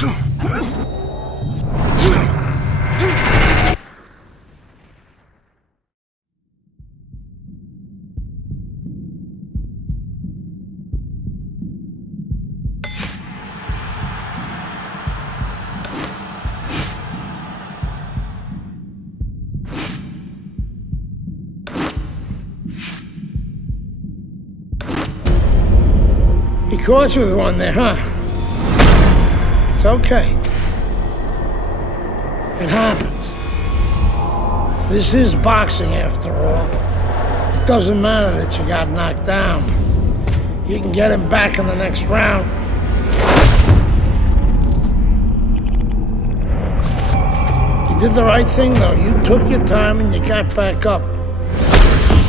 He caught you with one there, huh? It's okay. It happens. This is boxing after all. It doesn't matter that you got knocked down. You can get him back in the next round. You did the right thing though. You took your time and you got back up.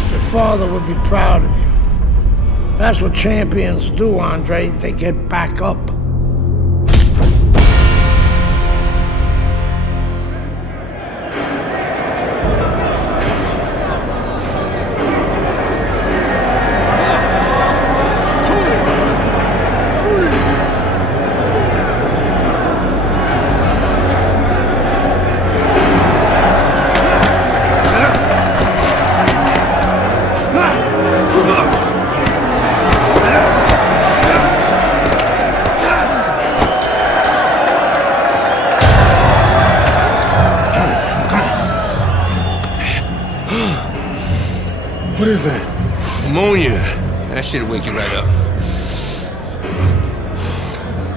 Your father would be proud of you. That's what champions do, Andre. They get back up. What is that? Ammonia. That shit'll wake you right up.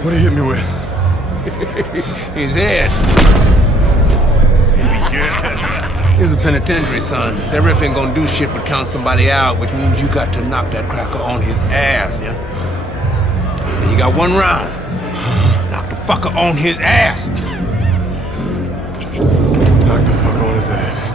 What did he hit me with? His head. He's a penitentiary, son. That rip ain't gonna do shit but count somebody out, which means you got to knock that cracker on his ass, yeah? And you got one round. Knock the fucker on his ass. Knock the fuck on his ass.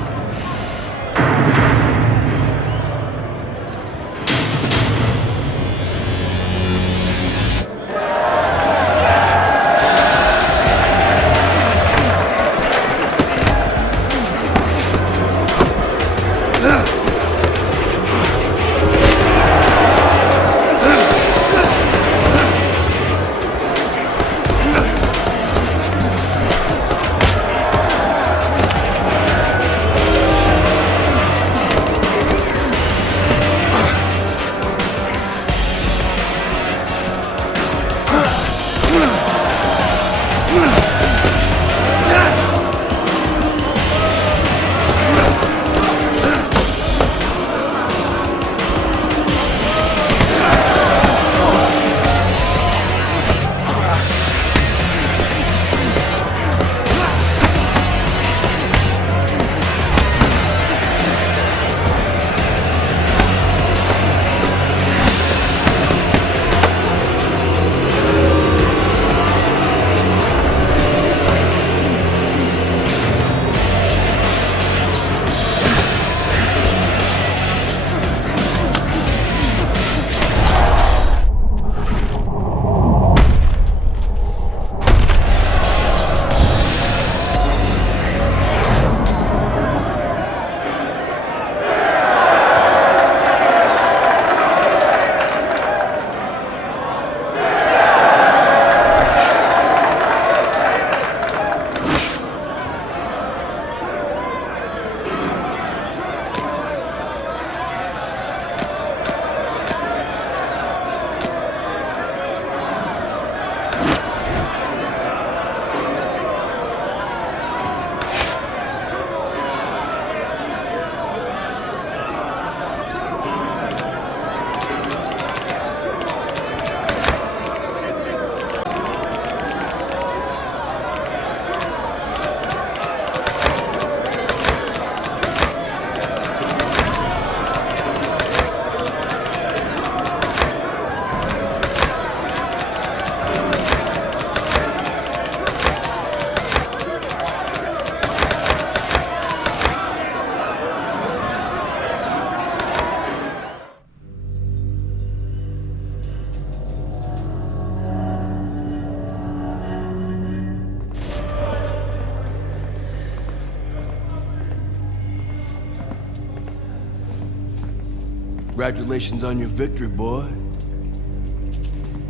Congratulations on your victory, boy.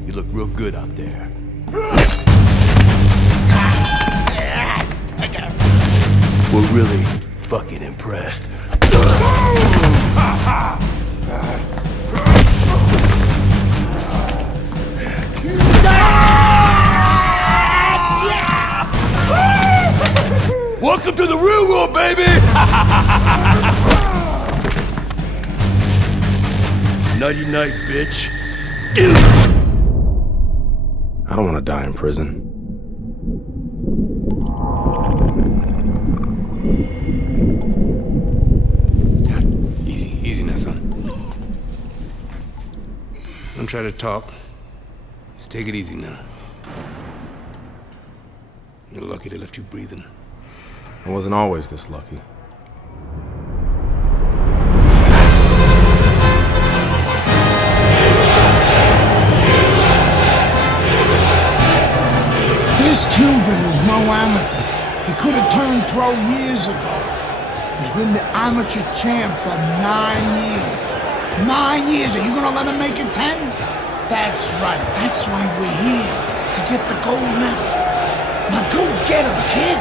You look real good out there. were really fucking impressed. Welcome to the real world, baby! Nighty night, bitch. I don't want to die in prison. Easy now, son. Don't try to talk. Just take it easy now. You're lucky they left you breathing. I wasn't always this lucky. This Cuban is no amateur. He could have turned pro years ago. He's been the amateur champ for 9 years. 9 years, are you gonna let him make it 10? That's right, that's why we're here, to get the gold medal. Now go get him, kid!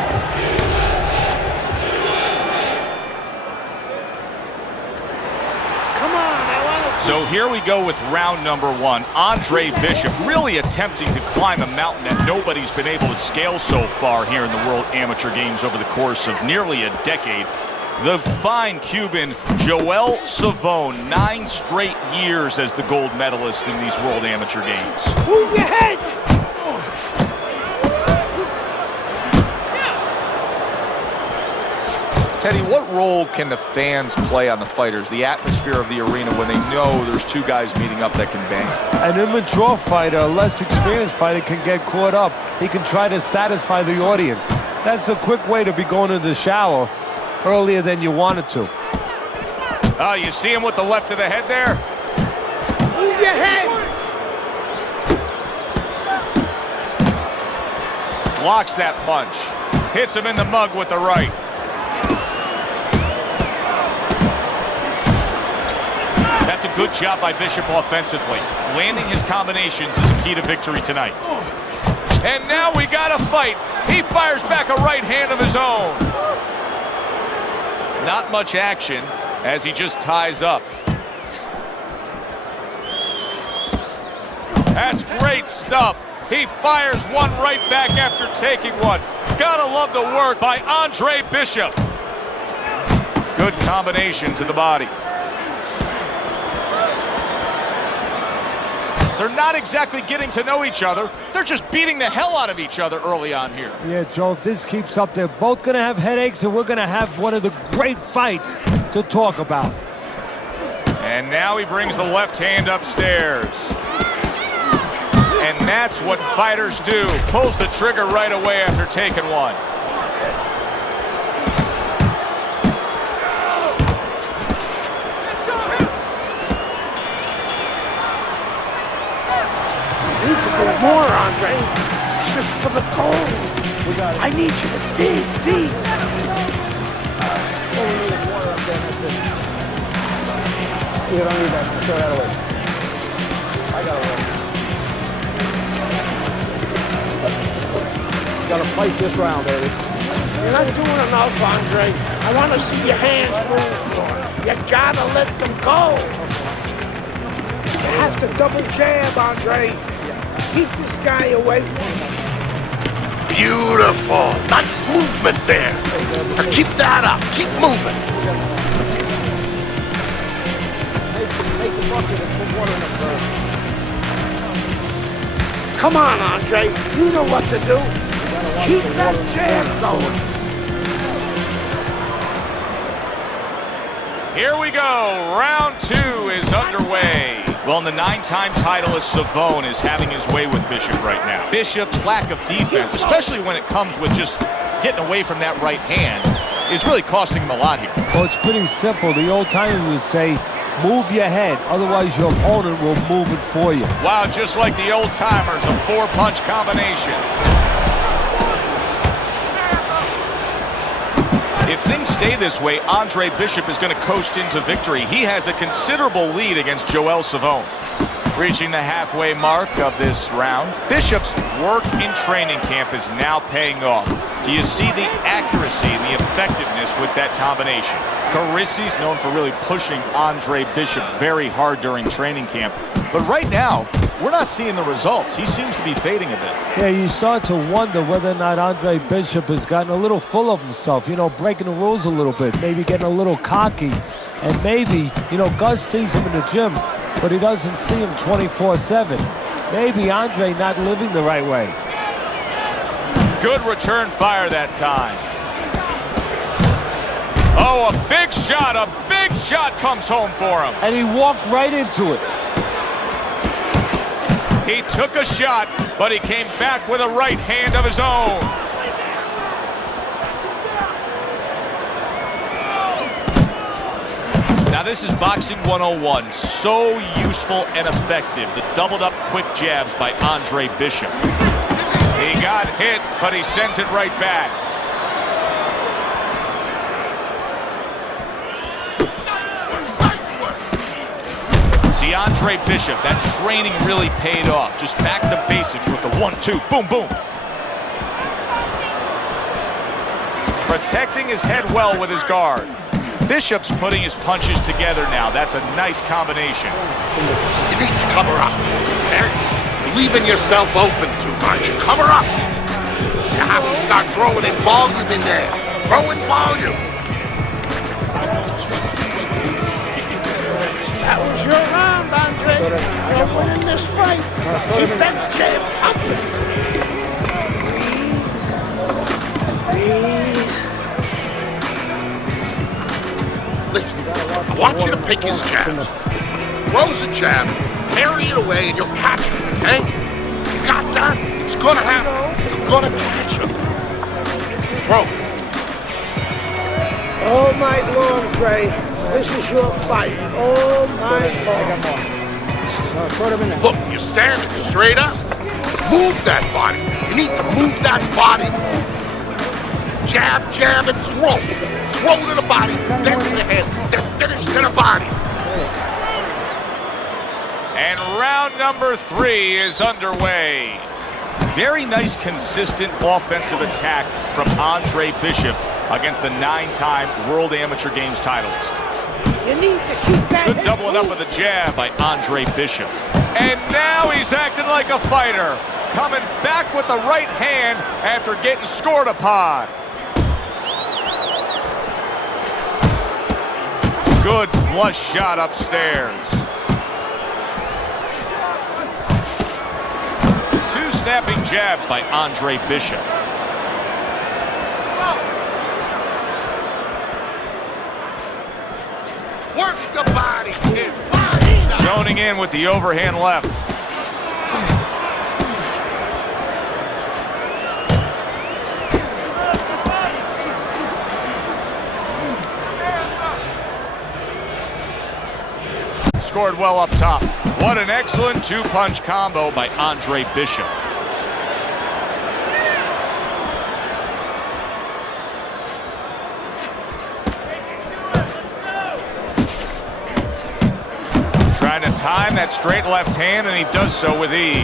Come on, I wanna... So here we go with round number 1. Andre Bishop really attempting to climb a mountain that nobody's been able to scale so far here in the World Amateur Games over the course of nearly a decade. The fine Cuban Joel Savone, 9 straight years as the gold medalist in these World Amateur Games. Move your head! Teddy, what role can the fans play on the fighters, the atmosphere of the arena, when they know there's 2 guys meeting up that can bang? An immature fighter, a less experienced fighter can get caught up. He can try to satisfy the audience. That's a quick way to be going to the shower earlier than you wanted to. Oh, you see him with the left of the head there? Move your head! Blocks that punch. Hits him in the mug with the right. That's a good job by Bishop offensively. Landing his combinations is a key to victory tonight. And now we got a fight. He fires back a right hand of his own. Not much action as he just ties up. That's great stuff. He fires one right back after taking one. Gotta love the work by Andre Bishop. Good combination to the body. They're not exactly getting to know each other. They're just beating the hell out of each other early on here. Yeah, Joe, if this keeps up, they're both going to have headaches, and we're going to have one of the great fights to talk about. And now he brings the left hand upstairs. And that's what fighters do. Pulls the trigger right away after taking one. You need to do more, Andre. Just for the gold. I need you to dig deep. You don't need that. Throw that away. I got it. You gotta fight this round, baby. You're not doing enough, Andre. I want to see your hands move. You gotta let them go. You have to double jab, Andre. Keep this guy away from him. Beautiful. Nice movement there. Now keep that up. Keep moving. Take the bucket and put water in the first. Come on, Andre. You know what to do. Keep that jab going. Here we go. Round 2 is underway. Well, and the 9-time titleist Savone is having his way with Bishop right now. Bishop's lack of defense, especially when it comes with just getting away from that right hand, is really costing him a lot here. Well, it's pretty simple. The old timers would say, move your head, otherwise your opponent will move it for you. Wow, just like the old timers, a 4-punch combination. If things stay this way, Andre Bishop is going to coast into victory. He has a considerable lead against Joel Savone. Reaching the halfway mark of this round, Bishop's work in training camp is now paying off. Do you see the accuracy and the effectiveness with that combination? Carissie's known for really pushing Andre Bishop very hard during training camp. But right now, we're not seeing the results. He seems to be fading a bit. Yeah, you start to wonder whether or not Andre Bishop has gotten a little full of himself, you know, breaking the rules a little bit, maybe getting a little cocky. And maybe, you know, Gus sees him in the gym, but he doesn't see him 24/7. Maybe Andre not living the right way. Good return fire that time. Oh, a big shot comes home for him. And he walked right into it. He took a shot, but he came back with a right hand of his own. Now this is boxing 101, so useful and effective. The doubled up quick jabs by Andre Bishop. He got hit, but he sends it right back. See, Andre Bishop, that training really paid off. Just back to basics with the 1-2, boom, boom. Protecting his head well with his guard. Bishop's putting his punches together now. That's a nice combination. You need to cover up. Okay? You're leaving yourself open too much. Cover up. You have to start throwing in volume in there. Throw in volume. That was your round, Andre. You're winning this fight. Keep that jab pumping. Listen, I want you to pick his jabs. Throws a jab, parry it away, and you'll catch him, okay? You got that? It's gonna happen. You're gonna catch him. Throw. All night long, Dre. This is your fight. All night long. Put him in there. Look, you're standing straight up. Move that body. You need to move that body. Jab, jab, and throw. Throw to the body, then to the head, then finish to the body. And round number 3 is underway. Very nice, consistent offensive attack from Andre Bishop against the 9-time World Amateur Games titleist. You need to keep that. Good doubling up with a jab by Andre Bishop. And now he's acting like a fighter, coming back with the right hand after getting scored upon. Good flush shot upstairs. 2 snapping jabs by Andre Bishop. Work the body, kid. Zoning in with the overhand left. Scored well up top. What an excellent 2-punch combo by Andre Bishop. Trying to time that straight left hand, and he does so with ease.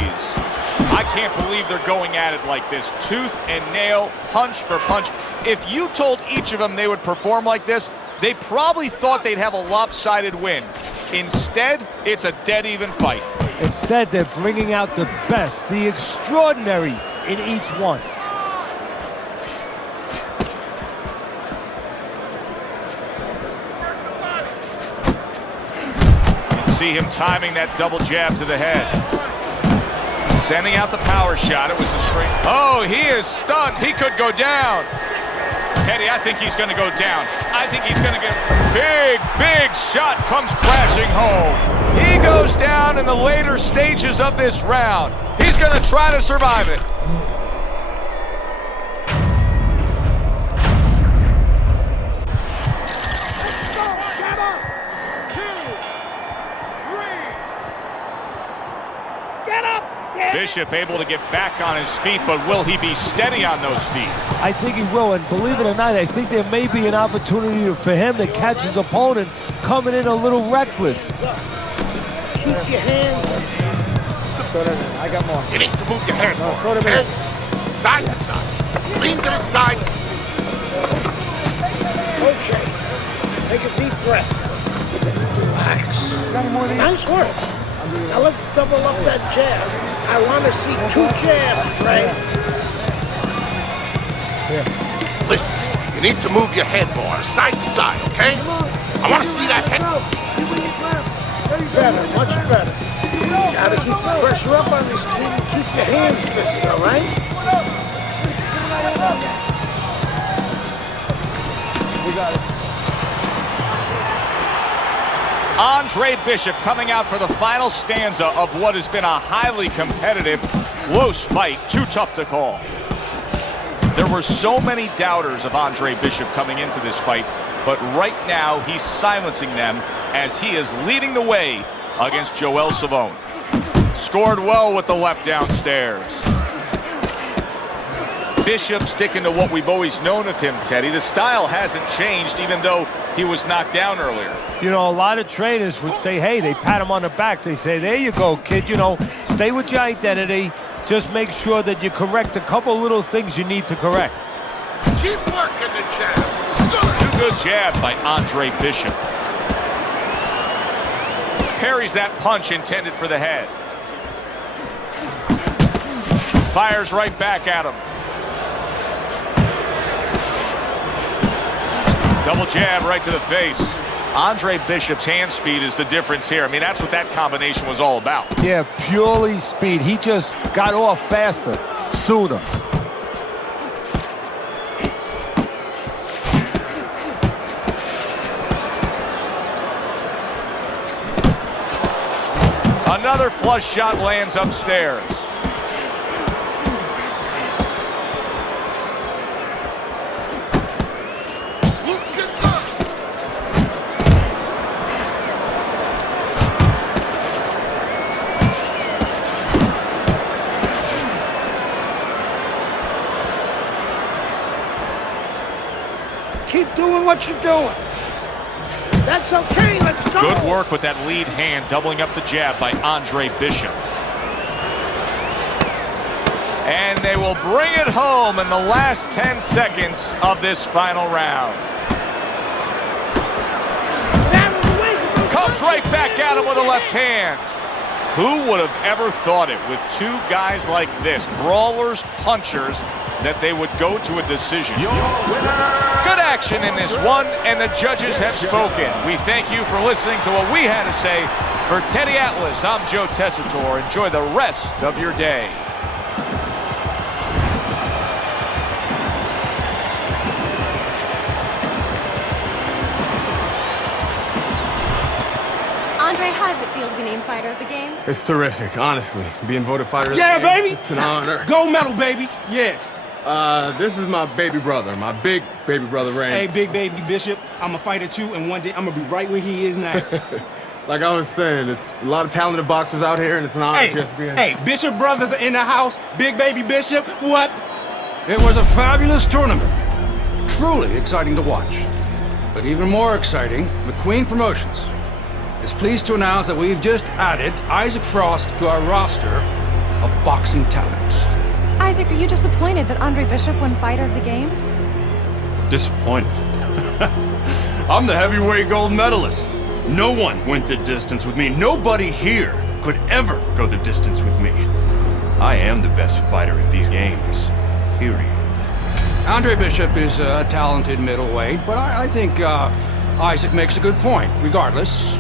I can't believe they're going at it like this. Tooth and nail, punch for punch. If you told each of them they would perform like this, they probably thought they'd have a lopsided win. Instead, it's a dead-even fight. Instead, they're bringing out the best, the extraordinary in each one. See him timing that double jab to the head. Sending out the power shot. It was a straight. Oh, he is stunned. He could go down. Teddy, I think he's going to go down. I think he's going to get big shot comes crashing home. He goes down in the later stages of this round. He's going to try to survive it. Bishop able to get back on his feet, but will he be steady on those feet? I think he will, and believe it or not, I think there may be an opportunity for him to catch his opponent coming in a little reckless. Keep your hands throw that in. I got more. You need to move your head No, more, throw them okay? in. Side to side. Lean to the side. Okay. Take a deep breath. Relax. Nice work. Now let's double up that jab. I want to see 2 jabs, Trey. Listen, you need to move your head more, side to side, okay? I want to see that head. Better, much better. Gotta keep the pressure up on this kid and keep your hands busy, all right? We got it. Andre Bishop coming out for the final stanza of what has been a highly competitive, close fight. Too tough to call. There were so many doubters of Andre Bishop coming into this fight, but right now he's silencing them as he is leading the way against Joel Savone. Scored well with the left downstairs. Bishop sticking to what we've always known of him, Teddy. The style hasn't changed, even though he was knocked down earlier. You know, a lot of trainers would say, hey, they pat him on the back. They say, there you go, kid. You know, stay with your identity. Just make sure that you correct a couple little things you need to correct. Keep working the jab. Too good jab by Andre Bishop. Parries that punch intended for the head. Fires right back at him. Double jab right to the face. Andre Bishop's hand speed is the difference here. I mean, that's what that combination was all about. Yeah, purely speed. He just got off faster, sooner. Another flush shot lands upstairs. Keep doing what you're doing. That's okay, let's go. Good work with that lead hand, doubling up the jab by Andre Bishop. And they will bring it home in the last 10 seconds of this final round. Comes right back at him with a left hand. Who would have ever thought it with 2 guys like this, brawlers, punchers, that they would go to a decision? Good action in this one, and the judges have spoken. We thank you for listening to what we had to say. For Teddy Atlas, I'm Joe Tessitore. Enjoy the rest of your day. Andre, how does it feel to be named Fighter of the Games? It's terrific, honestly. Being voted fighter of the Yeah, games, baby! It's an honor. Gold medal, baby! Yeah. This is my baby brother, my big baby brother, Ray. Hey, big baby Bishop, I'm a fighter too, and one day I'm gonna be right where he is now. Like I was saying, it's a lot of talented boxers out here, and it's an honor just being... Hey, Bishop brothers are in the house. Big baby Bishop, what? It was a fabulous tournament. Truly exciting to watch. But even more exciting, McQueen Promotions is pleased to announce that we've just added Isaac Frost to our roster of boxing talent. Isaac, are you disappointed that Andre Bishop won Fighter of the Games? Disappointed. I'm the heavyweight gold medalist. No one went the distance with me. Nobody here could ever go the distance with me. I am the best fighter at these games. Period. Andre Bishop is a talented middleweight, but I think Isaac makes a good point. Regardless,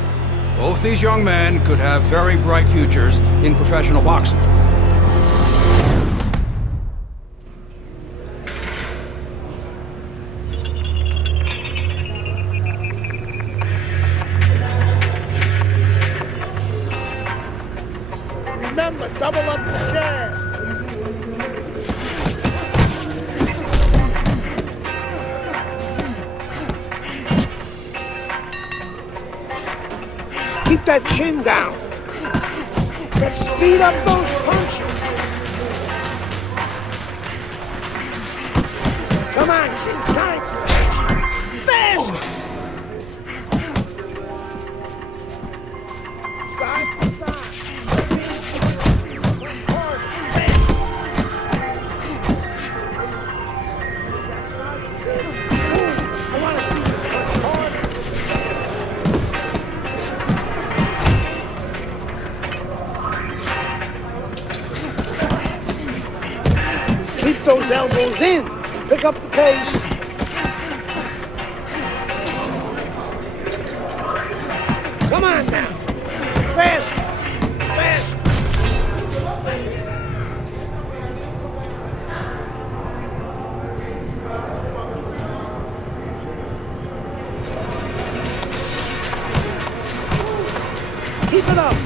both these young men could have very bright futures in professional boxing. Remember, double up the jab. Keep that chin down. Let's speed up those punches. Come on, inside. Fast. Side to side. Get those elbows in. Pick up the pace. Come on now. Fast. Fast. Keep it up.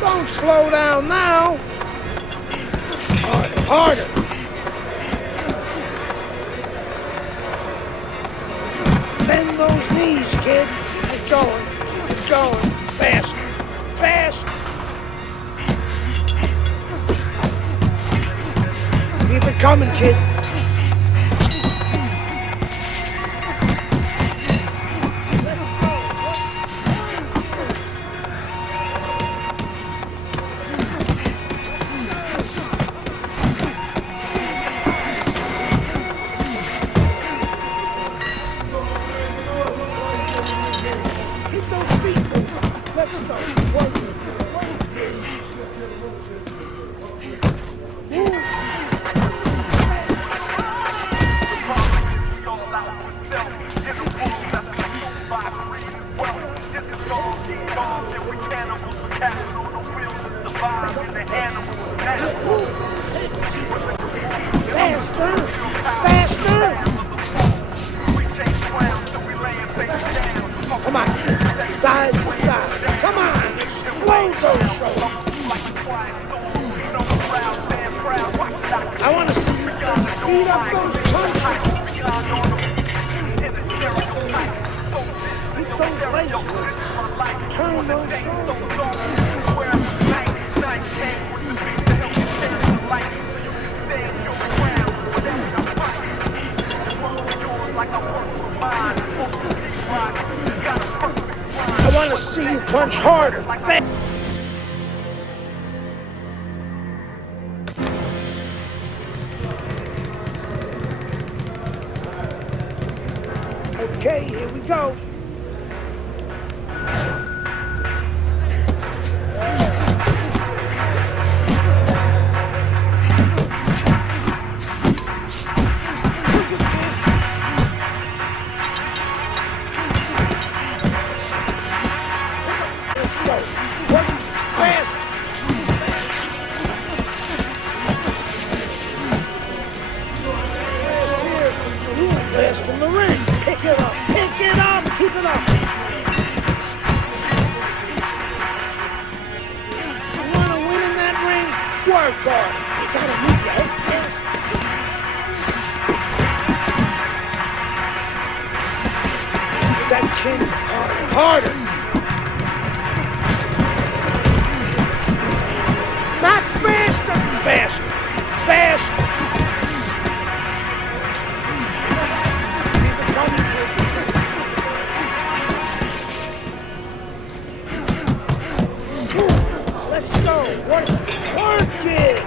Don't slow down now. Harder, harder. Bend those knees, kid. Keep going. Keep going. Fast. Fast. Keep it coming, kid. Faster! Faster! Come on, side to side. Come on, explode those shoulders. I want to see you speed up those punches. Keep those legs. Turn those shoulders. I want to see you punch harder. Okay, here we go. Fast in the ring. Pick it up. Pick it up. Keep it up. You want to win in that ring? Work hard. You got to move your head fast. That chin harder. Not faster. Faster. Faster. Let's go. Work it.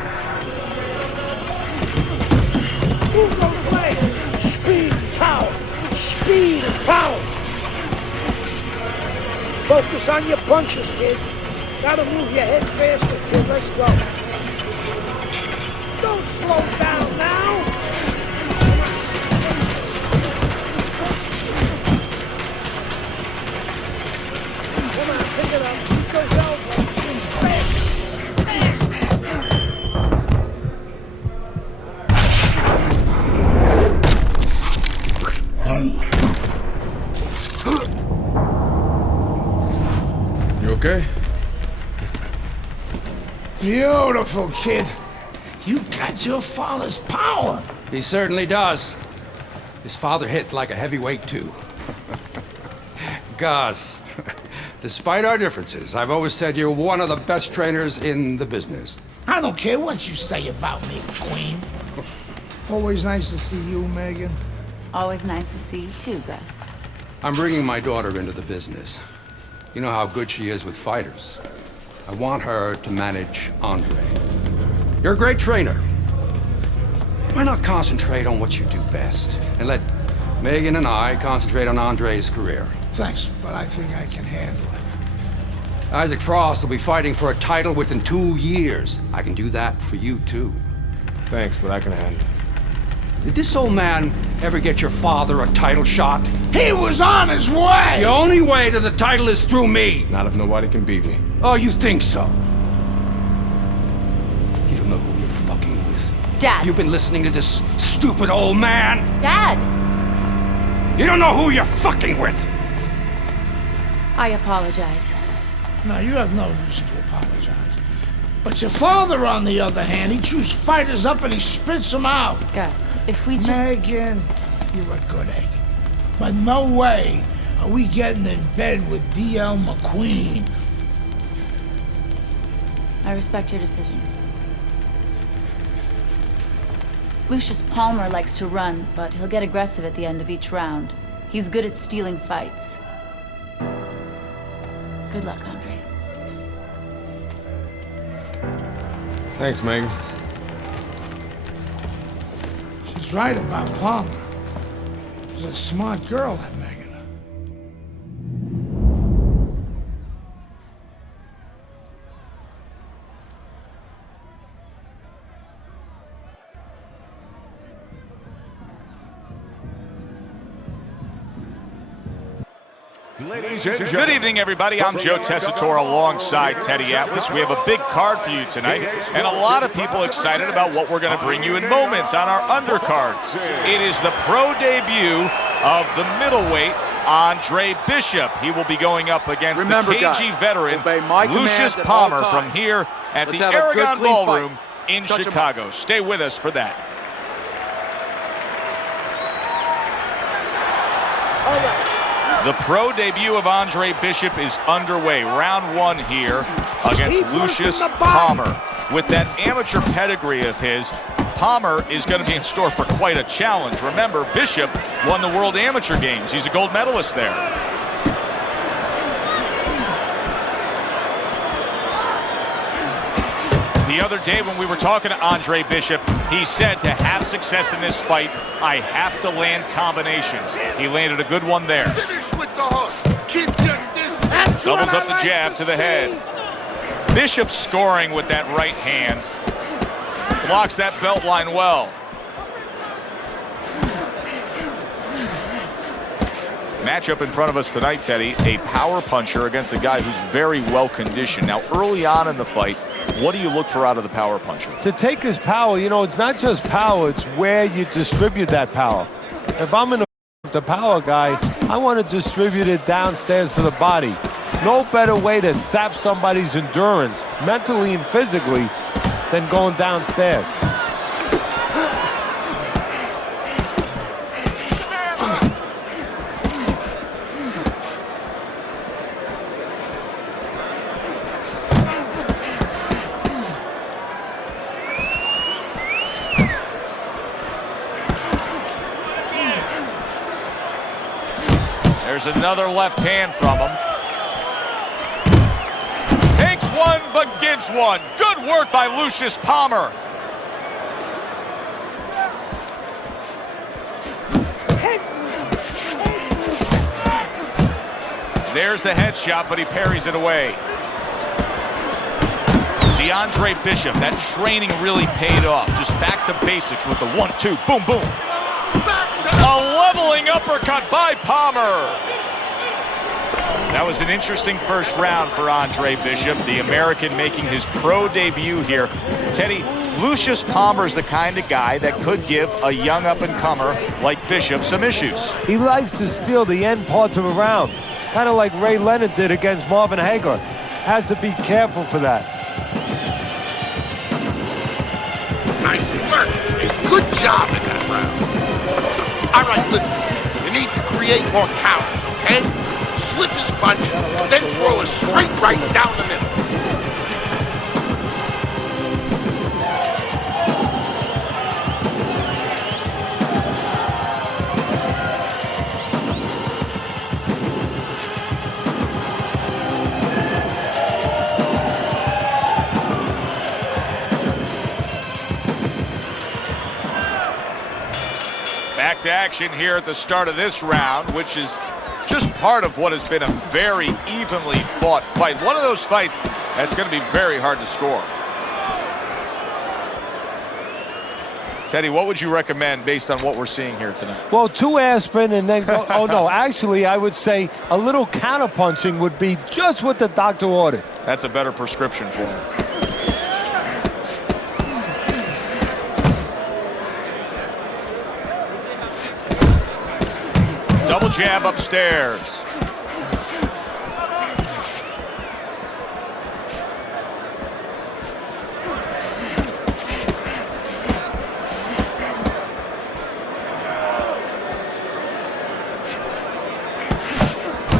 Move those legs. Speed and power. Speed and power. Focus on your punches, kid. Gotta move your head faster, kid. Let's go. Don't slow down now. Come on, pick it up. Keep those elbows. Fast. You okay? Beautiful, kid. You got your father's power. He certainly does. His father hit like a heavyweight, too. Gus, despite our differences, I've always said you're one of the best trainers in the business. I don't care what you say about me, Queen. Always nice to see you, Megan. Always nice to see you too, Gus. I'm bringing my daughter into the business. You know how good she is with fighters. I want her to manage Andre. You're a great trainer. Why not concentrate on what you do best and let Megan and I concentrate on Andre's career? Thanks, but I think I can handle it. Isaac Frost will be fighting for a title within 2 years. I can do that for you, too. Thanks, but I can handle it. Did this old man ever get your father a title shot? He was on his way! The only way to the title is through me. Not if nobody can beat me. Oh, you think so? You don't know who you're fucking with. Dad. You've been listening to this stupid old man. Dad. You don't know who you're fucking with. I apologize. No, you have no reason to apologize. But your father, on the other hand, he chews fighters up and he spits them out. Gus, if we just... Megan, you're a good egg. But no way are we getting in bed with D.L. McQueen. I respect your decision. Lucius Palmer likes to run, but he'll get aggressive at the end of each round. He's good at stealing fights. Good luck, Andre. Thanks, Megan. She's right about Palmer. She's a smart girl, that Megan. Good evening, everybody. I'm Joe Tessitore alongside Teddy Atlas. We have a big card for you tonight, and a lot of people excited about what we're going to bring you in moments on our undercard. It is the pro debut of the middleweight, Andre Bishop. He will be going up against the cagey veteran, Lucius Palmer, from here at the Aragon Ballroom in Chicago. Stay with us for that. The pro debut of Andre Bishop is underway. Round one here against Lucius Palmer. With that amateur pedigree of his, Palmer is going to be in store for quite a challenge. Remember, Bishop won the World Amateur Games. He's a gold medalist there. The other day when we were talking to Andre Bishop, he said to have success in this fight, I have to land combinations. He landed a good one there. Finish with the hook. Keep your distance. Doubles up the jab to the head. Bishop scoring with that right hand. Blocks that belt line well. Matchup in front of us tonight, Teddy. A power puncher against a guy who's very well conditioned. Now, early on in the fight, what do you look for out of the power puncher? To take his power, you know, it's not just power, it's where you distribute that power. If I'm in the power guy, I want to distribute it downstairs to the body. No better way to sap somebody's endurance, mentally and physically, than going downstairs. There's another left hand from him. Takes one, but gives one. Good work by Lucius Palmer. There's the headshot, but he parries it away. See, Andre Bishop, that training really paid off. Just back to basics with the 1-2, boom, boom. A leveling uppercut by Palmer. That was an interesting first round for Andre Bishop, the American making his pro debut here. Teddy, Lucius Palmer is the kind of guy that could give a young up-and-comer like Bishop some issues. He likes to steal the end parts of a round, kind of like Ray Leonard did against Marvin Hagler. Has to be careful for that. Nice work. A good job in that round. All right, listen. You need to create more counters, okay? Slip his punch, then throw a straight right down the middle. Back to action here at the start of this round, which is just part of what has been a very evenly fought fight. One of those fights that's going to be very hard to score. Teddy, what would you recommend based on what we're seeing here tonight? Well, 2 aspirin and then go. Oh, no. Actually, I would say a little counterpunching would be just what the doctor ordered. That's a better prescription for him. Double jab upstairs.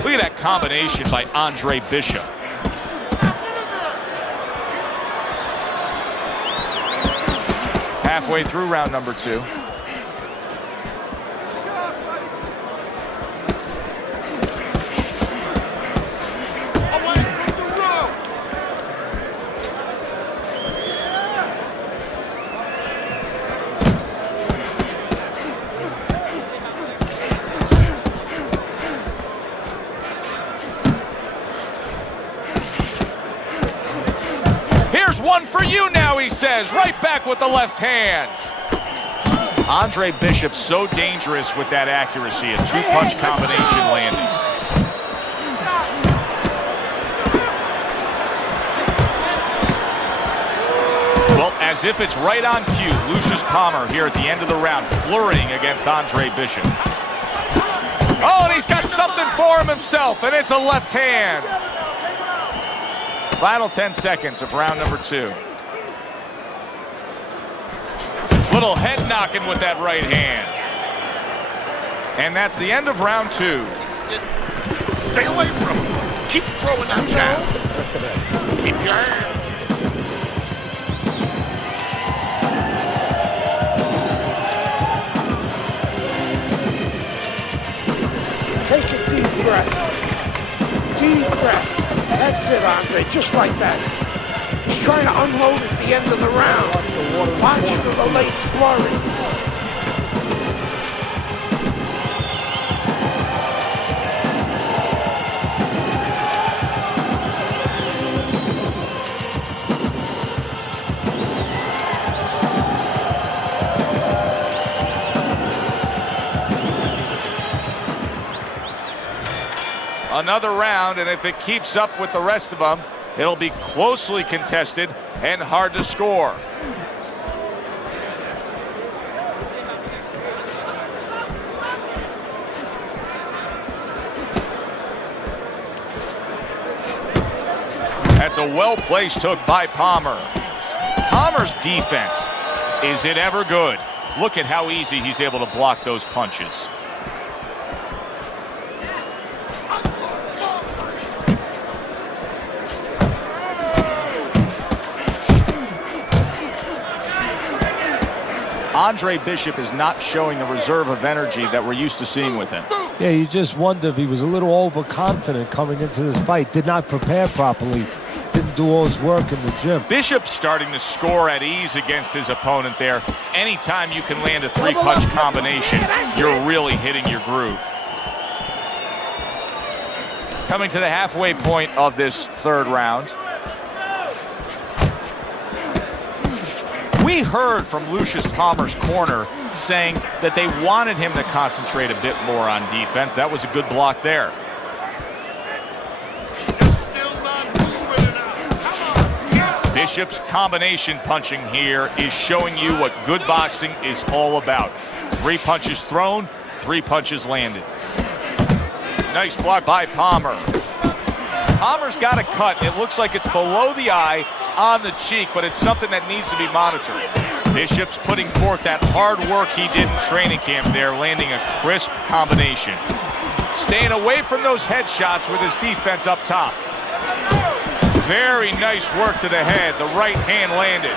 Look at that combination by Andre Bishop. Halfway through round number 2. One for you now, he says, right back with the left hand. Andre Bishop so dangerous with that accuracy, a 2-punch combination landing. Well, as if it's right on cue, Lucius Palmer here at the end of the round, flurrying against Andre Bishop. Oh, and he's got something for him himself, and it's a left hand. Final 10 seconds of round number 2. Little head knocking with that right hand. And that's the end of round 2. Stay away from him. Keep throwing that jab. Keep your hand. Take a deep breath. Deep breath. That's it, Andre, just like that. He's trying to unload at the end of the round. Watch for the late flurry. Another round, and if it keeps up with the rest of them, it'll be closely contested and hard to score. That's a well-placed hook by Palmer. Palmer's defense, is it ever good? Look at how easy he's able to block those punches. Andre Bishop is not showing the reserve of energy that we're used to seeing with him. Yeah, you just wonder if he was a little overconfident coming into this fight, did not prepare properly, didn't do all his work in the gym. Bishop's starting to score at ease against his opponent there. Anytime you can land a 3-punch combination, you're really hitting your groove. Coming to the halfway point of this 3rd round. We heard from Lucius Palmer's corner saying that they wanted him to concentrate a bit more on defense. That was a good block there. Bishop's combination punching here is showing you what good boxing is all about. 3 punches thrown, 3 punches landed. Nice block by Palmer. Palmer's got a cut. It looks like it's below the eye on the cheek, but it's something that needs to be monitored. Bishop's putting forth that hard work he did in training camp there, landing a crisp combination. Staying away from those headshots with his defense up top. Very nice work to the head. The right hand landed.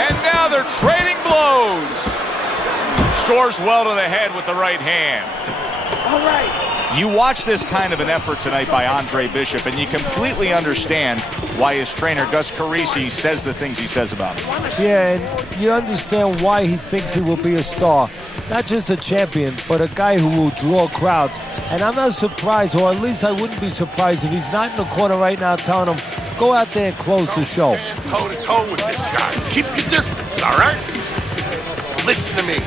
And now they're trading blows. Scores well to the head with the right hand. All right. You watch this kind of an effort tonight by Andre Bishop, and you completely understand why his trainer, Gus Carisi, says the things he says about him. Yeah, and you understand why he thinks he will be a star. not just a champion, but a guy who will draw crowds. And I'm not surprised, or at least I wouldn't be surprised if he's not in the corner right now telling him, go out there and close the show. Stand toe-to-toe with this guy. Keep your distance, all right? Listen to me.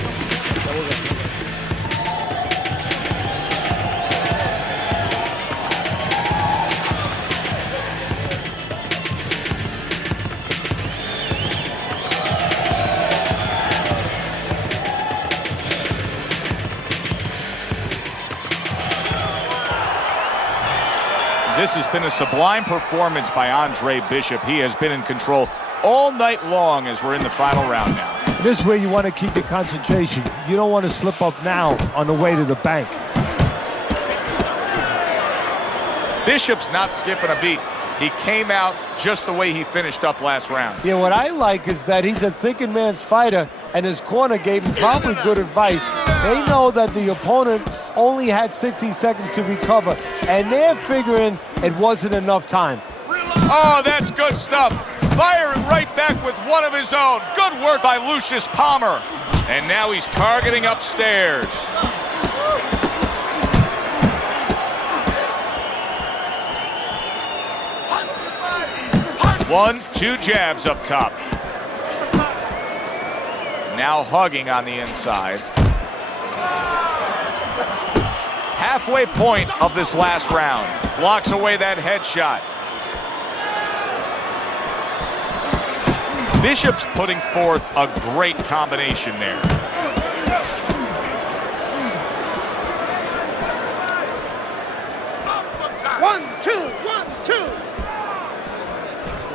This has been a sublime performance by Andre Bishop. He has been in control all night long as we're in the final round now. This is where you want to keep your concentration. You don't want to slip up now on the way to the bank. Bishop's not skipping a beat. He came out just the way he finished up last round. Yeah, what I like is that he's a thinking man's fighter, and his corner gave him probably good advice. They know that the opponent only had 60 seconds to recover, and they're figuring it wasn't enough time. Oh, that's good stuff. Firing right back with one of his own. Good work by Lucius Palmer. And now he's targeting upstairs. 1-2 jabs up top. Now hugging on the inside. Halfway point of this last round. Blocks away that headshot. Bishop's putting forth a great combination there. One, two.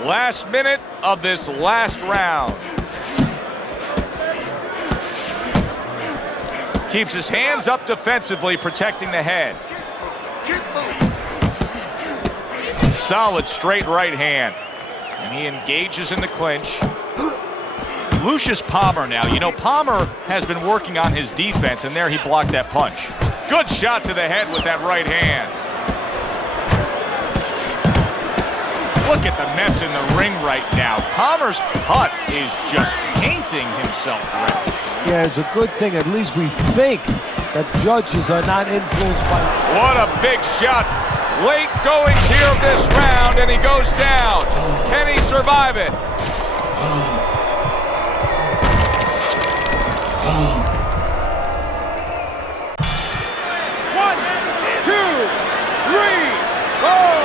Last minute of this last round. Keeps his hands up defensively, protecting the head. Solid straight right hand. And he engages in the clinch. Lucius Palmer now. You know, Palmer has been working on his defense, and there he blocked that punch. Good shot to the head with that right hand. Look at the mess in the ring right now. Palmer's cut is just painting himself red. Yeah, it's a good thing. At least we think that judges are not influenced by... What a big shot. Late goings here of this round, and he goes down. Can he survive it? One, two, three, four,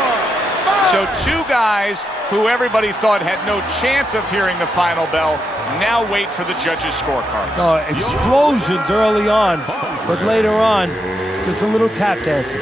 five. So two guys who everybody thought had no chance of hearing the final bell now wait for the judges' scorecards. Explosions early on, but later on, just a little tap dancing.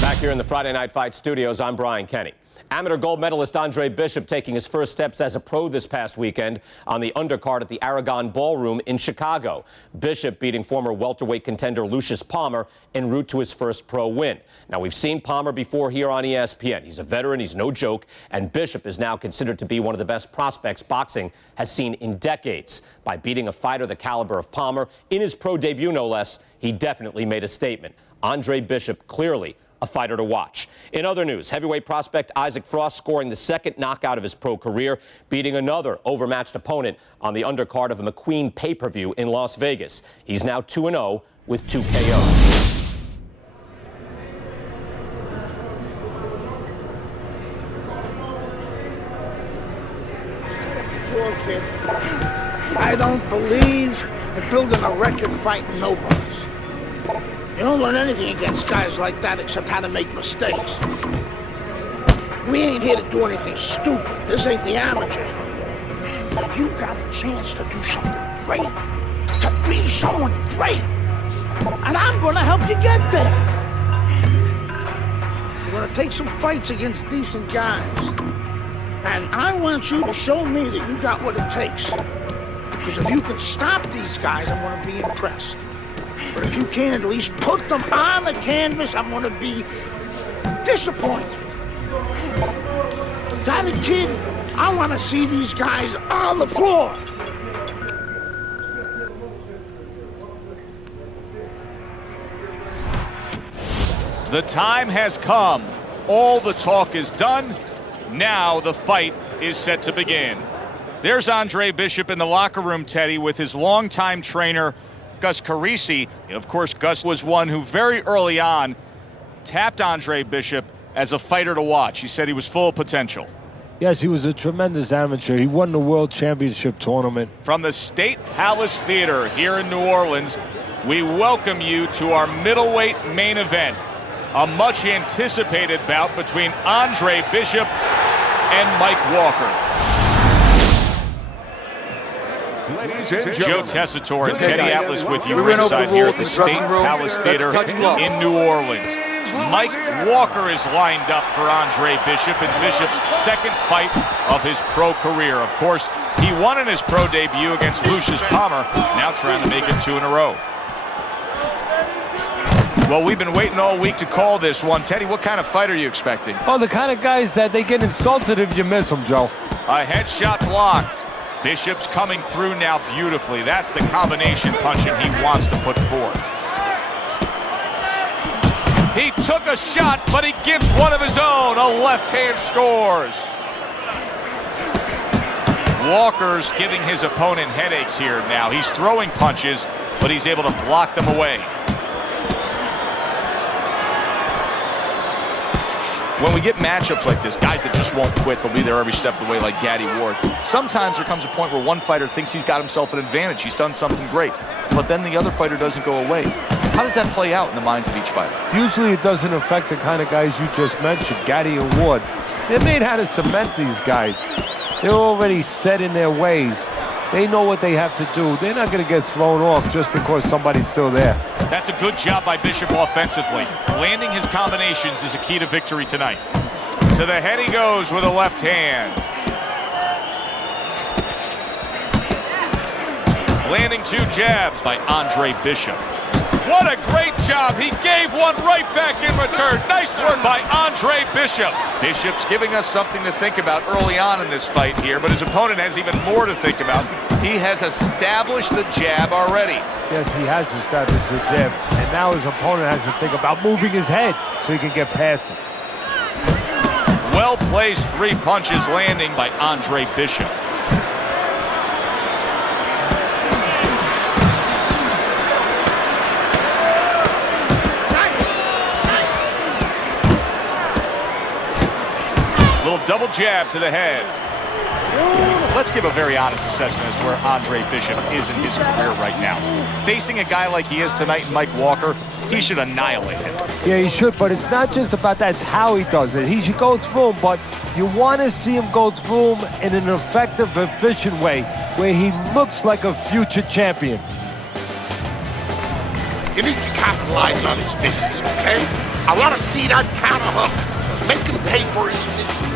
Back here in the Friday Night Fight studios, I'm Brian Kenny. Amateur gold medalist Andre Bishop taking his first steps as a pro this past weekend on the undercard at the Aragon Ballroom in Chicago. Bishop beating former welterweight contender Lucius Palmer en route to his first pro win. Now, we've seen Palmer before here on ESPN. He's a veteran, he's no joke, and Bishop is now considered to be one of the best prospects boxing has seen in decades. By beating a fighter the caliber of Palmer in his pro debut, no less, he definitely made a statement. Andre Bishop clearly a fighter to watch. In other news, heavyweight prospect Isaac Frost scoring the second knockout of his pro career, beating another overmatched opponent on the undercard of a McQueen pay-per-view in Las Vegas. He's now 2-0 with 2 KOs. Sure, kid. I don't believe in building a record fighting nobodies. You don't learn anything against guys like that except how to make mistakes. We ain't here to do anything stupid. This ain't the amateurs. You got a chance to do something great, to be someone great. And I'm gonna help you get there. You're gonna take some fights against decent guys. And I want you to show me that you got what it takes. Because if you can stop these guys, I'm gonna be impressed. But if you can't at least put them on the canvas, I'm going to be disappointed. Got it, kid? I want to see these guys on the floor. The time has come. All the talk is done. Now the fight is set to begin. There's Andre Bishop in the locker room, Teddy, with his longtime trainer, Gus Carisi. Of course, Gus was one who very early on tapped Andre Bishop as a fighter to watch. He said he was full of potential. Yes, he was a tremendous amateur. He won the World Championship tournament. From the State Palace Theater here in New Orleans, we welcome you to our middleweight main event. A much anticipated bout between Andre Bishop and Mike Walker. Joe Tessitore and Teddy Atlas with you ringside here at the State Palace Theater in New Orleans. Mike Walker is lined up for Andre Bishop in Bishop's second fight of his pro career. Of course, he won in his pro debut against Lucius Palmer, now trying to make it 2 in a row. Well, we've been waiting all week to call this one. Teddy, what kind of fight are you expecting? Oh, the kind of guys that they get insulted if you miss them, Joe. A headshot blocked. Bishop's coming through now beautifully. That's the combination punching he wants to put forth. He took a shot, but he gives one of his own. A left hand scores. Walker's giving his opponent headaches here now. He's throwing punches, but he's able to block them away. When we get matchups like this, guys that just won't quit, they'll be there every step of the way like Gaddy Ward. Sometimes there comes a point where one fighter thinks he's got himself an advantage. He's done something great, but then the other fighter doesn't go away. How does that play out in the minds of each fighter? Usually it doesn't affect the kind of guys you just mentioned, Gaddy and Ward. They're made how to cement these guys. They're already set in their ways. They know what they have to do. They're not going to get thrown off just because somebody's still there. That's a good job by Bishop offensively. Landing his combinations is a key to victory tonight. To the head he goes with a left hand. Landing 2 jabs by Andre Bishop. What a great job. He gave one right back in return. Nice work by Andre Bishop. Bishop's giving us something to think about early on in this fight here, but his opponent has even more to think about. He has established the jab already. Yes, he has established the jab, and now his opponent has to think about moving his head so he can get past it. Well-placed 3 punches landing by Andre Bishop. Little double jab to the head. Let's give a very honest assessment as to where Andre Bishop is in his career right now. Facing a guy like he is tonight, Mike Walker, he should annihilate him. Yeah, he should, but it's not just about that, it's how he does it. He should go through him, but you want to see him go through him in an effective, efficient way where he looks like a future champion. You need to capitalize on his misses, okay? I want to see that counter hook. Make him pay for his misses.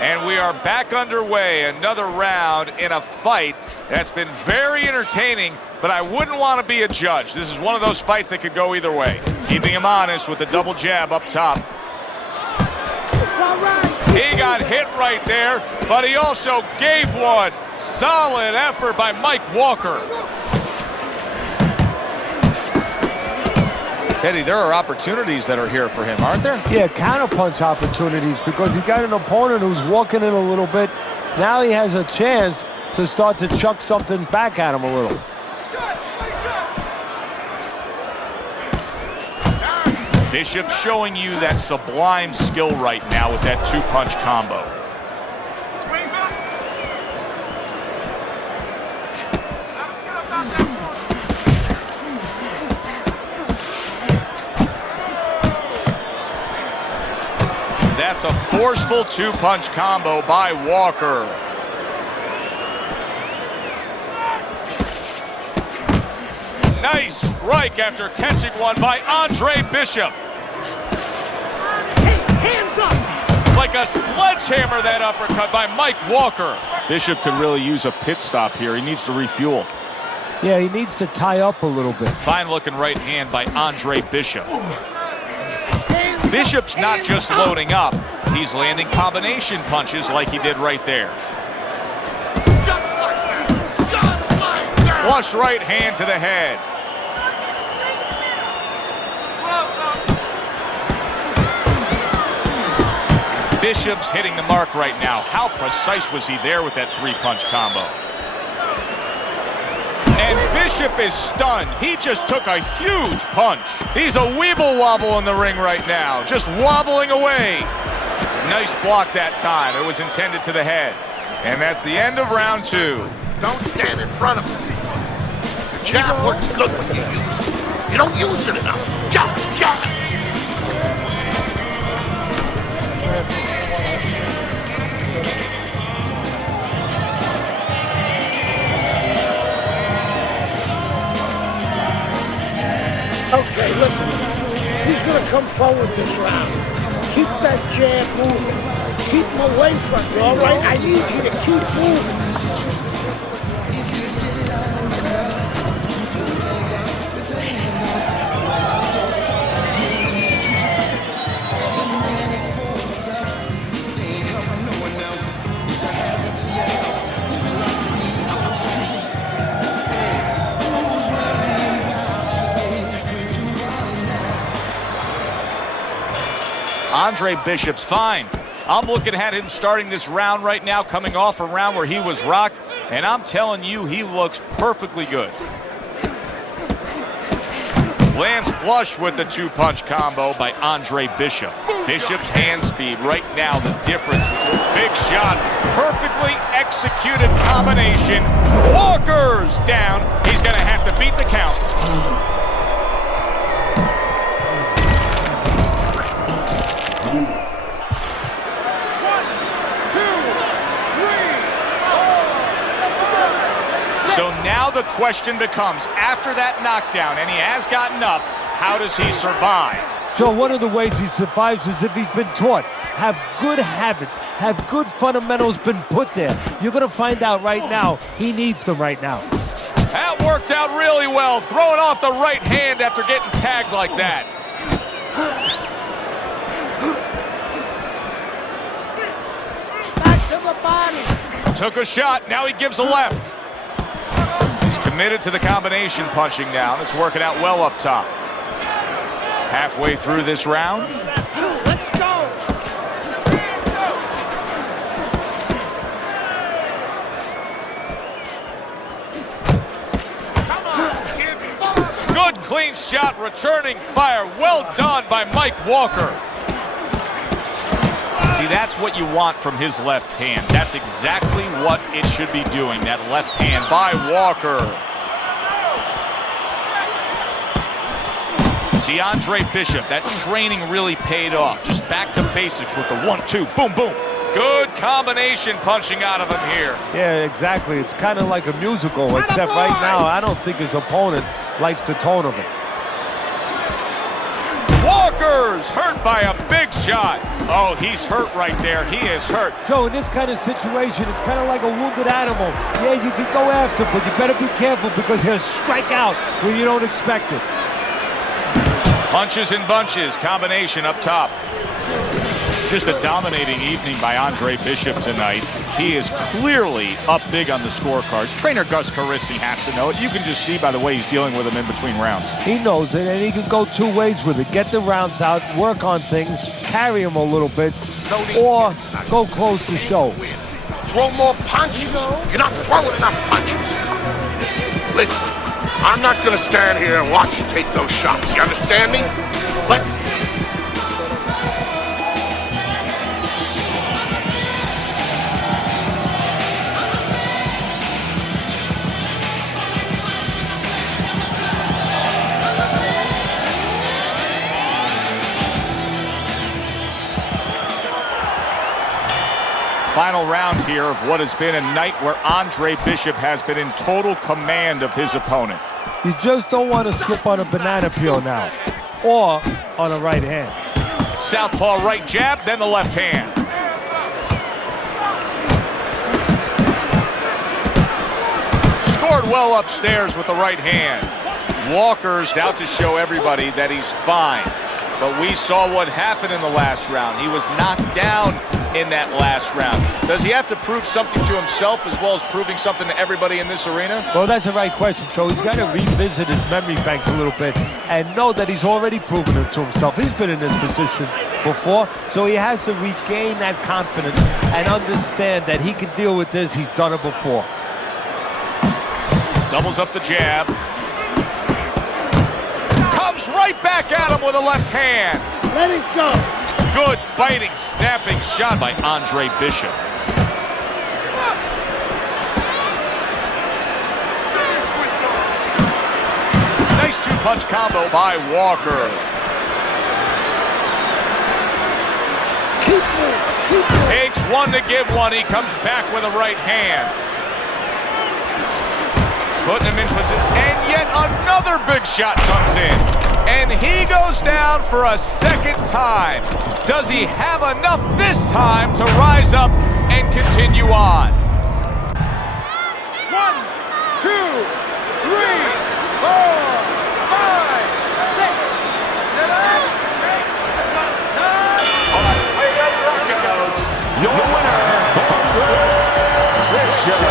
And we are back underway. Another round in a fight that's been very entertaining, but I wouldn't want to be a judge. This is one of those fights that could go either way. Keeping him honest with the double jab up top. He got hit right there, but he also gave one. Solid effort by Mike Walker. Teddy, there are opportunities that are here for him, aren't there? Yeah, counterpunch opportunities because he's got an opponent who's walking in a little bit. Now he has a chance to start to chuck something back at him a little. Bishop showing you that sublime skill right now with that 2-punch combo. That's a forceful 2-punch combo by Walker. Nice strike after catching one by Andre Bishop. Hey, hands up! Like a sledgehammer, that uppercut by Mike Walker. Bishop could really use a pit stop here. He needs to refuel. Yeah, he needs to tie up a little bit. Fine looking right hand by Andre Bishop. Bishop's not just loading up, he's landing combination punches like he did right there. Just like that. Just like that. Flush right hand to the head. Bishop's hitting the mark right now. How precise was he there with that three-punch combo? And Bishop is stunned. He just took a huge punch. He's a weeble wobble in the ring right now, just wobbling away. Nice block that time. It was intended to the head. And that's the end of round 2. Don't stand in front of him. The jab works good when you use it. You don't use it enough. Jab, jab. Okay, listen. He's going to come forward this round. Keep that jab moving. Keep him away from you, all right? I need you to keep moving. Andre Bishop's fine. I'm looking at him starting this round right now, coming off a round where he was rocked, and I'm telling you, he looks perfectly good. Lands flush with the two-punch combo by Andre Bishop. Bishop's hand speed right now, the difference. Big shot, perfectly executed combination. Walker's down. He's going to have to beat the count. So now the question becomes, after that knockdown, and he has gotten up, how does he survive? So one of the ways he survives is if he's been taught. Have good habits, have good fundamentals been put there. You're going to find out right now, he needs them right now. That worked out really well, throwing off the right hand after getting tagged like that. Back to the body. Took a shot, now he gives a left. Committed to the combination punching now. It's working out well up top. Halfway through this round. Let's go. Good clean shot, returning fire. Well done by Mike Walker. See, that's what you want from his left hand. That's exactly what it should be doing, that left hand by Walker. See, Andre Bishop, that training really paid off. Just back to basics with the 1-2, boom, boom. Good combination punching out of him here. Yeah, exactly. It's kind of like a musical, except right now, I don't think his opponent likes the tone of it. Walker's hurt by a big shot. Oh, he's hurt right there. He is hurt. So in this kind of situation, it's kind of like a wounded animal. Yeah, you can go after, but you better be careful because he'll strike out when you don't expect it. Punches and bunches, combination up top. Just a dominating evening by Andre Bishop tonight. He is clearly up big on the scorecards. Trainer Gus Carisi has to know it. You can just see by the way he's dealing with him in between rounds. He knows it, and he can go two ways with it. Get the rounds out, work on things, carry him a little bit, or go close the show. Throw more punches. You're not throwing enough punches. Listen, I'm not going to stand here and watch you take those shots. You understand me? Final round here of what has been a night where Andre Bishop has been in total command of his opponent. You just don't want to slip on a banana peel now, or on a right hand. Southpaw right jab, then the left hand. Scored well upstairs with the right hand. Walker's out to show everybody that he's fine. But we saw what happened in the last round. He was knocked down in that last round. Does he have to prove something to himself as well as proving something to everybody in this arena? Well, that's the right question, Joe. He's got to revisit his memory banks a little bit and know that he's already proven it to himself. He's been in this position before, so he has to regain that confidence and understand that he can deal with this. He's done it before. Doubles up the jab. Comes right back at him with a left hand. Let it go. Good biting, snapping shot by Andre Bishop. Nice two-punch combo by Walker. Takes one to give one. He comes back with a right hand. Putting him in position. And yet another big shot comes in. And he goes down for a second time. Does he have enough this time to rise up and continue on? 1, 2, 3, 4, 5, 6, 7, 8, 9. Your winner, Andre Bishop.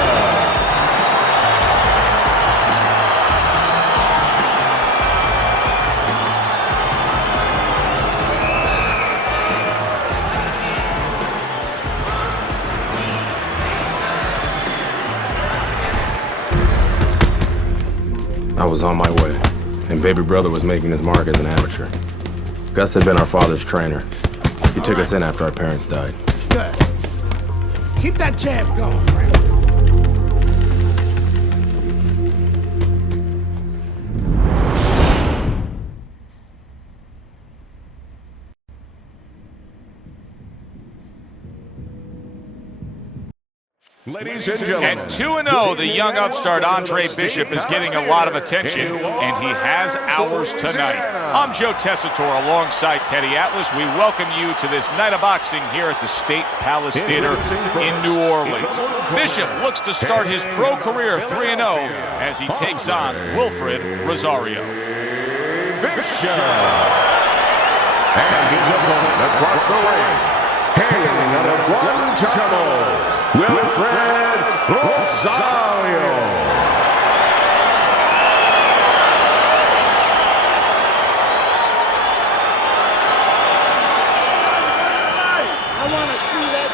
I was on my way, and baby brother was making his mark as an amateur. Gus had been our father's trainer. He took us in after our parents died. Good. Keep that jab going. Ladies and gentlemen. At 2-0, the young upstart Andre Bishop is getting a lot of attention, and he has ours tonight. I'm Joe Tessitore alongside Teddy Atlas. We welcome you to this night of boxing here at the State Palace Theater in New Orleans. Bishop looks to start his pro career 3-0 as he takes on Wilfred Rosario. Bishop. And his opponent across the ring, hailing out of Guantanamo, Wilfred Rosario.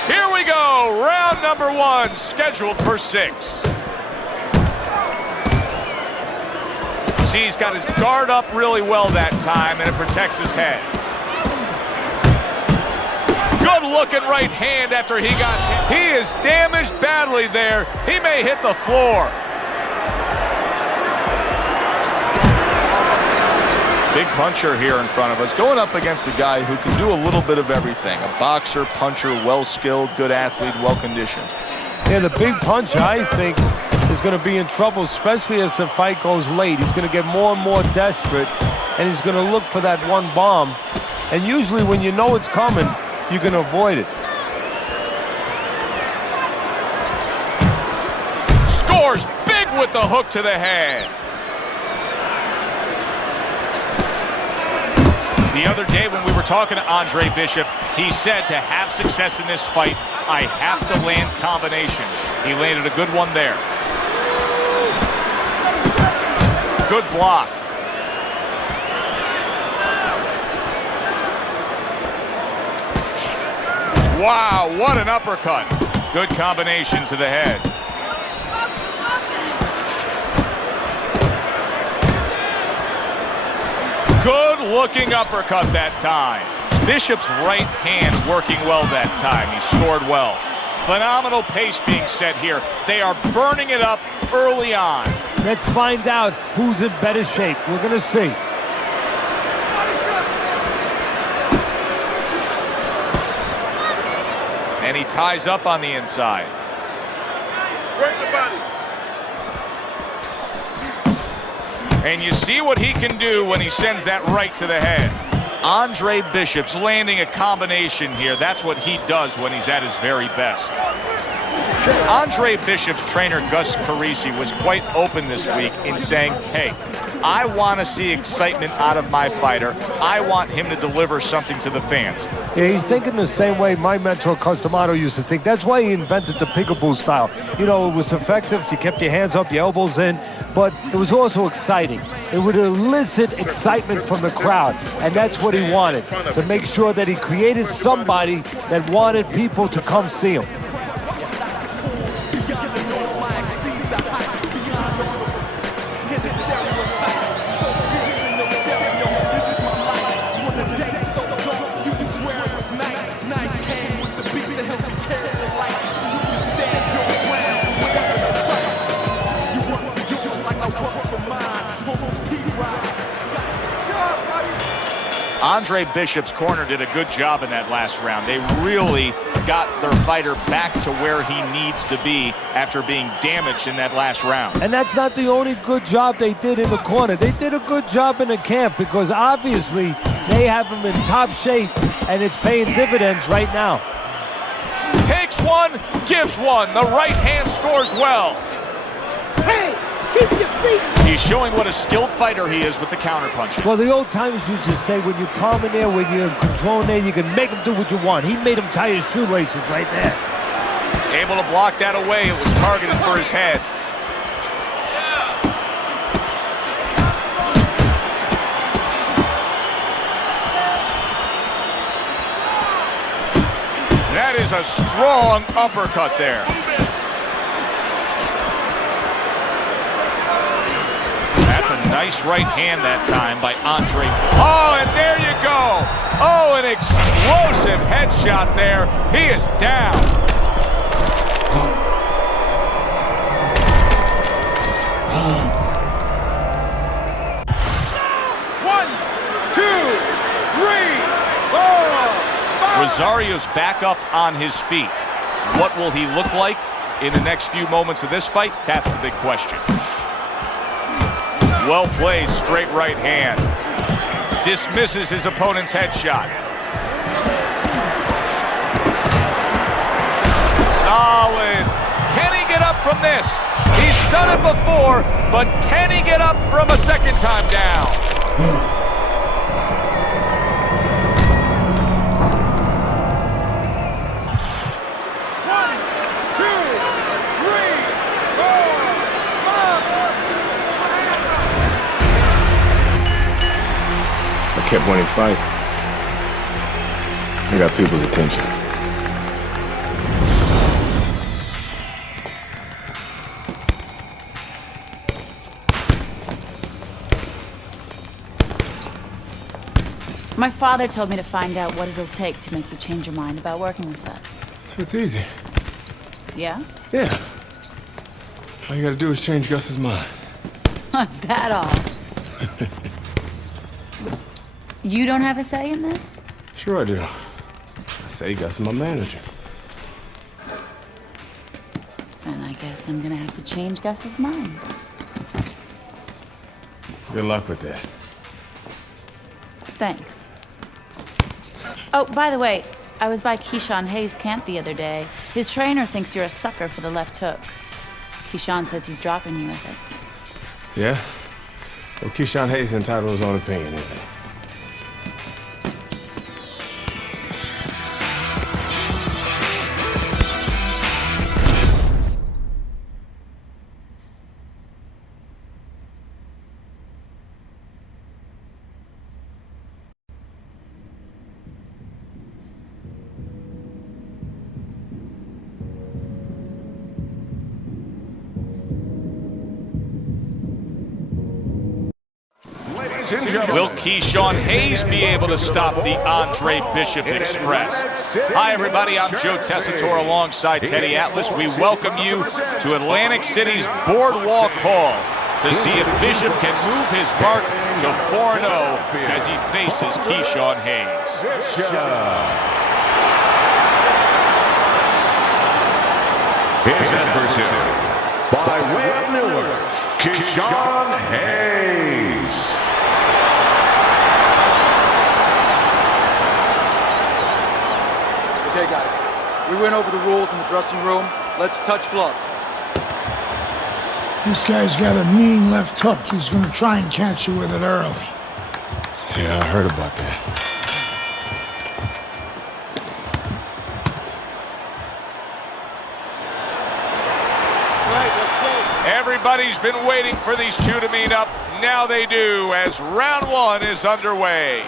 Here we go, round number 1, scheduled for 6. See, he's got his guard up really well that time, and it protects his head. Good looking right hand after he got hit. He is damaged badly there. He may hit the floor. Big puncher here in front of us, going up against a guy who can do a little bit of everything. A boxer, puncher, well-skilled, good athlete, well-conditioned. Yeah, the big puncher, I think, is going to be in trouble, especially as the fight goes late. He's going to get more and more desperate, and he's going to look for that one bomb. And usually when you know it's coming, you can avoid it. Scores big with the hook to the head. The other day when we were talking to Andre Bishop, he said to have success in this fight, I have to land combinations. He landed a good one there. Good block. Wow, what an uppercut. Good combination to the head. Good looking uppercut that time. Bishop's right hand working well that time. He scored well. Phenomenal pace being set here. They are burning it up early on. Let's find out who's in better shape. We're going to see. And he ties up on the inside. Break the body. And you see what he can do when he sends that right to the head. Andre Bishop's landing a combination here. That's what he does when he's at his very best. Andre Bishop's trainer, Gus Parisi, was quite open this week in saying, hey, I want to see excitement out of my fighter. I want him to deliver something to the fans. Yeah, he's thinking the same way my mentor, Customato, used to think. That's why he invented the peekaboo style. You know, it was effective. You kept your hands up, your elbows in, but it was also exciting. It would elicit excitement from the crowd, and that's what he wanted, to make sure that he created somebody that wanted people to come see him. Andre Bishop's corner did a good job in that last round. They really got their fighter back to where he needs to be after being damaged in that last round. And that's not the only good job they did in the corner. They did a good job in the camp because obviously they have him in top shape and it's paying dividends right now. Takes one, gives one. The right hand scores well. Hey, keep your feet. He's showing what a skilled fighter he is with the counterpunching. Well, the old timers used to say when you're calm in there, when you're controlling there, you can make him do what you want. He made him tie his shoelaces right there. Able to block that away. It was targeted for his head. That is a strong uppercut there. That's a nice right hand that time by Andre. Oh, and there you go. Oh, an explosive headshot there. He is down. One, two, three, four, five. Rosario's back up on his feet. What will he look like in the next few moments of this fight? That's the big question. Well played, straight right hand. Dismisses his opponent's headshot. Solid. Can he get up from this? He's done it before, but can he get up from a second time down? Kept winning fights. I got people's attention. My father told me to find out what it'll take to make you change your mind about working with us. It's easy. Yeah? Yeah. All you gotta do is change Gus's mind. Is that all? You don't have a say in this? Sure I do. I say Gus is my manager. Then I guess I'm gonna have to change Gus's mind. Good luck with that. Thanks. Oh, by the way, I was by Keyshawn Hayes' camp the other day. His trainer thinks you're a sucker for the left hook. Keyshawn says he's dropping you with it. Yeah? Well, Keyshawn Hayes is entitled to his own opinion, isn't he? Will Keyshawn Hayes be able to stop the Andre Bishop Express? Hi, everybody. I'm Joe Tessitore alongside Teddy Atlas. We welcome you to Atlantic City's Boardwalk Hall to see if Bishop can move his mark to 4-0 as he faces Keyshawn Hayes. His adversary, by way of Newark, Keyshawn Hayes. Okay, guys, we went over the rules in the dressing room. Let's touch gloves. This guy's got a mean left hook. He's gonna try and catch you with it early. Yeah, I heard about that. Everybody's been waiting for these two to meet up. Now they do, as round one is underway.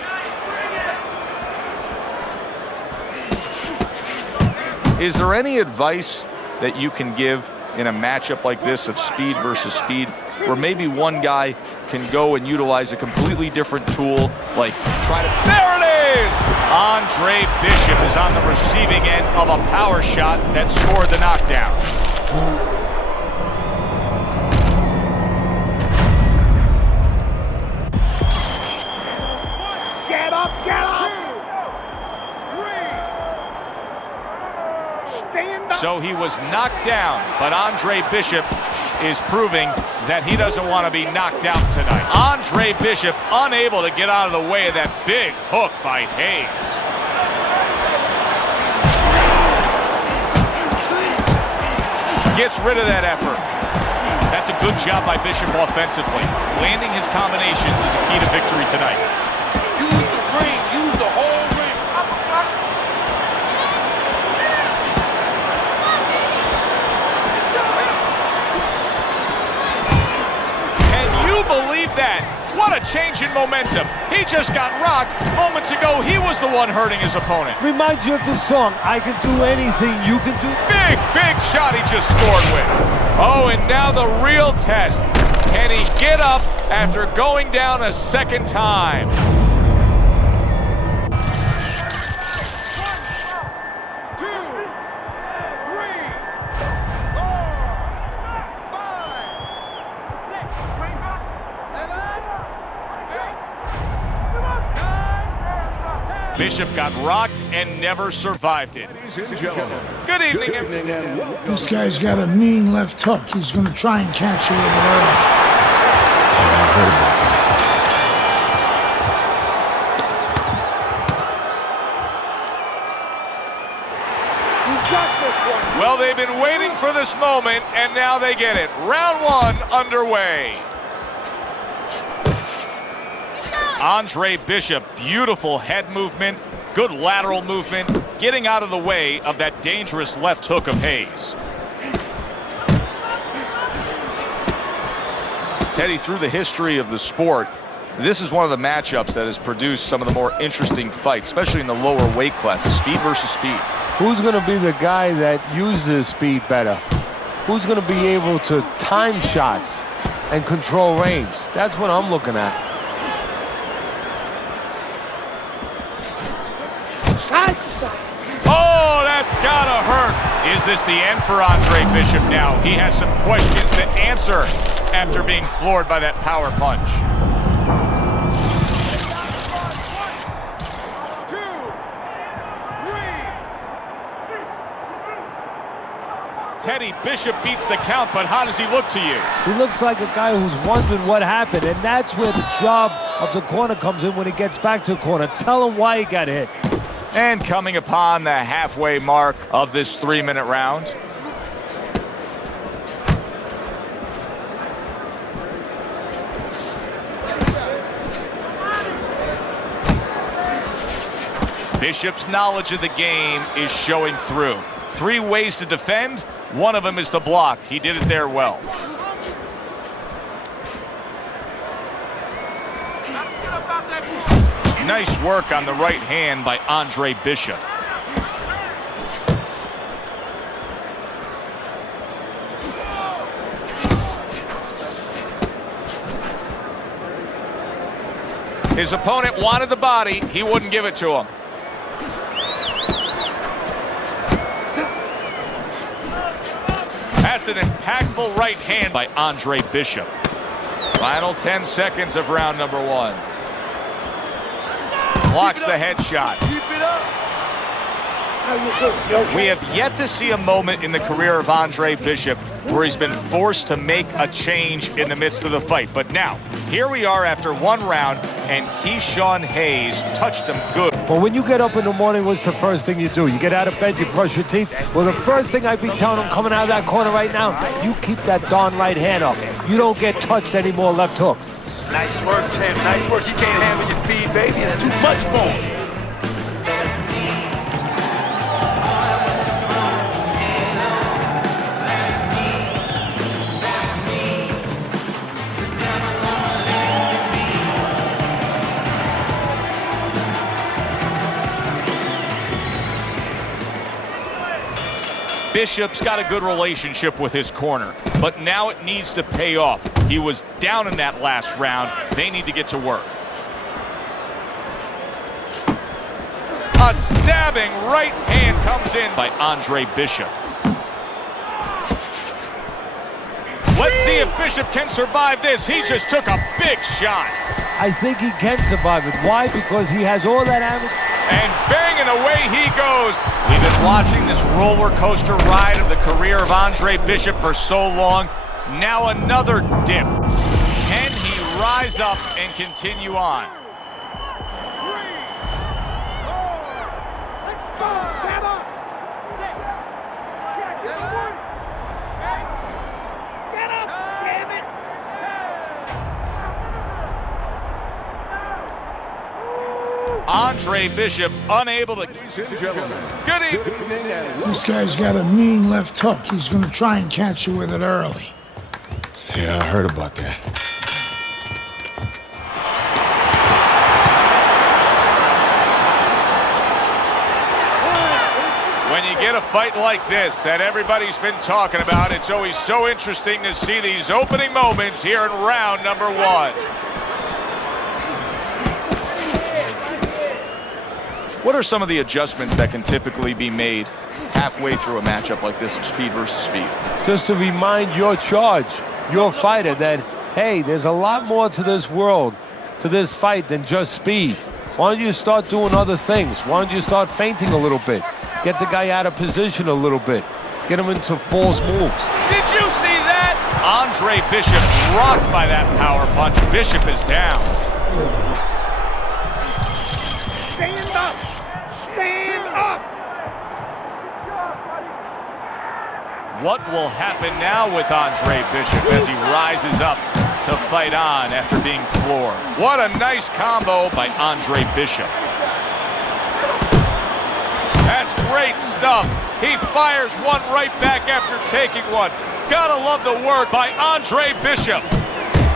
Is there any advice that you can give in a matchup like this of speed versus speed, where maybe one guy can go and utilize a completely different tool, like try to... There it is! Andre Bishop is on the receiving end of a power shot that scored the knockdown. Get up, get up! 2, 3. Stand up. So he was knocked down, but Andre Bishop is proving that he doesn't want to be knocked out tonight. Andre Bishop unable to get out of the way of that big hook by Hayes. Gets rid of that effort. That's a good job by Bishop offensively. Landing his combinations is a key to victory tonight. Use the ring, use the whole ring. Can you believe that? What a change in momentum. He just got rocked. Moments ago, he was the one hurting his opponent. Reminds you of the song, I Can Do Anything You Can Do. Big shot he just scored with. Oh, and now the real test. Can he get up after going down a second time? 2, 3, 4, 5, 6, 7, 8, 9, 10. Bishop got rocked and never survived it. Good evening. This guy's got a mean left hook. He's gonna try and catch you with it early. Yeah, I heard about that. Well, they've been waiting for this moment, and now they get it. Round one underway. Andre Bishop, beautiful head movement, good lateral movement, getting out of the way of that dangerous left hook of Hayes. Teddy, through the history of the sport, this is one of the matchups that has produced some of the more interesting fights, especially in the lower weight classes, speed versus speed. Who's going to be the guy that uses speed better? Who's going to be able to time shots and control range? That's what I'm looking at. Side to side. Oh, that's gotta hurt. Is this the end for Andre Bishop now? He has some questions to answer after being floored by that power punch. 2, 3. Teddy, Bishop beats the count, but how does he look to you? He looks like a guy who's wondering what happened, and that's where the job of the corner comes in when he gets back to the corner. Tell him why he got hit. And coming upon the halfway mark of this 3-minute round. Bishop's knowledge of the game is showing through. 3 ways to defend. One of them is to block. He did it there well. Nice work on the right hand by Andre Bishop. His opponent wanted the body. He wouldn't give it to him. That's an impactful right hand by Andre Bishop. Final 10 seconds of round number 1. Blocks the headshot. Keep it up. We have yet to see a moment in the career of Andre Bishop where he's been forced to make a change in the midst of the fight. But now, here we are after one round, and Keyshawn Hayes touched him good. Well, when you get up in the morning, what's the first thing you do? You get out of bed, you brush your teeth. Well, the first thing I'd be telling him coming out of that corner right now, you keep that darn right hand up. You don't get touched anymore left hooks. Nice work, champ. Nice work. He can't handle your speed, baby. It's too much for him. Bishop's got a good relationship with his corner, but now it needs to pay off. He was down in that last round. They need to get to work. A stabbing right hand comes in by Andre Bishop. Let's see if Bishop can survive this. He just took a big shot. I think he can survive it. Why? Because he has all that ammo. And banging away he goes. We've been watching this roller coaster ride of the career of Andre Bishop for so long. Now another dip. Can he rise up and continue on? 3, 4, 5, 6, 7, 8, get up, damn it! 10. Andre Bishop unable to. Good evening. This guy's got a mean left hook. He's going to try and catch you with it early. Yeah, I heard about that. When you get a fight like this that everybody's been talking about, it's always so interesting to see these opening moments here in round number 1. What are some of the adjustments that can typically be made halfway through a matchup like this of speed versus speed? Just to remind your charge, your fighter, that, hey, there's a lot more to this world, to this fight than just speed. Why don't you start doing other things? Why don't you start feinting a little bit? Get the guy out of position a little bit. Get him into false moves. Did you see that? Andre Bishop rocked by that power punch. Bishop is down. Stand up! Stand up! What will happen now with Andre Bishop as he rises up to fight on after being floored? What a nice combo by Andre Bishop. That's great stuff. He fires one right back after taking one. Gotta love the work by Andre Bishop.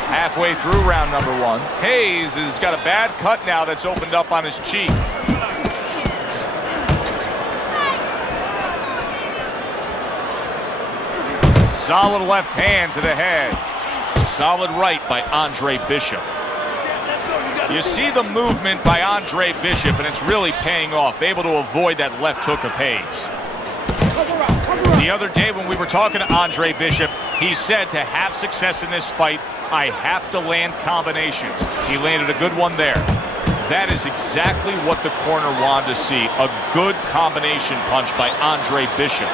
Halfway through round number 1, Hayes has got a bad cut now that's opened up on his cheek. Solid left hand to the head. Solid right by Andre Bishop. You see the movement by Andre Bishop, and it's really paying off, able to avoid that left hook of Hayes. The other day when we were talking to Andre Bishop, he said to have success in this fight, I have to land combinations. He landed a good one there. That is exactly what the corner wanted to see, a good combination punch by Andre Bishop.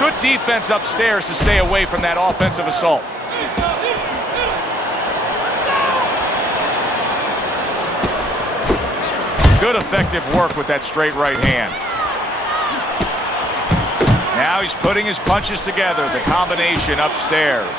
Good defense upstairs to stay away from that offensive assault. Good effective work with that straight right hand. Now he's putting his punches together, the combination upstairs.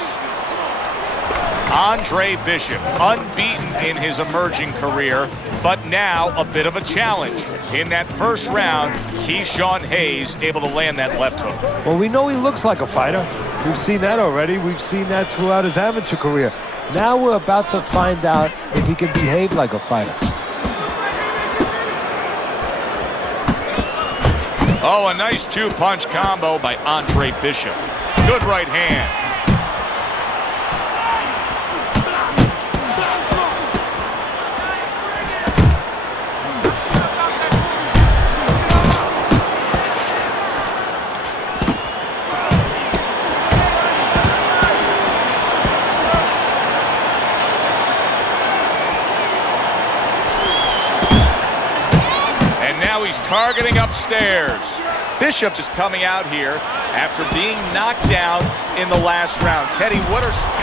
Andre Bishop, unbeaten in his emerging career, but now a bit of a challenge. In that first round, Keyshawn Hayes able to land that left hook. Well, we know he looks like a fighter. We've seen that already. We've seen that throughout his amateur career. Now we're about to find out if he can behave like a fighter. Oh, a nice two-punch combo by Andre Bishop. Good right hand. targeting upstairs. Bishop is coming out here after being knocked down in the last round. Teddy,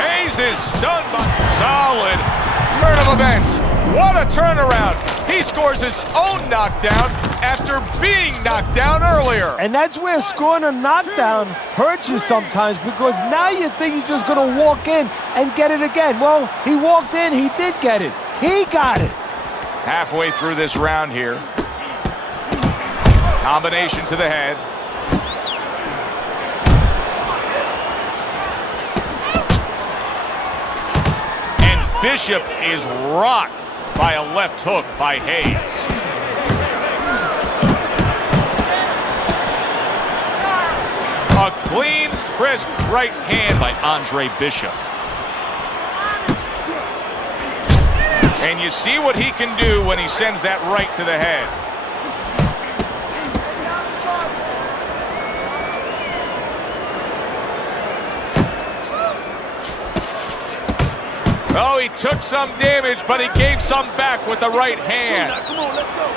Hayes is stunned by solid turn of events. What a turnaround. He scores his own knockdown after being knocked down earlier. And that's where scoring a knockdown hurts you sometimes, because now you think you're just going to walk in and get it again. Well, he walked in, he did get it. He got it. Halfway through this round here. Combination to the head. And Bishop is rocked by a left hook by Hayes. A clean, crisp right hand by Andre Bishop. And you see what he can do when he sends that right to the head. Oh, he took some damage, but he gave some back with the right hand. Come on, let's go.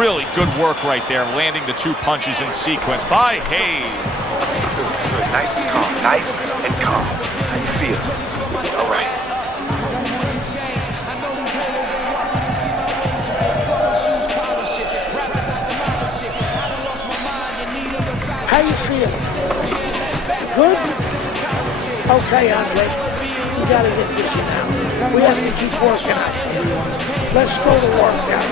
Really good work right there, landing the two punches in sequence by Hayes. Good. Nice and calm. Nice and calm. How you feel? All right. How you feel? Good? Okay, Andre. We gotta get this now. We have to keep working out. Let's go to work now.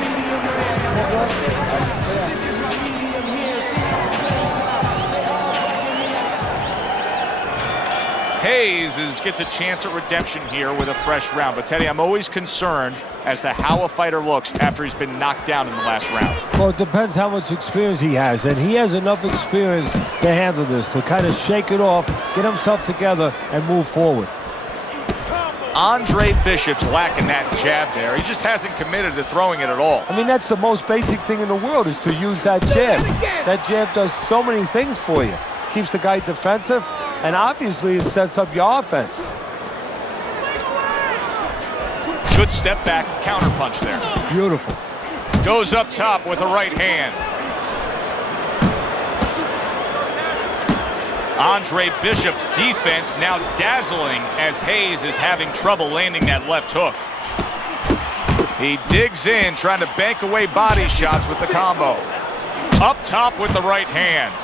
Hayes gets a chance at redemption here with a fresh round. But Teddy, I'm always concerned as to how a fighter looks after he's been knocked down in the last round. Well, it depends how much experience he has, and he has enough experience to handle this, to kind of shake it off, get himself together, and move forward. Andre Bishop's lacking that jab there. He just hasn't committed to throwing it at all. I mean, that's the most basic thing in the world, is to use that jab. That jab does so many things for you. Keeps the guy defensive, and obviously it sets up your offense. Good step back counter punch there. Beautiful. Goes up top with a right hand. Andre Bishop's defense now dazzling as Hayes is having trouble landing that left hook. He digs in, trying to bank away body shots with the combo. Up top with the right hand.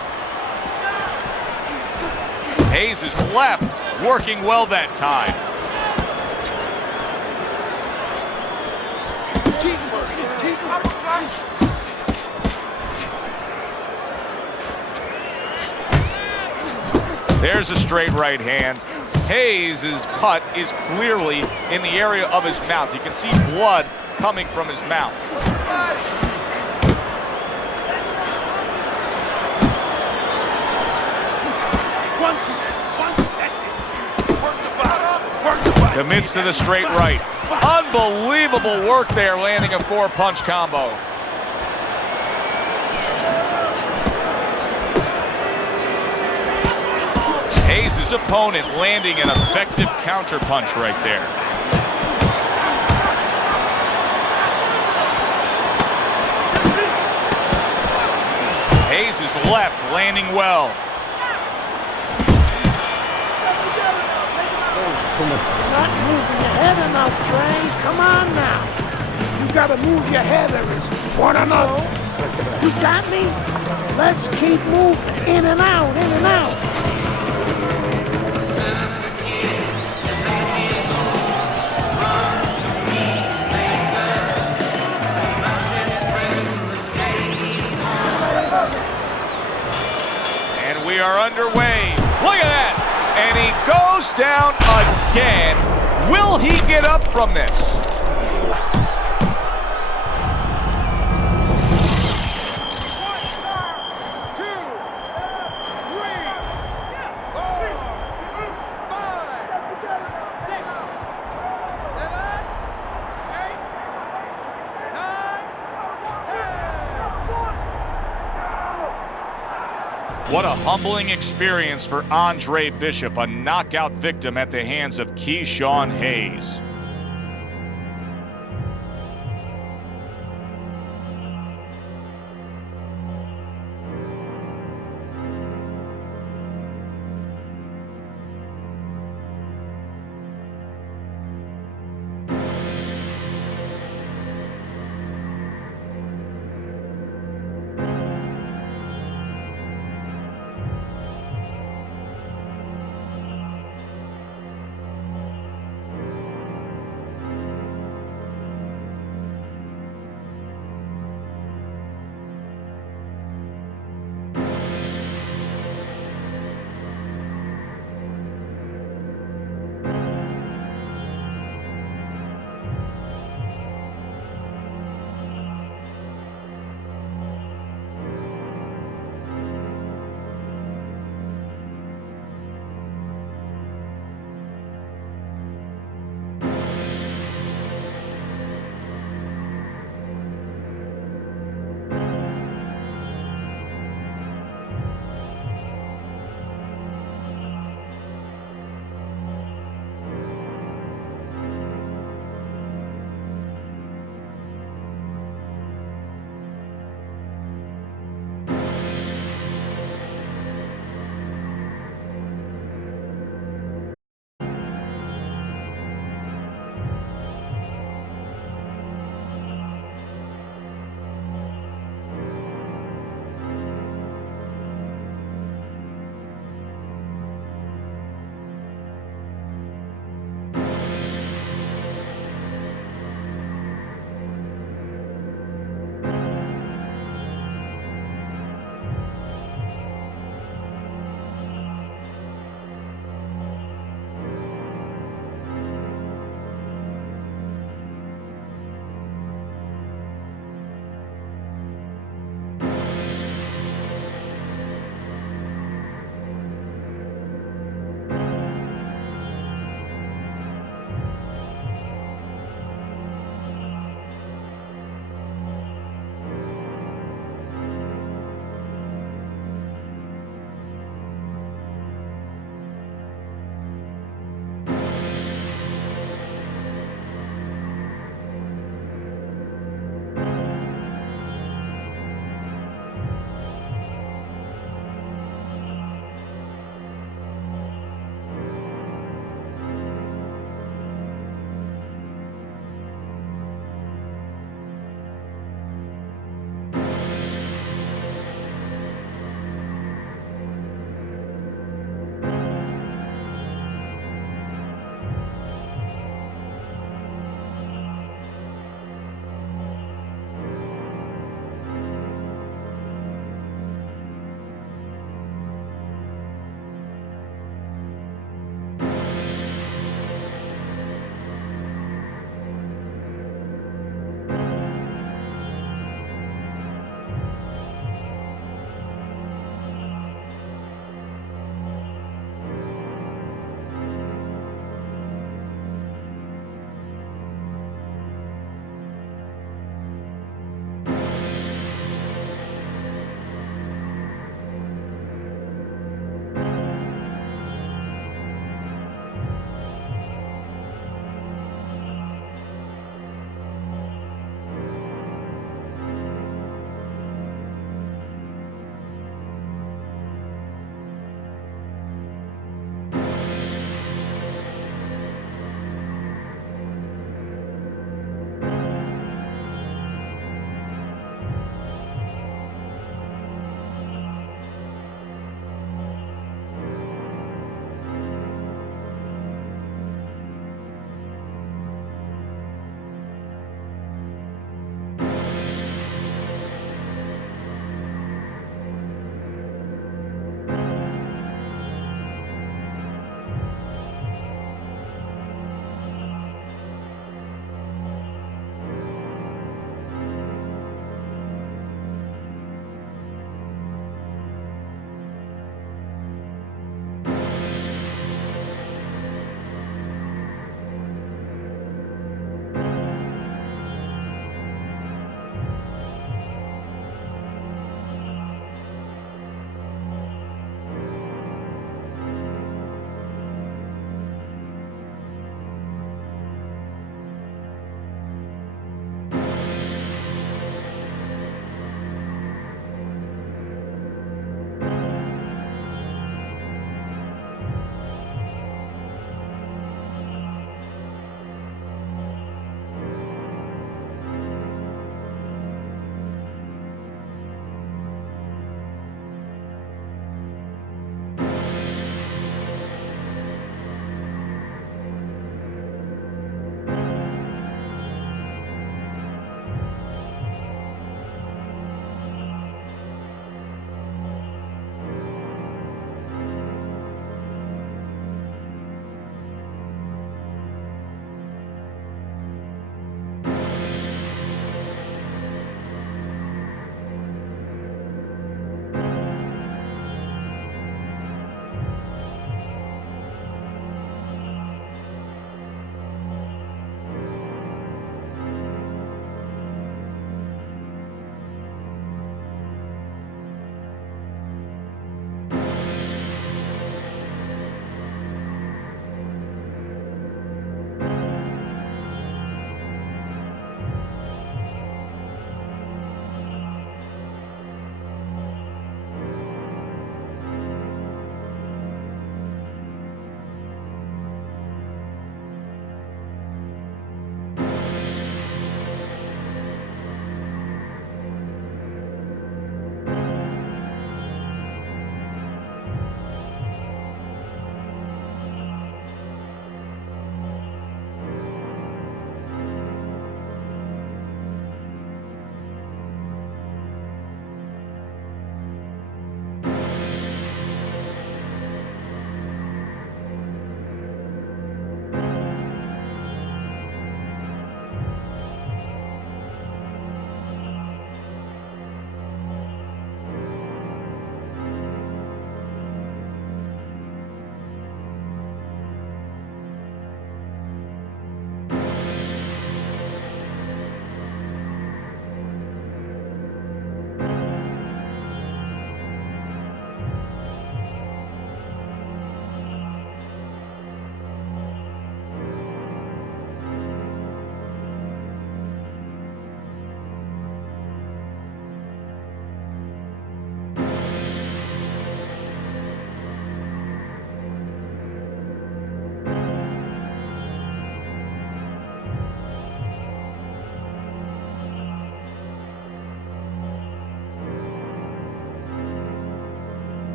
Hayes is left, working well that time. There's a straight right hand. Hayes' cut is clearly in the area of his mouth. You can see blood coming from his mouth. Commits to the straight right. Unbelievable work there, landing a four-punch combo. Hayes' opponent landing an effective counter punch right there. Hayes' left landing well. You're not moving your head enough, Trey. Come on now. You gotta move your head. There is one another. You got me? Let's keep moving. In and out, in and out. And we are underway. Look at that. And he goes down again. Will he get up from this? What a humbling experience for Andre Bishop, a knockout victim at the hands of Keyshawn Hayes.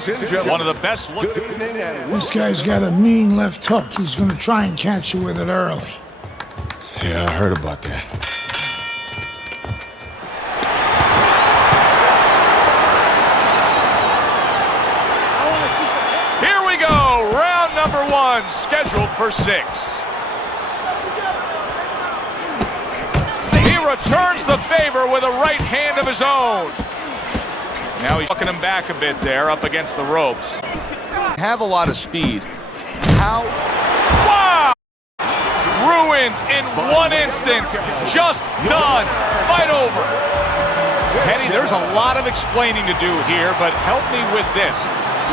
Ladies and gentlemen, one of the best looking. This guy's got a mean left hook. He's gonna try and catch you with it early. Yeah, I heard about that. Here we go, round number 1, scheduled for 6. He returns the favor with a right hand of his own. Now he's walking him back a bit there, up against the ropes. Have a lot of speed. How? Wow! Ruined in one instance. Just done. Fight over. Teddy, there's a lot of explaining to do here, but help me with this.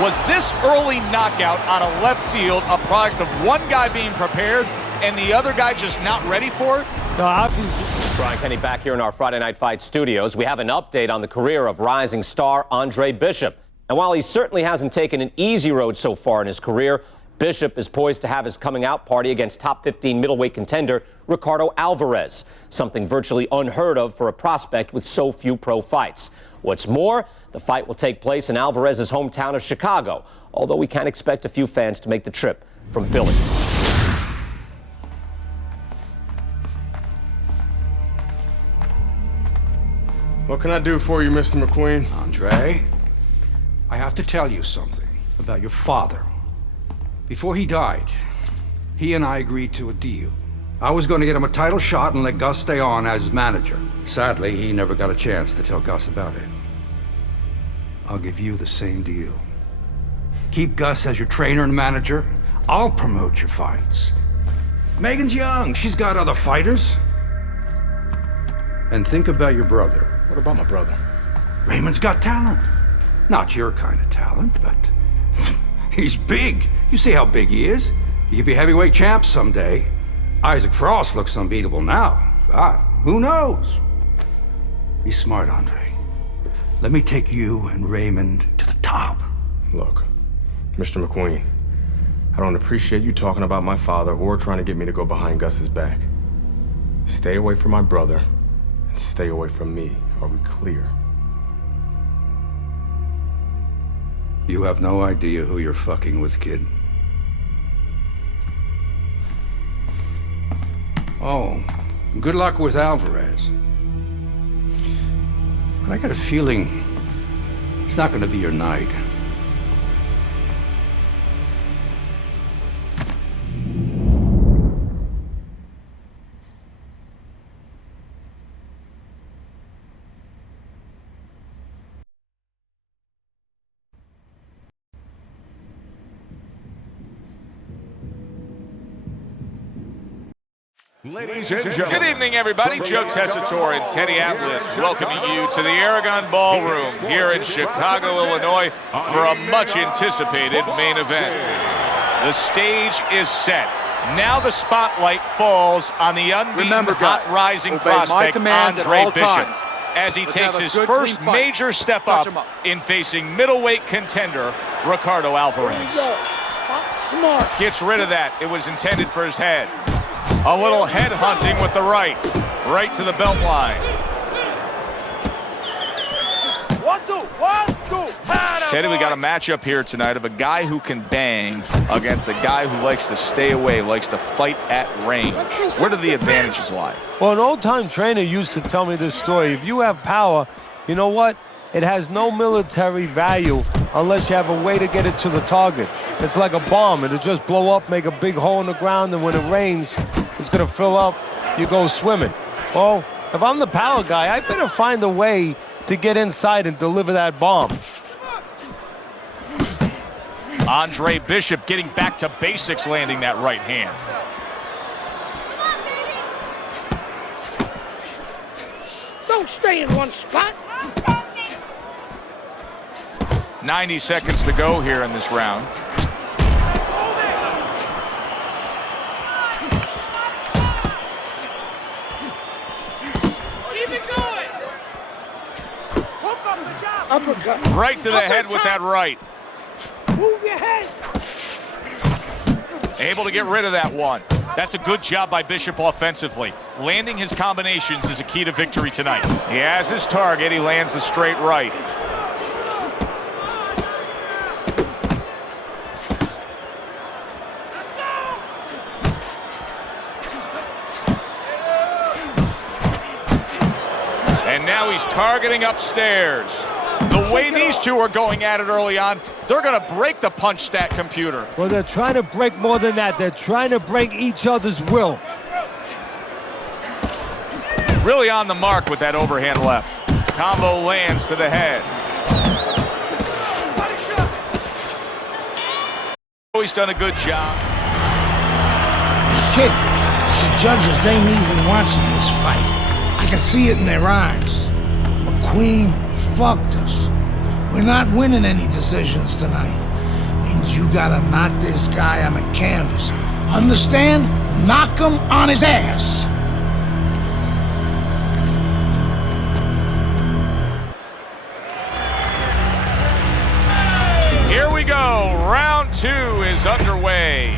Was this early knockout out of left field a product of one guy being prepared and the other guy just not ready for it? No, obviously. Brian Kenny back here in our Friday Night Fight studios. We have an update on the career of rising star Andre Bishop. And while he certainly hasn't taken an easy road so far in his career, Bishop is poised to have his coming out party against top 15 middleweight contender Ricardo Alvarez, something virtually unheard of for a prospect with so few pro fights. What's more, the fight will take place in Alvarez's hometown of Chicago, although we can expect a few fans to make the trip from Philly. What can I do for you, Mr. McQueen? Andre, I have to tell you something about your father. Before he died, he and I agreed to a deal. I was going to get him a title shot and let Gus stay on as manager. Sadly, he never got a chance to tell Gus about it. I'll give you the same deal. Keep Gus as your trainer and manager. I'll promote your fights. Megan's young. She's got other fighters. And think about your brother. What about my brother? Raymond's got talent. Not your kind of talent, but he's big. You see how big he is. He could be heavyweight champ someday. Isaac Frost looks unbeatable now. God, who knows? Be smart, Andre. Let me take you and Raymond to the top. Look, Mr. McQueen, I don't appreciate you talking about my father or trying to get me to go behind Gus's back. Stay away from my brother and stay away from me. Are we clear? You have no idea who you're fucking with, kid. Oh, good luck with Alvarez. But I got a feeling it's not gonna be your night. Ladies and gentlemen. Good evening, everybody. Joe Tessitore and Teddy Atlas welcoming you to the Aragon Ballroom here in Chicago, Illinois, for a much-anticipated main event. The stage is set. Now the spotlight falls on the unbeaten, hot rising prospect Andre Bishop as he takes his first major step up in facing middleweight contender Ricardo Alvarez. Gets rid of that. It was intended for his head. A little head hunting with the right to the belt line. 1, 2, 1, 2. Teddy, we got a matchup here tonight of a guy who can bang against a guy who likes to stay away, likes to fight at range. Where do the advantages lie? Well, an old-time trainer used to tell me this story. If you have power, you know what? It has no military value unless you have a way to get it to the target. It's like a bomb. It'll just blow up, make a big hole in the ground, and when it rains, it's going to fill up. You go swimming. Well, if I'm the power guy, I better find a way to get inside and deliver that bomb. Andre Bishop getting back to basics, landing that right hand. Don't stay in one spot. 90 seconds to go here in this round. Uppercut. Right to the head with that right. Move your head. Able to get rid of that one. That's a good job by Bishop offensively. Landing his combinations is a key to victory tonight. He has his target. He lands the straight right. And now he's targeting upstairs. The way these two are going at it early on, they're going to break the punch stat computer. Well, they're trying to break more than that. They're trying to break each other's will. Really on the mark with that overhand left. Combo lands to the head. He's done a good job. Kid, the judges ain't even watching this fight. I can see it in their eyes. McQueen fucked us. We're not winning any decisions tonight. Means you gotta knock this guy on the canvas. Understand? Knock him on his ass. Here we go. Round 2 is underway.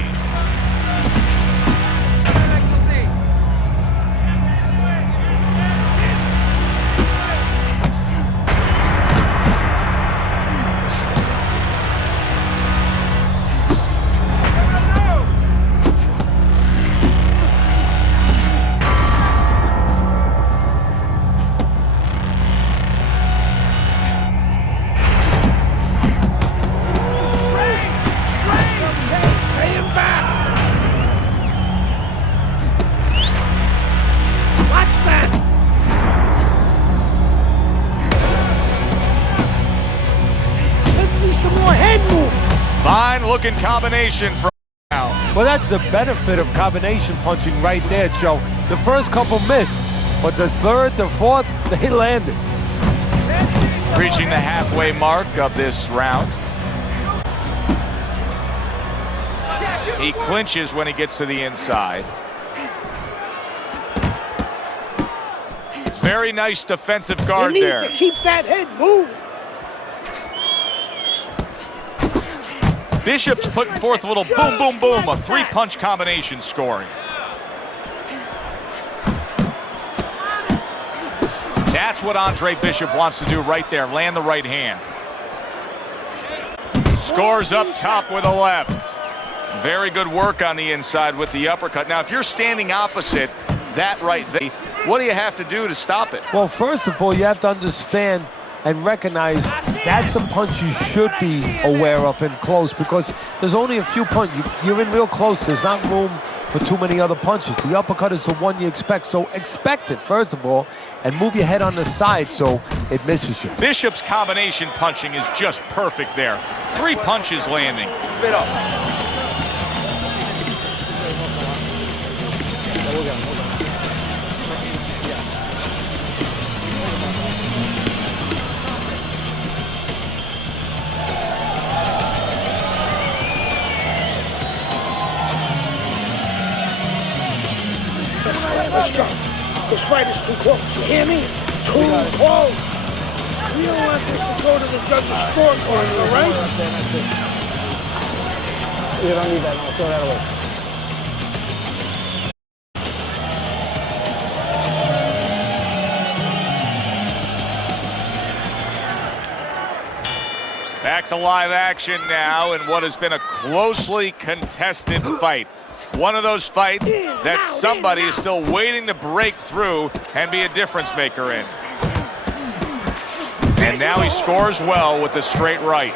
Fine-looking combination from now. Well, that's the benefit of combination punching right there, Joe. The first couple missed, but the third, the fourth, they landed. Reaching the halfway mark of this round. He clinches when he gets to the inside. Very nice defensive guard there. You need to keep that head moving. Bishop's putting forth a little boom, boom, boom, a 3-punch combination scoring. That's what Andre Bishop wants to do right there, land the right hand. Scores up top with a left. Very good work on the inside with the uppercut. Now, if you're standing opposite that right there, what do you have to do to stop it? Well, first of all, you have to understand and recognize that's a punch you should be aware of and close, because there's only a few punches. You're in real close. There's not room for too many other punches. The uppercut is the one you expect, so expect it, first of all, and move your head on the side so it misses you. Bishop's combination punching is just perfect there. 3 punches landing. Spit up. Let's go. This fight is too close. You hear me? Too close. We don't want this to go to the judge's scorecard, all right? You don't need that. No, throw that away. Back to live action now in what has been a closely contested fight. One of those fights that somebody is still waiting to break through and be a difference maker in. And now he scores well with the straight right.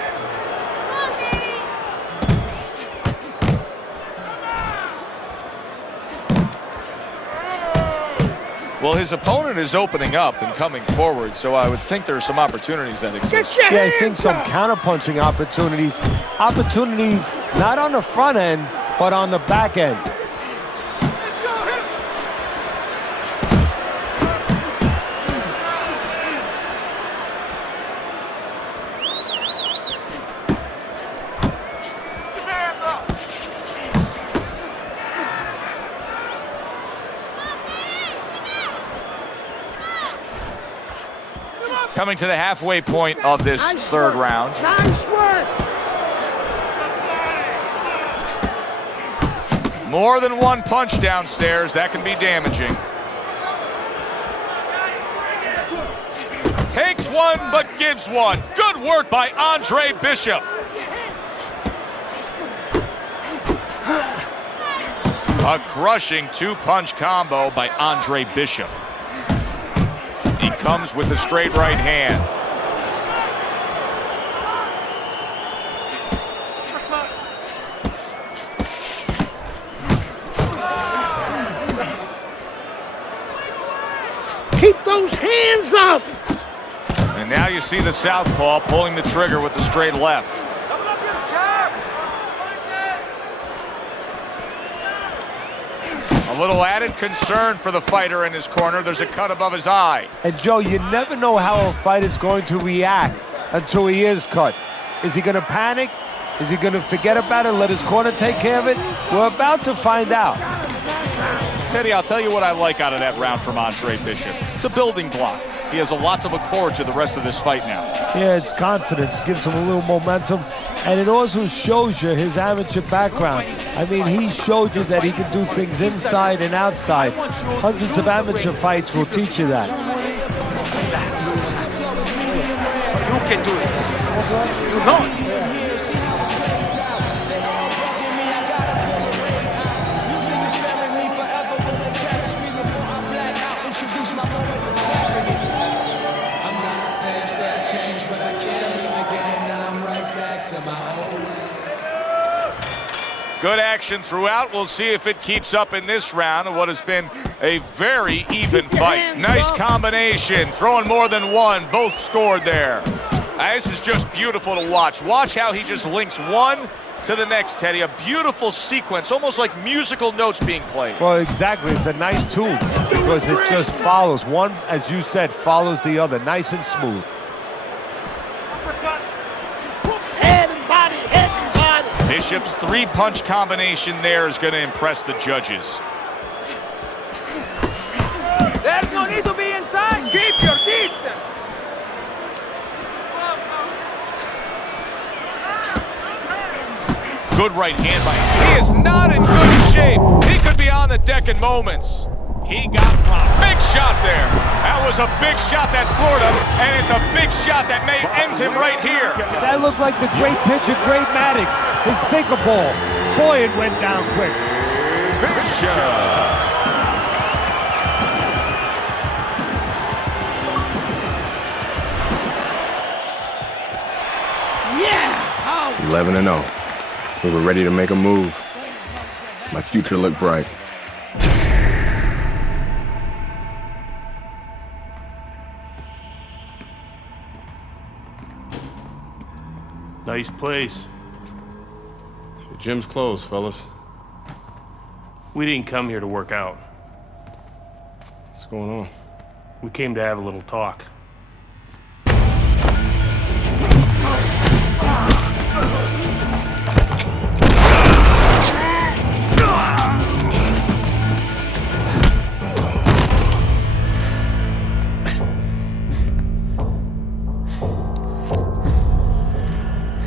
Well, his opponent is opening up and coming forward, so I would think there's some opportunities that exist. Yeah, I think some counter-punching opportunities. Opportunities not on the front end, but on the back end. Coming to the halfway point of this third round. Nice work. More than one punch downstairs, that can be damaging. Takes one, but gives one. Good work by Andre Bishop. A crushing 2-punch combo by Andre Bishop. He comes with the straight right hand. Keep those hands up! And now you see the southpaw pulling the trigger with the straight left. A little added concern for the fighter in his corner. There's a cut above his eye. And Joe, you never know how a fighter's going to react until he is cut. Is he going to panic? Is he going to forget about it, let his corner take care of it? We're about to find out. Teddy, I'll tell you what I like out of that round from Andre Bishop. It's a building block. He has a lot to look forward to the rest of this fight now. Yeah, it's confidence, gives him a little momentum, and it also shows you his amateur background. I mean, he showed you that he can do things inside and outside. Hundreds of amateur fights will teach you that. You can do it. You know it. Good action throughout. We'll see if it keeps up in this round of what has been a very even fight. Nice combination, throwing more than one. Both scored there. This is just beautiful to watch. Watch how he just links one to the next, Teddy. A beautiful sequence, almost like musical notes being played. Well, exactly. It's a nice tool because it just follows. One, as you said, follows the other. Nice and smooth. Bishop's three-punch combination there is going to impress the judges. There's no need to be inside. Keep your distance. Good right hand by him. He is not in good shape. He could be on the deck in moments. He got popped. Big shot there. That was a big shot that floored him, and it's a big shot that may end him right here. That looked like the great pitcher, gr8man, his sinker ball. Boy, it went down quick. Yeah! 11-0. We were ready to make a move. My future looked bright. Nice place. The gym's closed, fellas. We didn't come here to work out. What's going on? We came to have a little talk.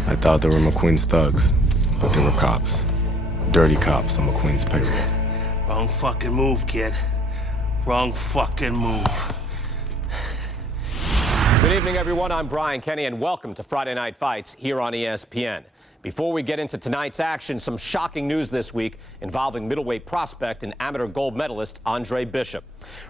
I thought they were McQueen's thugs, but they were cops. Dirty cops on McQueen's payroll. Wrong fucking move, kid. Wrong fucking move. Good evening, everyone. I'm Brian Kenny, and welcome to Friday Night Fights here on ESPN. Before we get into tonight's action, some shocking news this week involving middleweight prospect and amateur gold medalist Andre Bishop.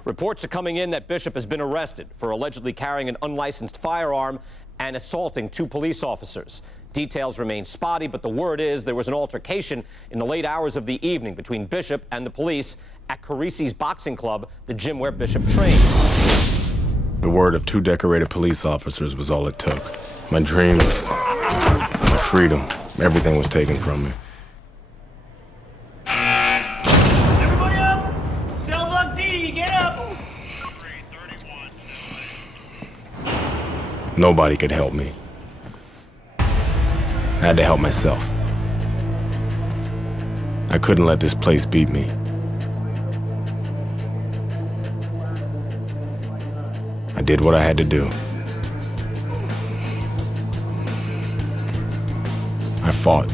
Reports are coming in that Bishop has been arrested for allegedly carrying an unlicensed firearm and assaulting 2 police officers. Details remain spotty, but the word is there was an altercation in the late hours of the evening between Bishop and the police at Carisi's Boxing Club, the gym where Bishop trains. The word of 2 decorated police officers was all it took. My dreams, my freedom, everything was taken from me. Everybody up! Cell block D, get up! Nobody could help me. I had to help myself. I couldn't let this place beat me. I did what I had to do. I fought.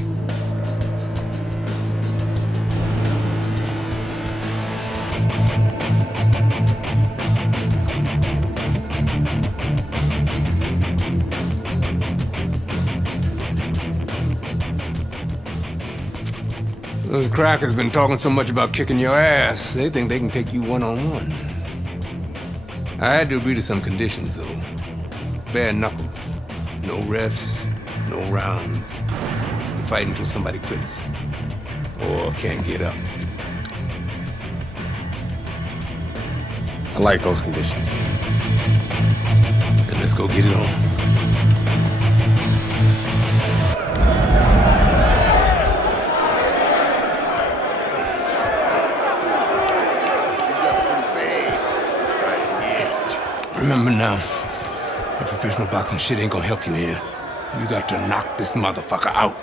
Those crackers been talking so much about kicking your ass, they think they can take you one-on-one. I had to agree to some conditions, though. Bare knuckles. No refs, no rounds. You fight until somebody quits. Or can't get up. I like those conditions. And let's go get it on. Remember now, that professional boxing shit ain't gonna help you here. You got to knock this motherfucker out.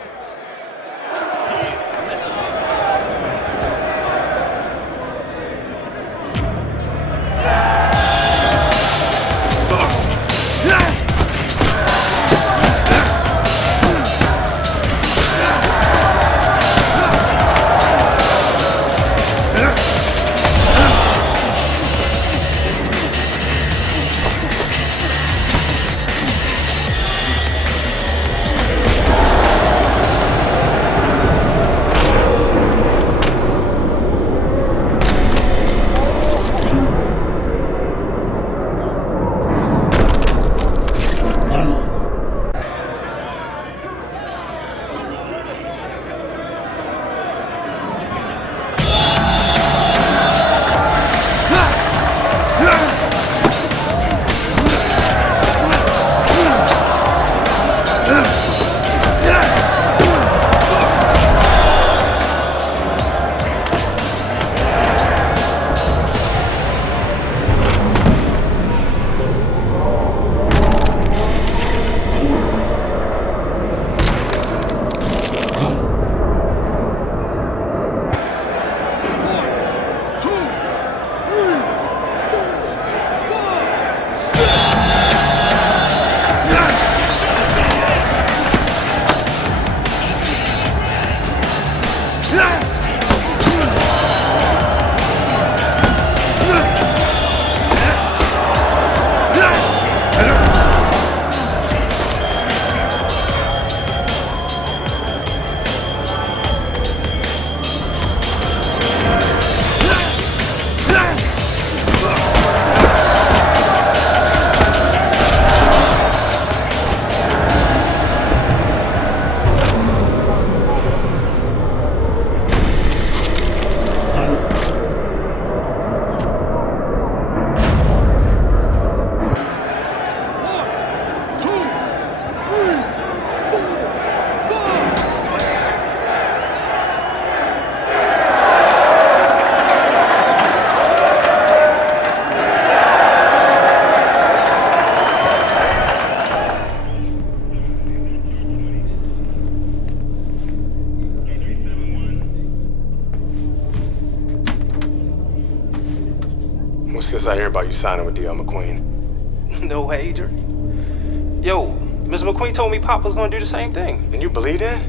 What's this I hear about you signing with D.L. McQueen? No way, Adrian. Yo, Mr. McQueen told me Pop was gonna do the same thing. And you believe that?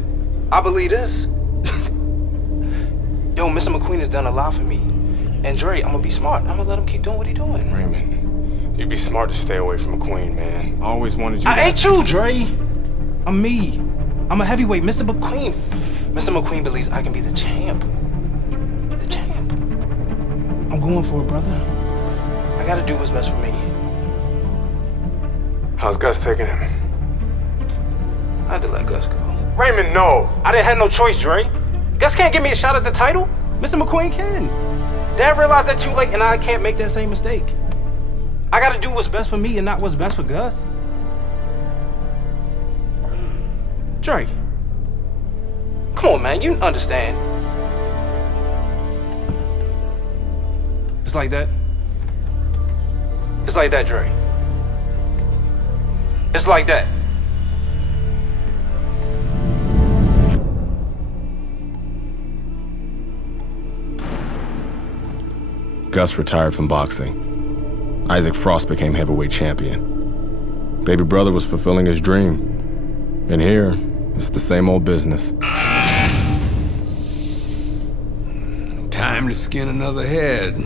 I believe this. Yo, Mr. McQueen has done a lot for me. And Dre, I'm gonna be smart. I'm gonna let him keep doing what he doing. Raymond, you'd be smart to stay away from McQueen, man. I always wanted you I ain't you, Dre. I'm me. I'm a heavyweight, Mr. McQueen. Mr. McQueen believes I can be the champ. The champ. I'm going for it, brother. I gotta do what's best for me. How's Gus taking him? I had to let Gus go. Raymond, no! I didn't have no choice, Dre. Gus can't give me a shot at the title. Mr. McQueen can. Dad realized that too late, and I can't make that same mistake. I gotta do what's best for me and not what's best for Gus. Dre. Come on, man, you understand. It's like that. It's like that, Dre. It's like that. Gus retired from boxing. Isaac Frost became heavyweight champion. Baby brother was fulfilling his dream. And here, it's the same old business. Time to skin another head.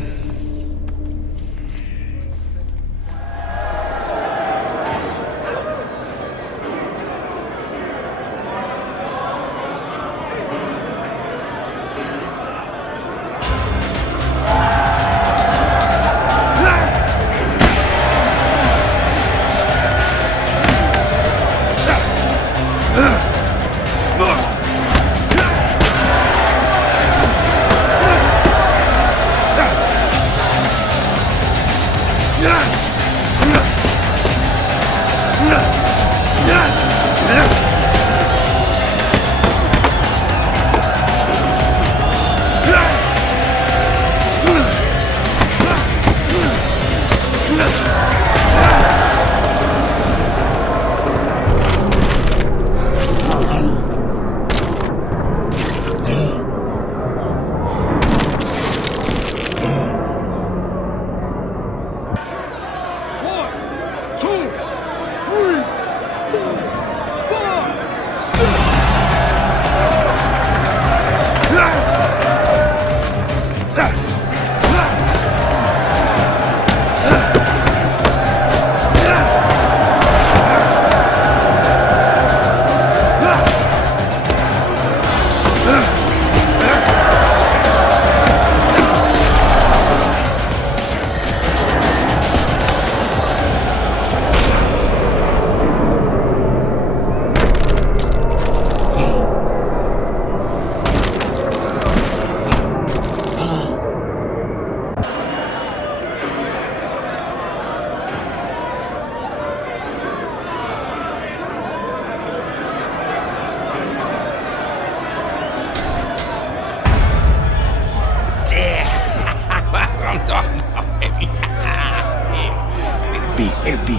Way to be.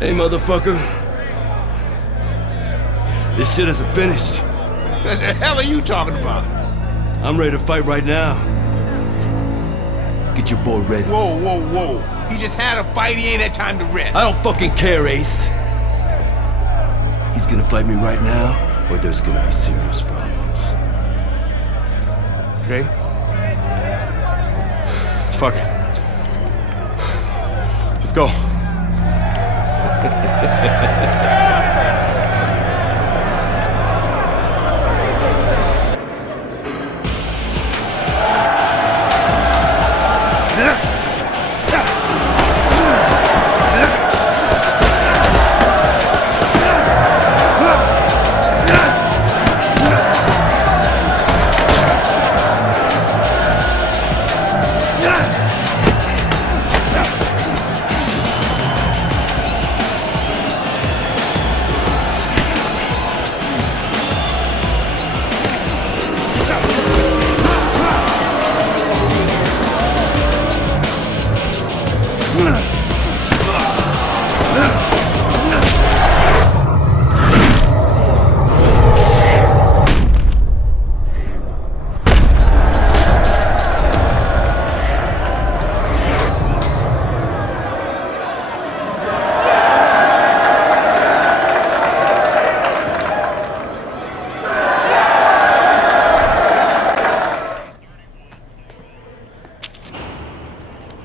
Hey, motherfucker. This shit isn't finished. What the hell are you talking about? I'm ready to fight right now. Get your boy ready. Whoa, whoa, whoa. He just had a fight, he ain't had time to rest. I don't fucking care, Ace. He's gonna fight me right now, or there's gonna be serious problems. Okay? Fuck it. Let's go.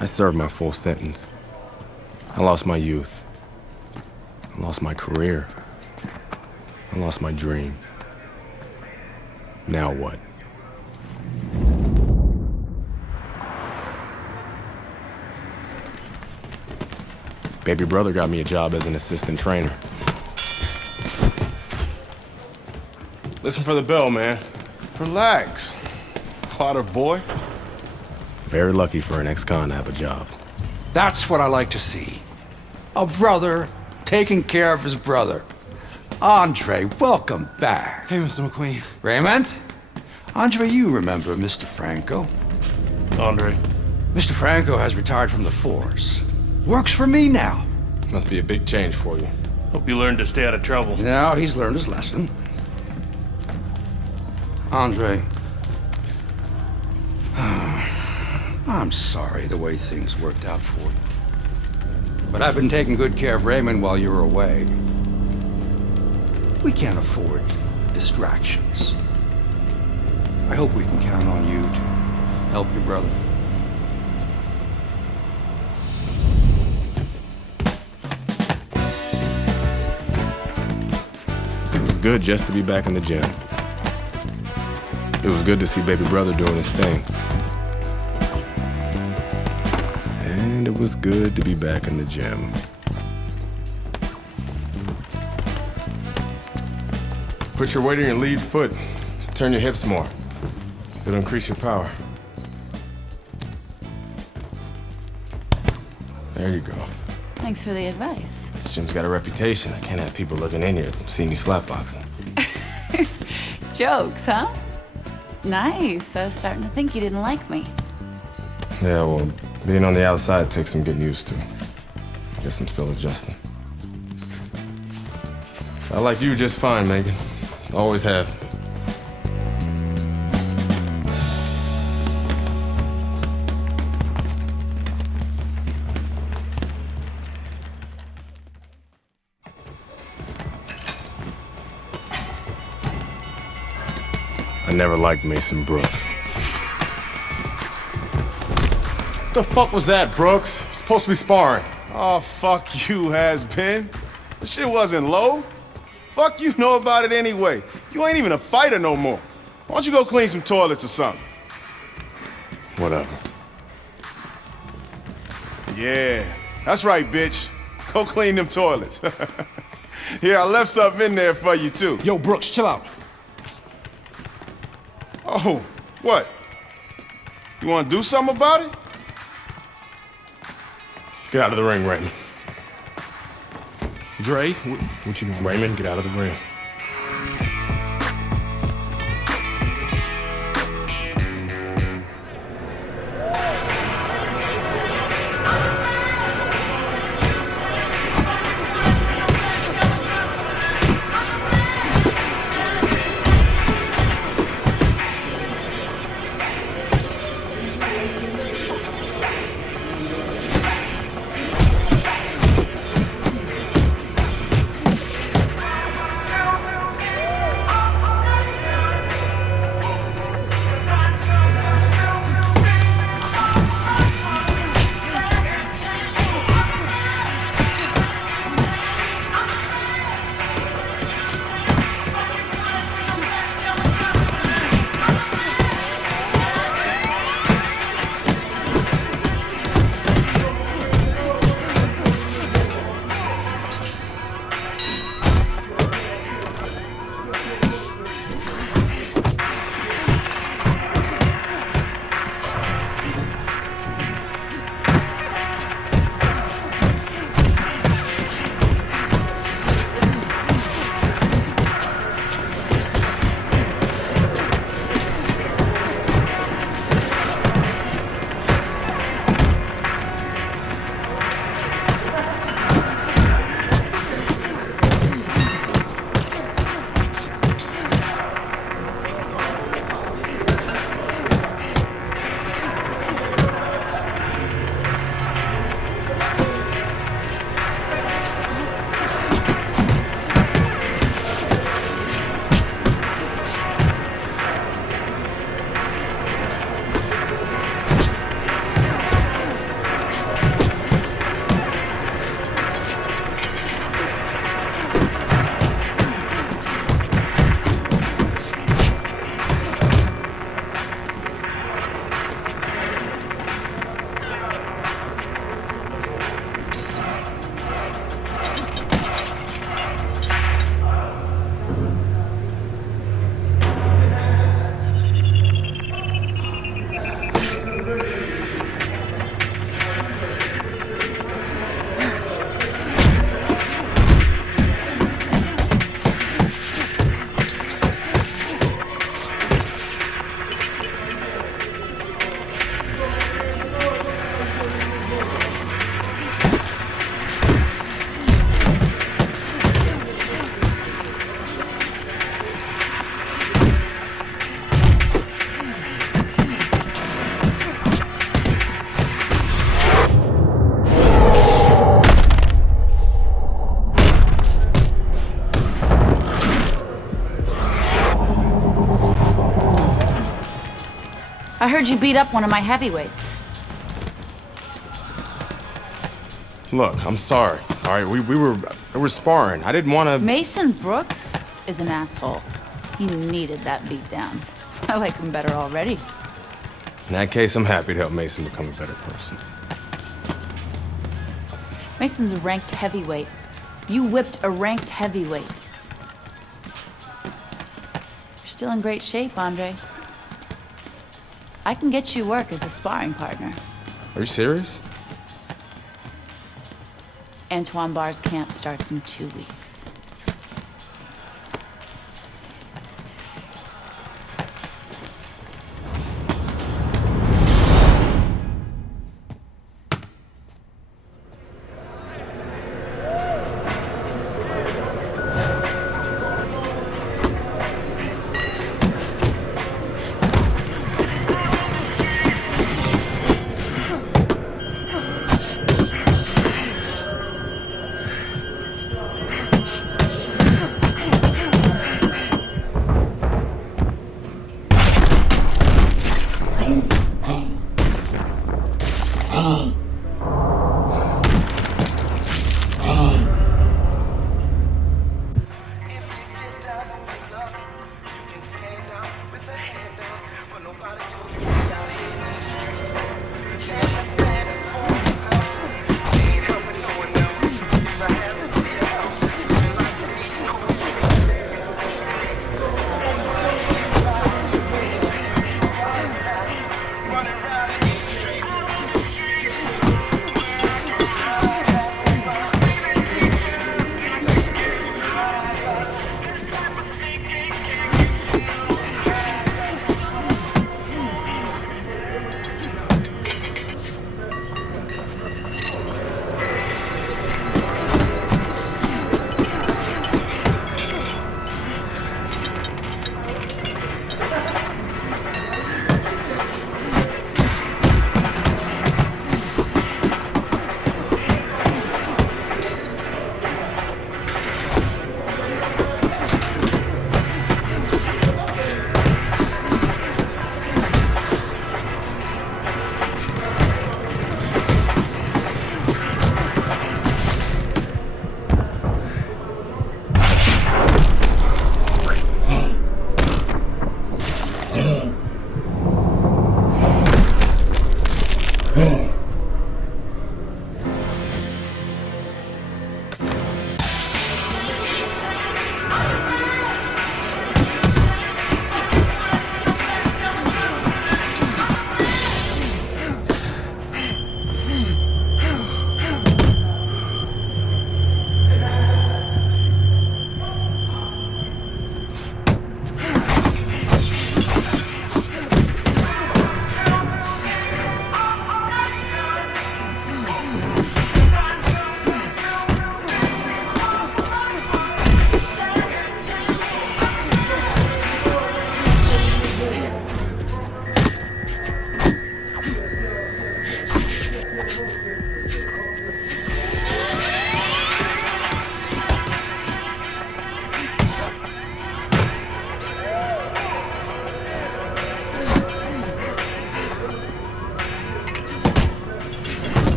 I served my full sentence. I lost my youth. I lost my career. I lost my dream. Now what? Baby brother got me a job as an assistant trainer. Listen for the bell, man. Relax. Potter boy. Very lucky for an ex-con to have a job. That's what I like to see. A brother taking care of his brother. Andre, welcome back. Hey, Mr. McQueen. Raymond? Andre, you remember Mr. Franco? Andre. Mr. Franco has retired from the force. Works for me now. Must be a big change for you. Hope you learned to stay out of trouble. Now he's learned his lesson. Andre, I'm sorry the way things worked out for you. But I've been taking good care of Raymond while you were away. We can't afford distractions. I hope we can count on you to help your brother. It was good just to be back in the gym. It was good to see baby brother doing his thing. And it was good to be back in the gym. Put your weight on your lead foot. Turn your hips more. It'll increase your power. There you go. Thanks for the advice. This gym's got a reputation. I can't have people looking in here seeing me slapboxing. Jokes, huh? Nice. I was starting to think you didn't like me. Yeah, well, being on the outside takes some getting used to. Guess I'm still adjusting. I like you just fine, Megan. Always have. I never liked Mason Brooks. What the fuck was that, Brooks? You're supposed to be sparring. Oh, fuck you, has-been. This shit wasn't low. Fuck you know about it anyway. You ain't even a fighter no more. Why don't you go clean some toilets or something? Whatever. Yeah, that's right, bitch. Go clean them toilets. Yeah, I left something in there for you, too. Yo, Brooks, chill out. Oh, what? You want to do something about it? Get out of the ring, Raymond. Dre, What you doing? Raymond, get out of the ring. I heard you beat up one of my heavyweights. Look, I'm sorry. All right, we were sparring. I didn't want to. Mason Brooks is an asshole. He needed that beatdown. I like him better already. In that case, I'm happy to help Mason become a better person. Mason's a ranked heavyweight. You whipped a ranked heavyweight. You're still in great shape, Andre. I can get you work as a sparring partner. Are you serious? Antoine Barr's camp starts in 2 weeks.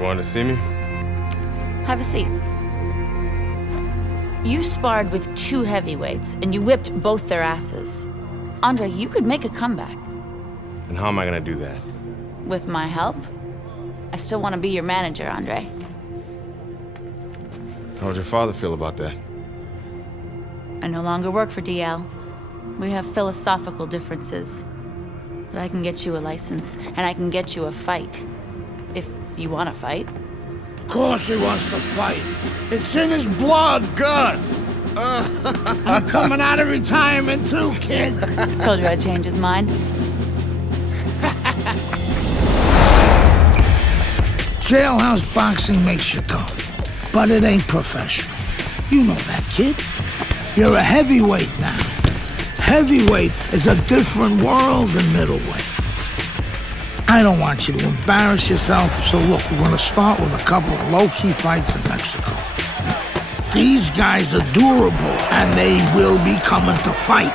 wanted to see me? Have a seat. You sparred with 2 heavyweights, and you whipped both their asses. Andre, you could make a comeback. And how am I gonna do that? With my help? I still want to be your manager, Andre. How would your father feel about that? I no longer work for DL. We have philosophical differences. But I can get you a license, and I can get you a fight. If you want to fight. Of course he wants to fight. It's in his blood. Gus! I'm coming out of retirement too, kid. Told you I'd change his mind. Jailhouse boxing makes you tough, but it ain't professional. You know that, kid. You're a heavyweight now. Heavyweight is a different world than middleweight. I don't want you to embarrass yourself, so look, we're gonna start with a couple of low-key fights in Mexico. These guys are durable, and they will be coming to fight.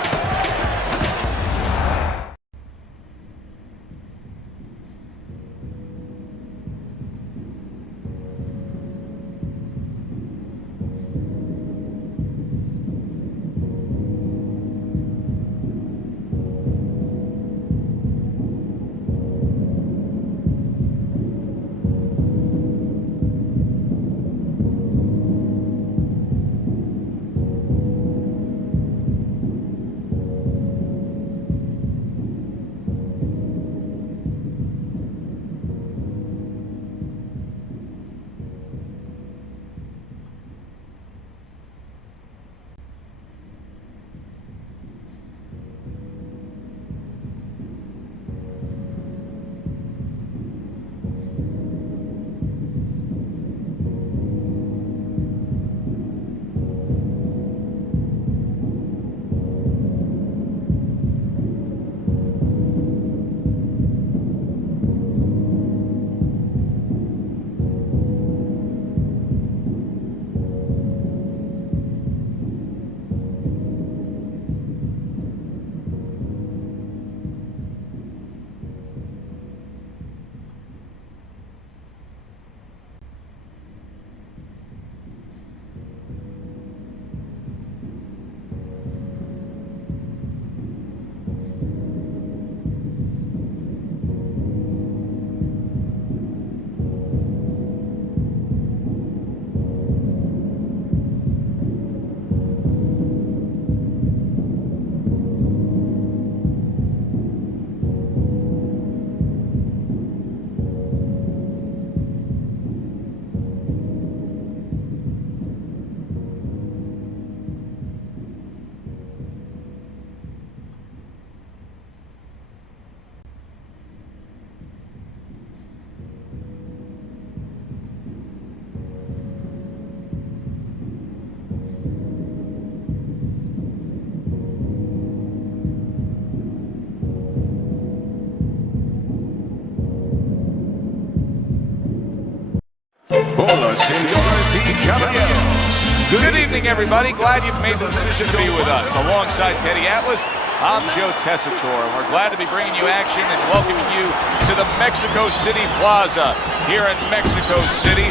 Hola, señores y caballeros. Good evening, everybody. Glad you've made the decision to be with us. Alongside Teddy Atlas, I'm Joe Tessitore, and we're glad to be bringing you action and welcoming you to the Mexico City Plaza here in Mexico City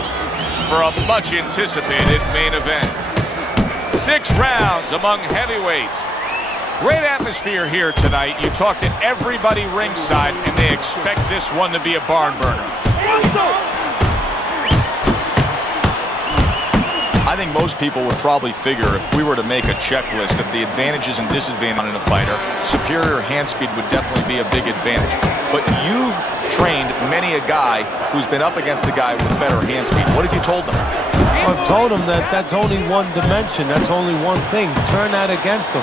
for a much-anticipated main event. 6 rounds among heavyweights. Great atmosphere here tonight. You talk to everybody ringside, and they expect this one to be a barn burner. I think most people would probably figure if we were to make a checklist of the advantages and disadvantages in a fighter, superior hand speed would definitely be a big advantage. But you've trained many a guy who's been up against a guy with better hand speed. What have you told them? I've told them that that's only one dimension. That's only one thing. Turn that against them.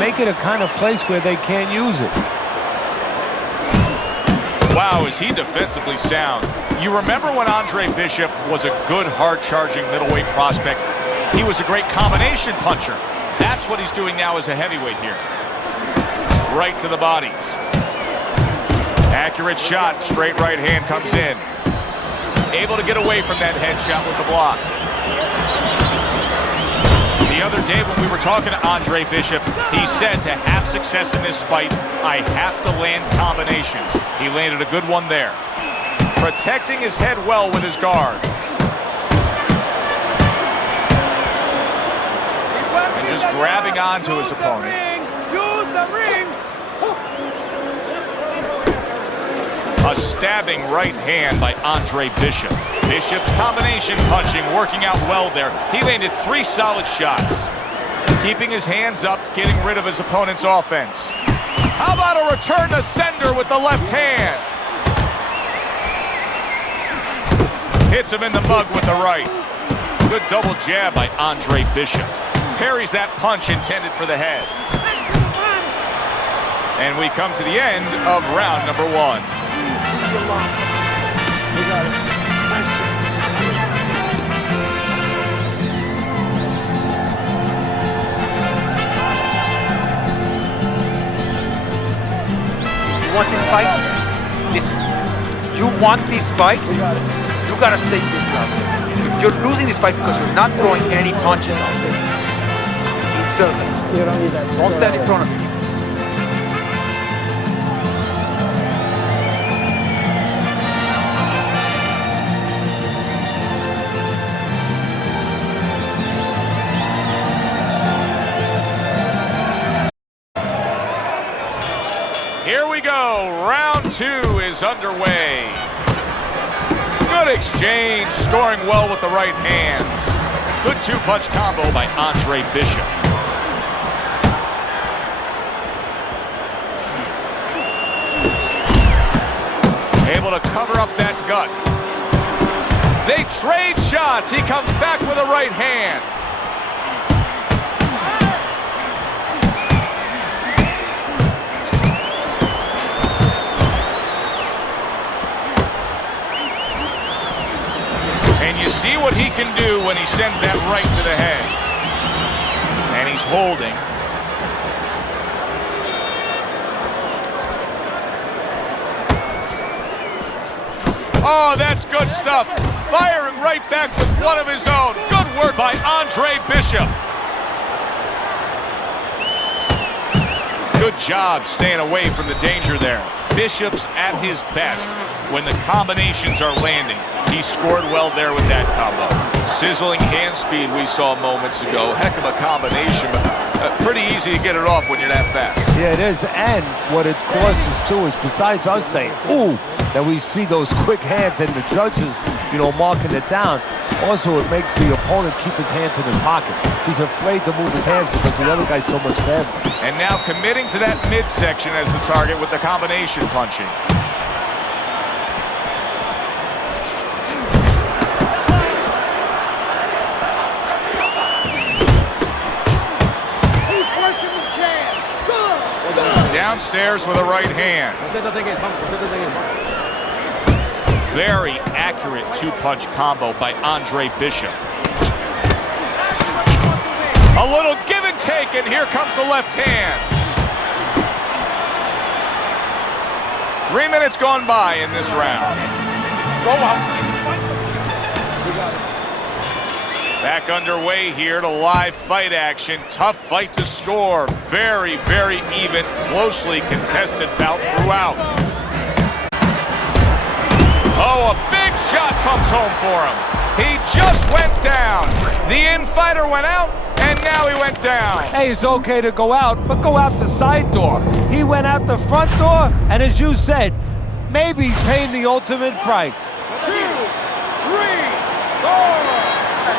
Make it a kind of place where they can't use it. Wow, is he defensively sound. You remember when Andre Bishop was a good, hard-charging middleweight prospect? He was a great combination puncher. That's what he's doing now as a heavyweight here. Right to the body. Accurate shot, straight right hand comes in. Able to get away from that headshot with the block. The other day when we were talking to Andre Bishop, he said to have success in this fight, I have to land combinations. He landed a good one there. protecting his head well with his guard. And just grabbing onto his opponent. Use the ring! A stabbing right hand by Andre Bishop. Bishop's combination punching working out well there. He landed 3 solid shots. Keeping his hands up, getting rid of his opponent's offense. How about a return to sender with the left hand? Hits him in the mug with the right. Good double jab by Andre Bishop. Parries that punch intended for the head. And we come to the end of round number 1. We got it. You want this fight? Listen, you want this fight? You gotta stay this level. You're losing this fight because you're not throwing any punches out there. Observe it. You don't need that. Don't stand in front of me. Here we go. Round 2 is underway. Good exchange, scoring well with the right hands. Good 2-punch combo by Andre Bishop. Able to cover up that gut. They trade shots. He comes back with a right hand. And you see what he can do when he sends that right to the head. And he's holding. Oh, that's good stuff. Firing right back with one of his own. Good work by Andre Bishop. Good job staying away from the danger there. Bishop's at his best when the combinations are landing. He scored well there with that combo. Sizzling hand speed we saw moments ago. Heck of a combination, but pretty easy to get it off when you're that fast. Yeah, it is. And what it causes, too, is besides us saying, ooh, that we see those quick hands and the judges, marking it down, also it makes the opponent keep his hands in his pocket. He's afraid to move his hands because the other guy's so much faster. And now committing to that midsection as the target with the combination punching. Downstairs with a right hand. Very accurate 2-punch combo by Andre Bishop. A little give and take, and here comes the left hand. 3 minutes gone by in this round. Go on. Back underway here to live fight action. Tough fight to score. Very, very even, closely contested bout throughout. Oh, a big shot comes home for him. He just went down. The in-fighter went out, and now he went down. Hey, it's okay to go out, but go out the side door. He went out the front door, and as you said, maybe he's paying the ultimate price. 2, 3, 4.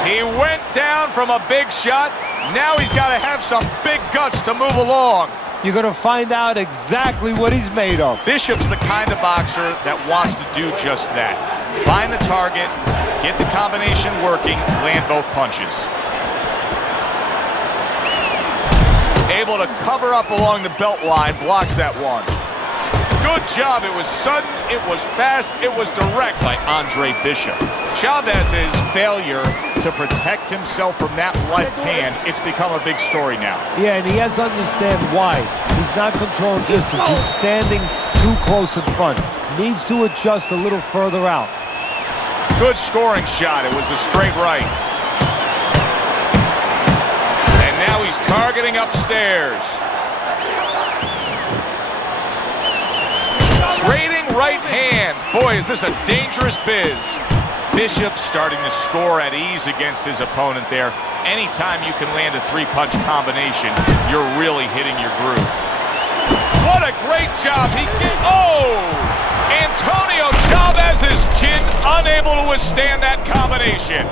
He went down from a big shot. Now he's got to have some big guts to move along. You're going to find out exactly what he's made of. Bishop's the kind of boxer that wants to do just that. Find the target, get the combination working, land both punches. Able to cover up along the belt line, blocks that one. Good job. It was sudden, it was fast, it was direct by Andre Bishop. Chavez's failure to protect himself from that left hand, it's become a big story now. Yeah, and he has to understand why. He's not controlling distance. He's standing too close in front. Needs to adjust a little further out. Good scoring shot. It was a straight right. And now he's targeting upstairs. Trading right hands. Boy, is this a dangerous biz. Bishop starting to score at ease against his opponent there. Anytime you can land a three-punch combination, you're really hitting your groove. What a great job. Antonio Chavez's chin unable to withstand that combination.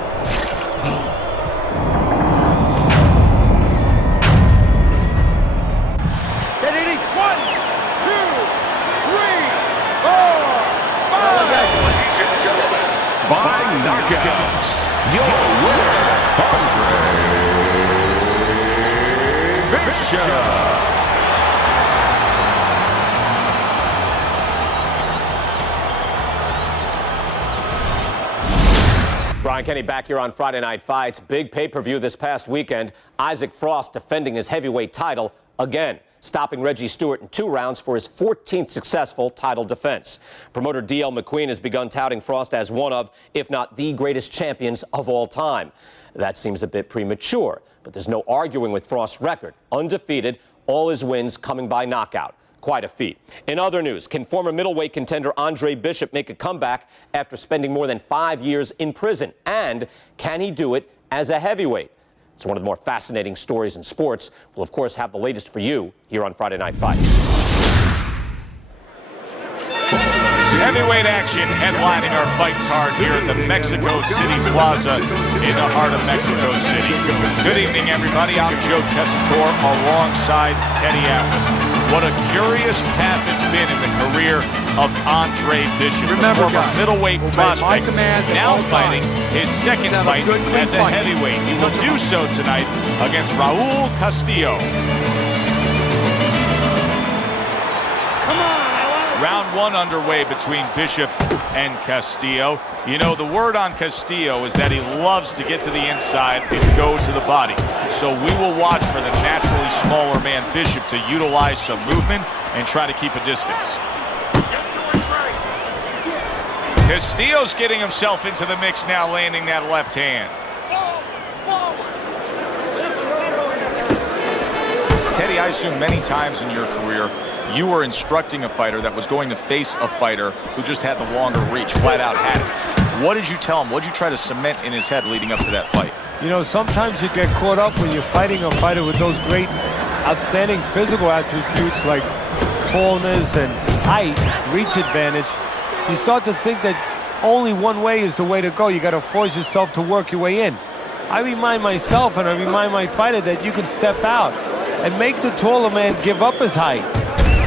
One, two, three, four, five. Ladies and gentlemen, by knockouts, your winner, Andre Bishop. Brian Kenny back here on Friday Night Fights. Big pay-per-view this past weekend. Isaac Frost defending his heavyweight title again, stopping Reggie Stewart in 2 rounds for his 14th successful title defense. Promoter D.L. McQueen has begun touting Frost as one of, if not the greatest champions of all time. That seems a bit premature, but there's no arguing with Frost's record. Undefeated, all his wins coming by knockout. Quite a feat. In other news, can former middleweight contender Andre Bishop make a comeback after spending more than 5 years in prison? And can he do it as a heavyweight? It's one of the more fascinating stories in sports. We'll, of course, have the latest for you here on Friday Night Fights. Heavyweight action headlining our fight card here at the Mexico City Plaza in the heart of Mexico City. Good evening, everybody. I'm Joe Tessitore alongside Teddy Atlas. What a curious path it's been in the career of Andre Bishop. Remember, the former middleweight prospect, now fighting his second fight as a heavyweight. He will do so tonight against Raul Castillo. Round 1 underway between Bishop and Castillo. You know, the word on Castillo is that he loves to get to the inside and go to the body. So we will watch for the naturally smaller man Bishop to utilize some movement and try to keep a distance. Castillo's getting himself into the mix now, landing that left hand. Teddy, I assume many times in your career you were instructing a fighter that was going to face a fighter who just had the longer reach, flat out had it. What did you tell him? What did you try to cement in his head leading up to that fight? You know, sometimes you get caught up when you're fighting a fighter with those great, outstanding physical attributes like tallness and height, reach advantage. You start to think that only one way is the way to go. You got to force yourself to work your way in. I remind myself and I remind my fighter that you can step out and make the taller man give up his height.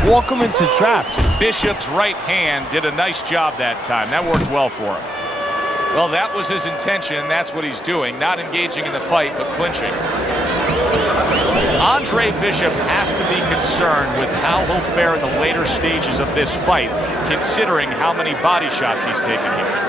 Walk him into traps. Bishop's right hand did a nice job that time. That worked well for him. Well, that was his intention, and that's what he's doing. Not engaging in the fight, but clinching. Andre Bishop has to be concerned with how he'll fare in the later stages of this fight, considering how many body shots he's taken here.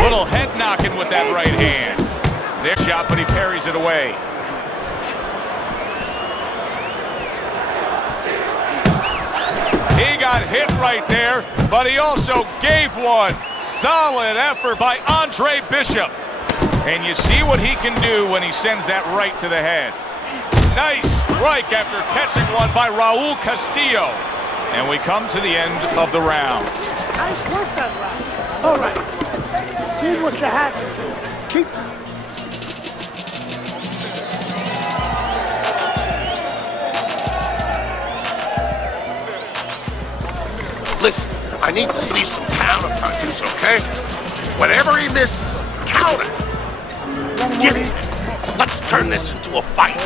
Little head knocking with that right hand. Their shot, but he parries it away. He got hit right there, but he also gave one. Solid effort by Andre Bishop. And you see what he can do when he sends that right to the head. Nice strike after catching one by Raul Castillo. And we come to the end of the round. Nice work that round. All right. Did what you had to do. Keep. Listen, I need to see some counter punches, okay? Whatever he misses, counter. Give me. Let's turn this into a fight.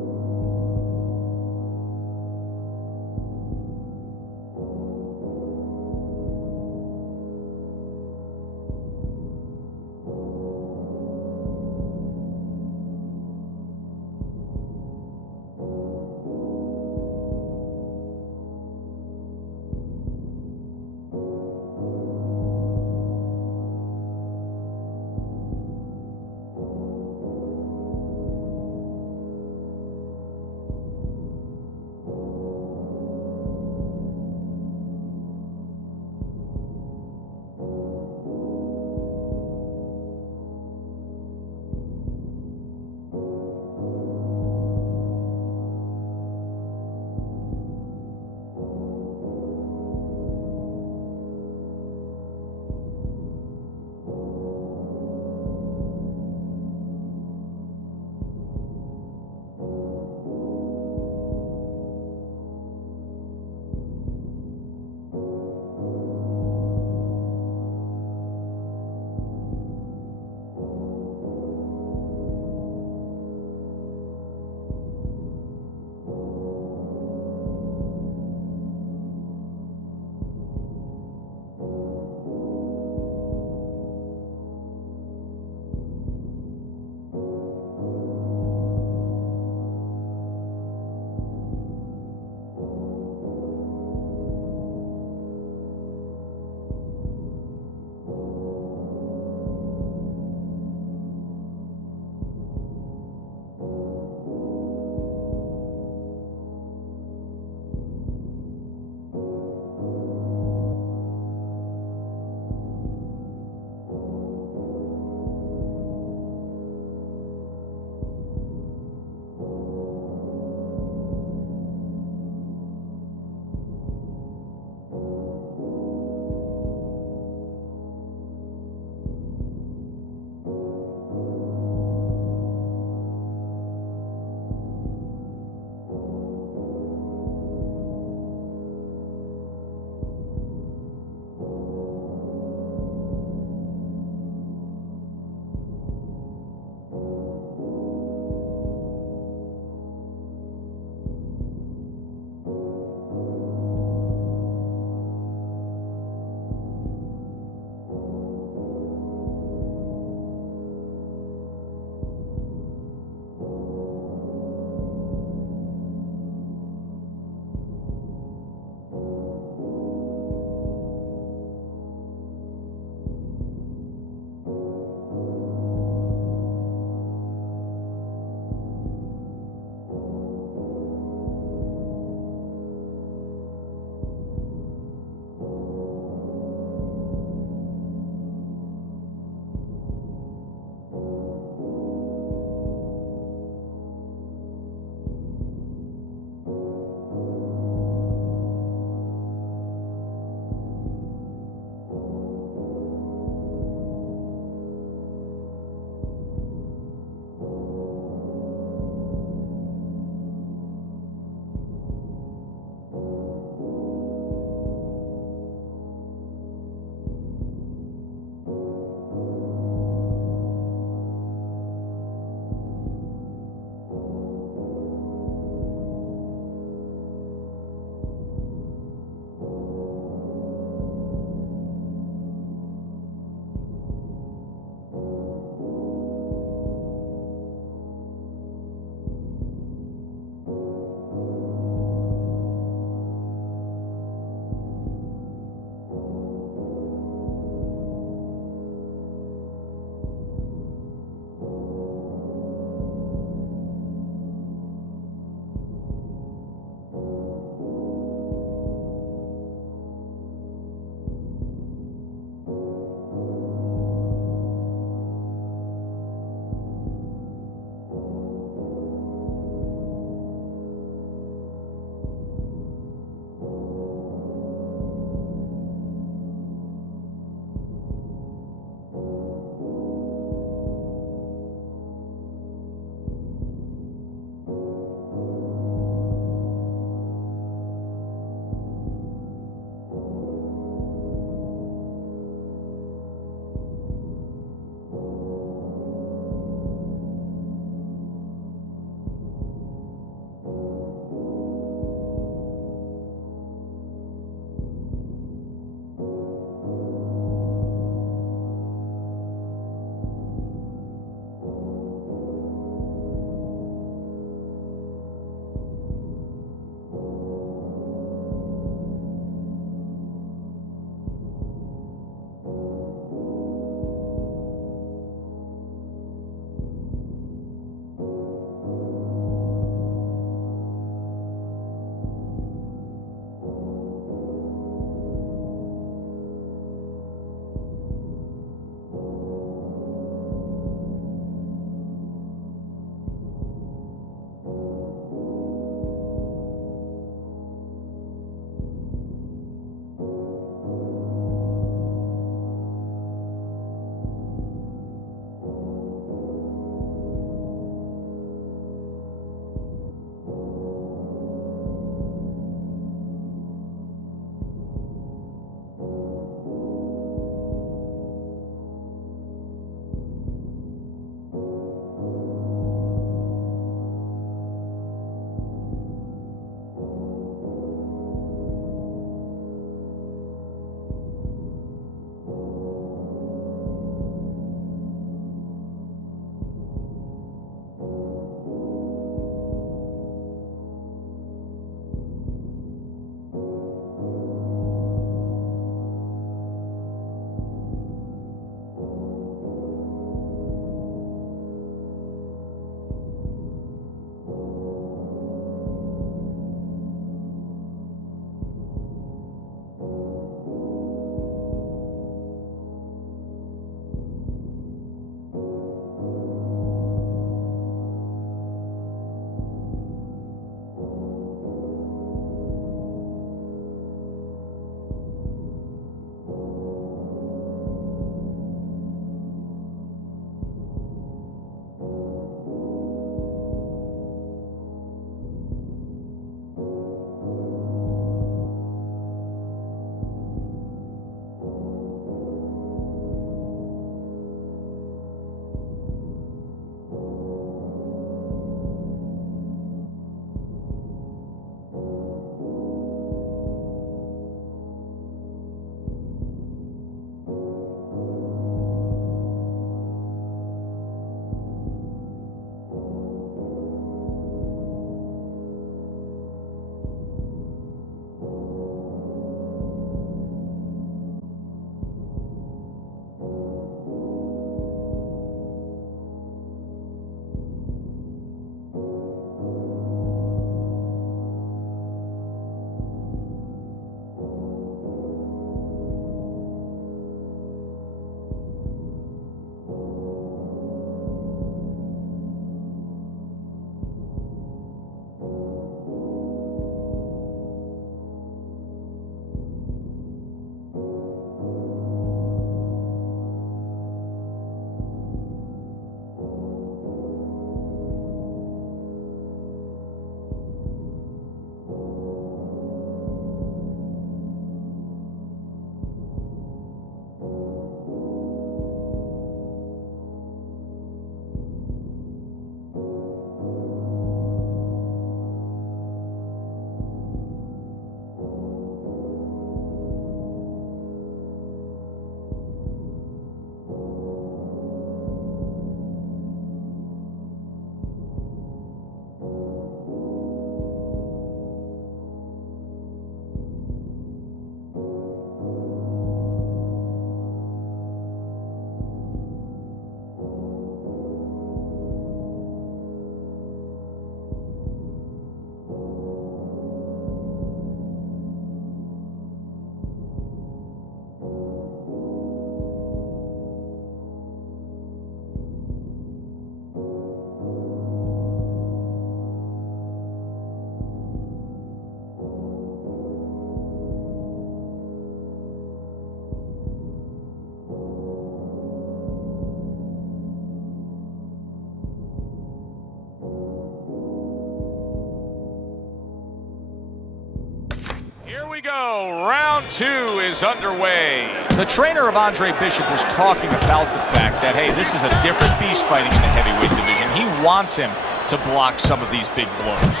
we go. Round 2 is underway. The trainer of Andre Bishop was talking about the fact that, hey, this is a different beast fighting in the heavyweight division. He wants him to block some of these big blows.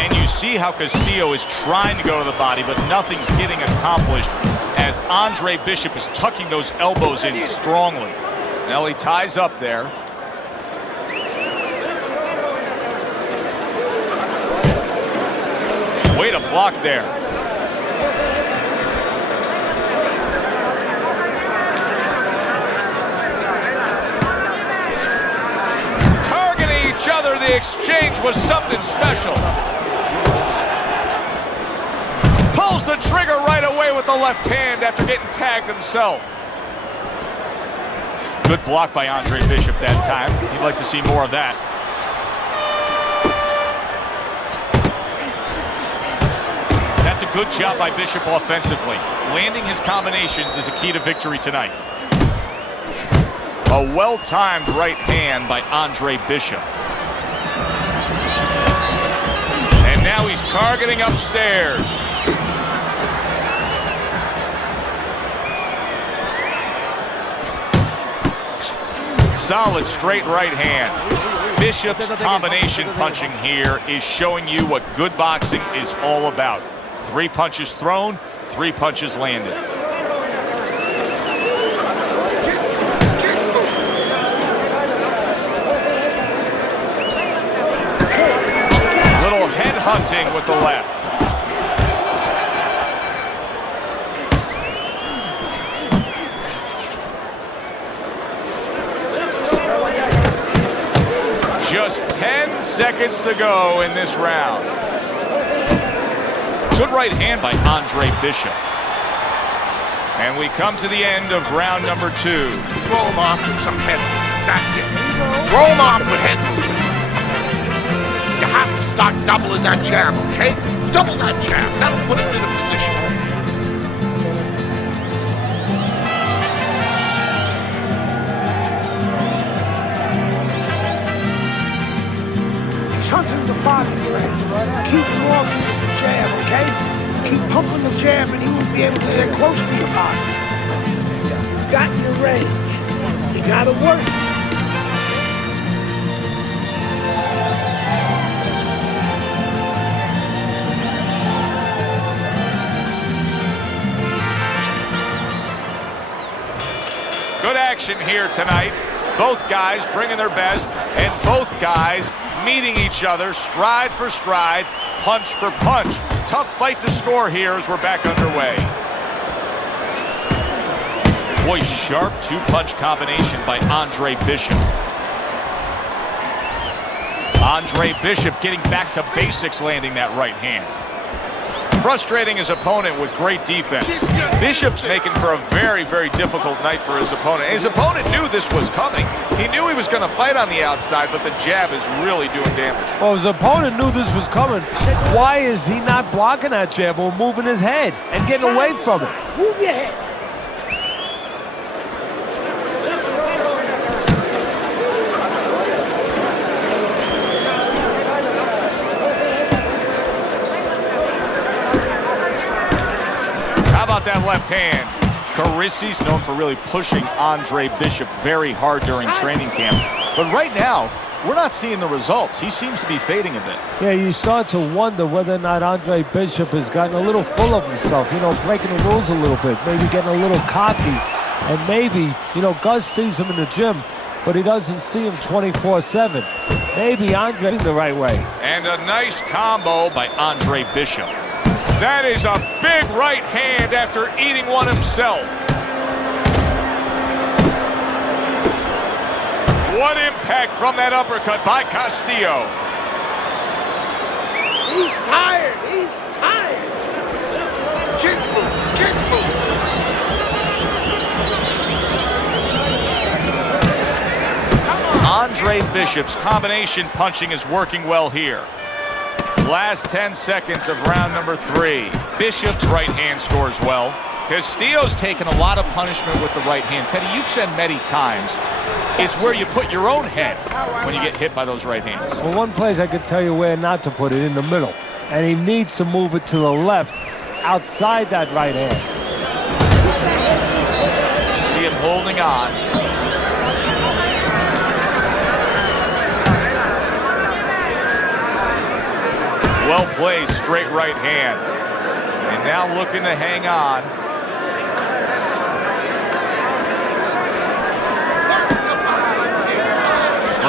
And you see how Castillo is trying to go to the body, but nothing's getting accomplished as Andre Bishop is tucking those elbows in strongly. Now he ties up there. Way to block there. Targeting each other, the exchange was something special. Pulls the trigger right away with the left hand after getting tagged himself. Good block by Andre Bishop that time. He'd like to see more of that. That's a good job by Bishop offensively. Landing his combinations is a key to victory tonight. A well-timed right hand by Andre Bishop. And now he's targeting upstairs. Solid straight right hand. Bishop's combination punching here is showing you what good boxing is all about. 3 punches thrown, 3 punches landed. Little head hunting with the left. Just 10 seconds to go in this round. Good right hand by Andre Bishop. And we come to the end of round number 2. Throw him off with some head movement. That's it. Throw him off with head movement. You have to start doubling that jab, okay? Double that jab. That'll put us in a position. Hunting the body, keep walking with the jab, okay? Keep pumping the jab and he won't be able to get close to your body. You got your range. You gotta work. Good action here tonight. Both guys bringing their best, and both guys meeting each other stride for stride, punch for punch. Tough fight to score here as we're back underway. Boy, sharp 2-punch combination by Andre Bishop. Andre Bishop getting back to basics, landing that right hand. Frustrating his opponent with great defense. Bishop's making for a very, very difficult night for his opponent. His opponent knew this was coming. He knew he was going to fight on the outside, but the jab is really doing damage. Well, his opponent knew this was coming. Why is he not blocking that jab or moving his head and getting away from it? Move your head. That left hand. Carisi's known for really pushing Andre Bishop very hard during training camp. But right now, we're not seeing the results. He seems to be fading a bit. Yeah, you start to wonder whether or not Andre Bishop has gotten a little full of himself, breaking the rules a little bit, maybe getting a little cocky. And maybe, Gus sees him in the gym, but he doesn't see him 24/7. Maybe Andre's the right way. And a nice combo by Andre Bishop. That is a big right hand after eating one himself. What impact from that uppercut by Castillo. He's tired. He's tired. Kick move. Kick move. Andre Bishop's combination punching is working well here. Last 10 seconds of round number 3. Bishop's right hand scores well. Castillo's taken a lot of punishment with the right hand. Teddy, you've said many times, it's where you put your own head when you get hit by those right hands. Well, one place I could tell you where not to put it, in the middle. And he needs to move it to the left outside that right hand. See him holding on. Well played, straight right hand. And now looking to hang on.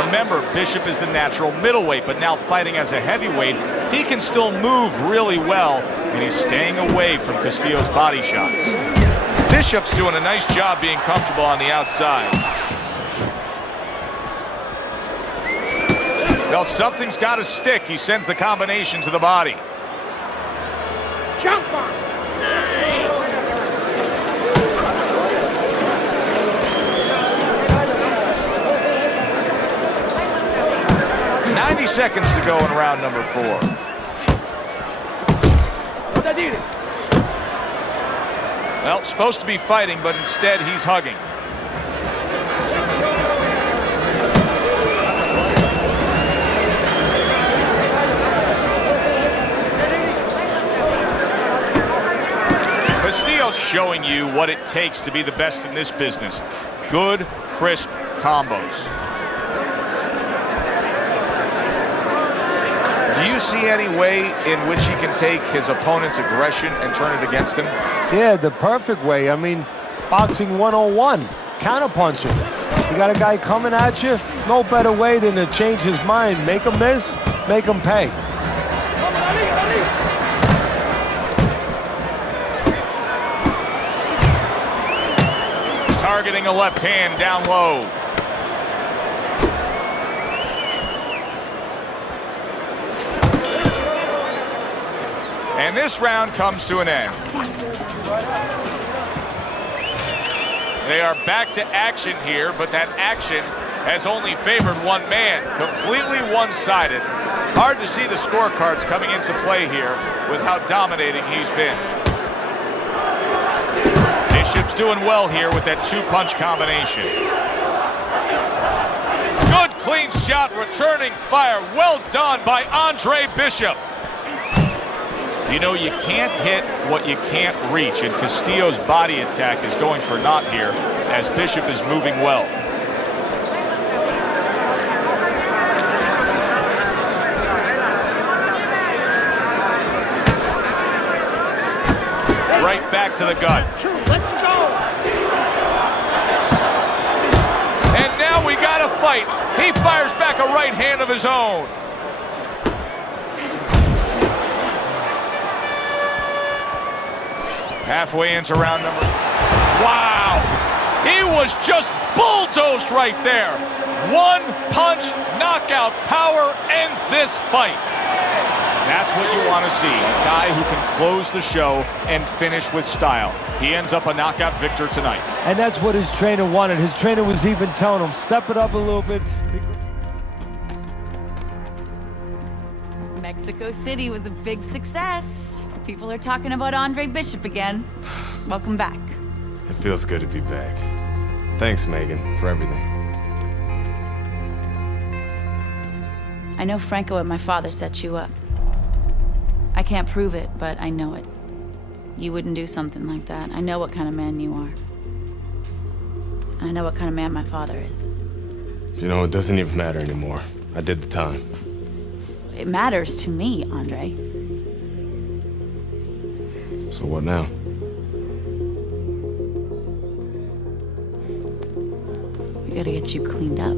Remember, Bishop is the natural middleweight, but now fighting as a heavyweight, he can still move really well, and he's staying away from Castillo's body shots. Bishop's doing a nice job being comfortable on the outside. Well, something's got to stick. He sends the combination to the body. Jump on. Nice. 90 seconds to go in round number 4. Well, supposed to be fighting, but instead he's hugging. Castillo's showing you what it takes to be the best in this business. Good, crisp combos. Do you see any way in which he can take his opponent's aggression and turn it against him? Yeah, the perfect way. I mean, boxing 101, counterpunching. You got a guy coming at you, no better way than to change his mind. Make him miss, make him pay. Targeting a left hand down low. And this round comes to an end. They are back to action here, but that action has only favored one man. Completely one-sided. Hard to see the scorecards coming into play here with how dominating he's been. Bishop's doing well here with that two-punch combination. Good clean shot, returning fire. Well done by Andre Bishop. You know, you can't hit what you can't reach, and Castillo's body attack is going for naught here as Bishop is moving well. Right back to the gut. Let's go. And now we got a fight. He fires back a right hand of his own. Halfway into round number. Wow! He was just bulldozed right there. One punch knockout power ends this fight. That's what you want to see. A guy who can close the show and finish with style. He ends up a knockout victor tonight. And that's what his trainer wanted. His trainer was even telling him, step it up a little bit. Mexico City was a big success. People are talking about Andre Bishop again. Welcome back. It feels good to be back. Thanks, Megan, for everything. I know Franco and my father set you up. I can't prove it, but I know it. You wouldn't do something like that. I know what kind of man you are. And I know what kind of man my father is. You know, it doesn't even matter anymore. I did the time. It matters to me, Andre. So what now? We gotta get you cleaned up.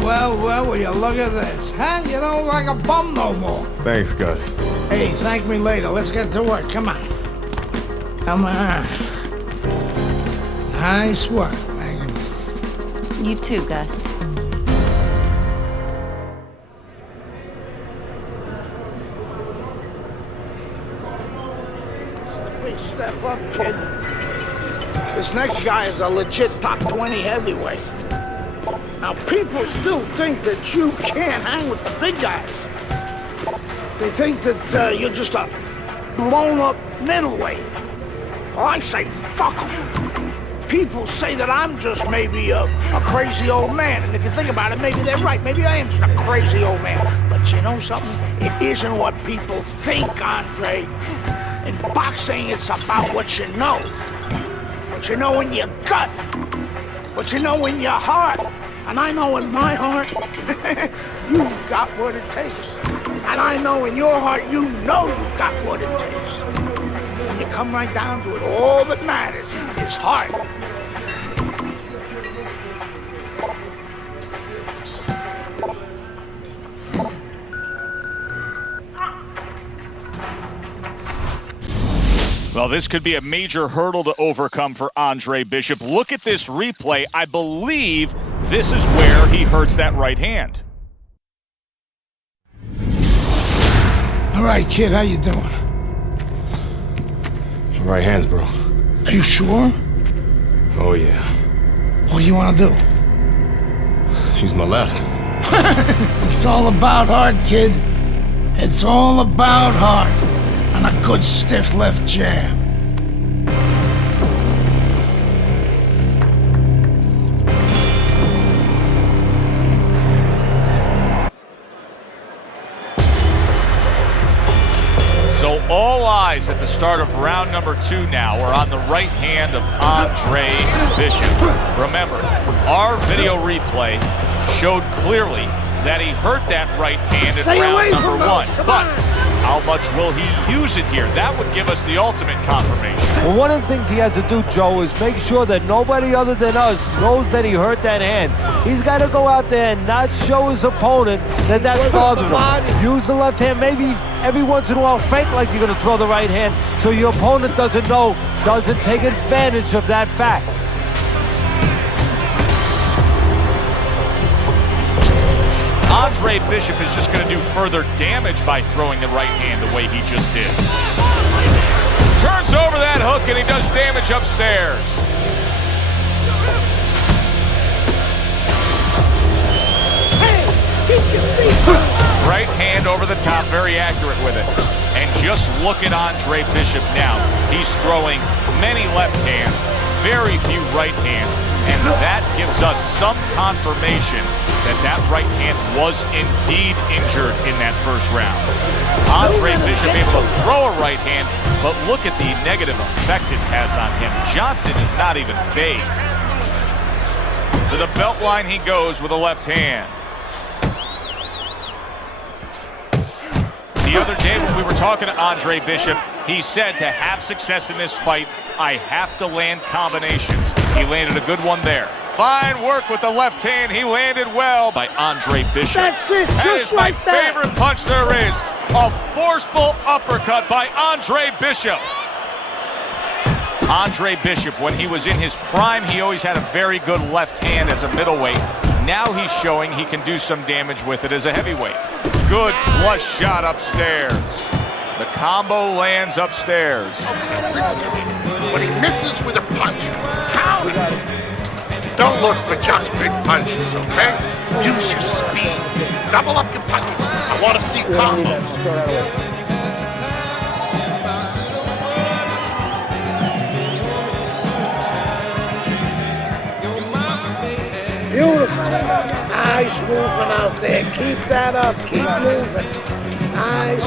Well, will you look at this, huh? You don't look like a bum no more. Thanks, Gus. Hey, thank me later. Let's get to work. Come on. Come on. Nice work, Megan. You too, Gus. Big step up, kid. This next guy is a legit top 20 heavyweight. Now, people still think that you can't hang with the big guys. They think that you're just a blown-up middleweight. Well, I say fuck them. people say that I'm just maybe a crazy old man. And if you think about it, maybe they're right. Maybe I am just a crazy old man. But you know something? It isn't what people think, Andre. In boxing, it's about what you know. What you know in your gut. What you know in your heart. And I know in my heart, you got what it takes. And I know in your heart, you know you got what it takes. When you come right down to it, all that matters is heart. Well, this could be a major hurdle to overcome for Andre Bishop. Look at this replay. I believe this is where he hurts that right hand. All right, kid, how you doing? Right hands, bro. Are you sure? Oh, yeah. What do you want to do? Use my left. It's all about heart, kid. It's all about heart. And a good stiff left jab. So all eyes at the start of round number 2 now are on the right hand of Andre Bishop. Remember, our video replay showed clearly that he hurt that right hand in round number 1. But how much will he use it here? That would give us the ultimate confirmation. Well, one of the things he has to do, Joe, is make sure that nobody other than us knows that he hurt that hand. He's got to go out there and not show his opponent that that's bothering him. Use the left hand, maybe every once in a while fake like you're going to throw the right hand so your opponent doesn't know, doesn't take advantage of that fact. Andre Bishop is just going to do further damage by throwing the right hand the way he just did. Turns over that hook and he does damage upstairs. Right hand over the top, very accurate with it. And just look at Andre Bishop now. He's throwing many left hands, very few right hands, and that gives us some confirmation that right hand was indeed injured in that first round. Andre Bishop able to throw a right hand, but look at the negative effect it has on him. Johnson is not even phased. To the belt line he goes with a left hand. The other day when we were talking to Andre Bishop, he said to have success in this fight, I have to land combinations. He landed a good one there. Fine work with the left hand. He landed well by Andre Bishop. That's it, just like that. That is my favorite punch there is. A forceful uppercut by Andre Bishop. Andre Bishop, when he was in his prime, he always had a very good left hand as a middleweight. Now he's showing he can do some damage with it as a heavyweight. Good flush shot upstairs. The combo lands upstairs. Listen, when he misses with a punch, counter. Don't look for just big punches, okay? Use your speed. Double up your punches. I want to see combos. Beautiful. Nice movement out there. Keep that up. Keep moving. Nice.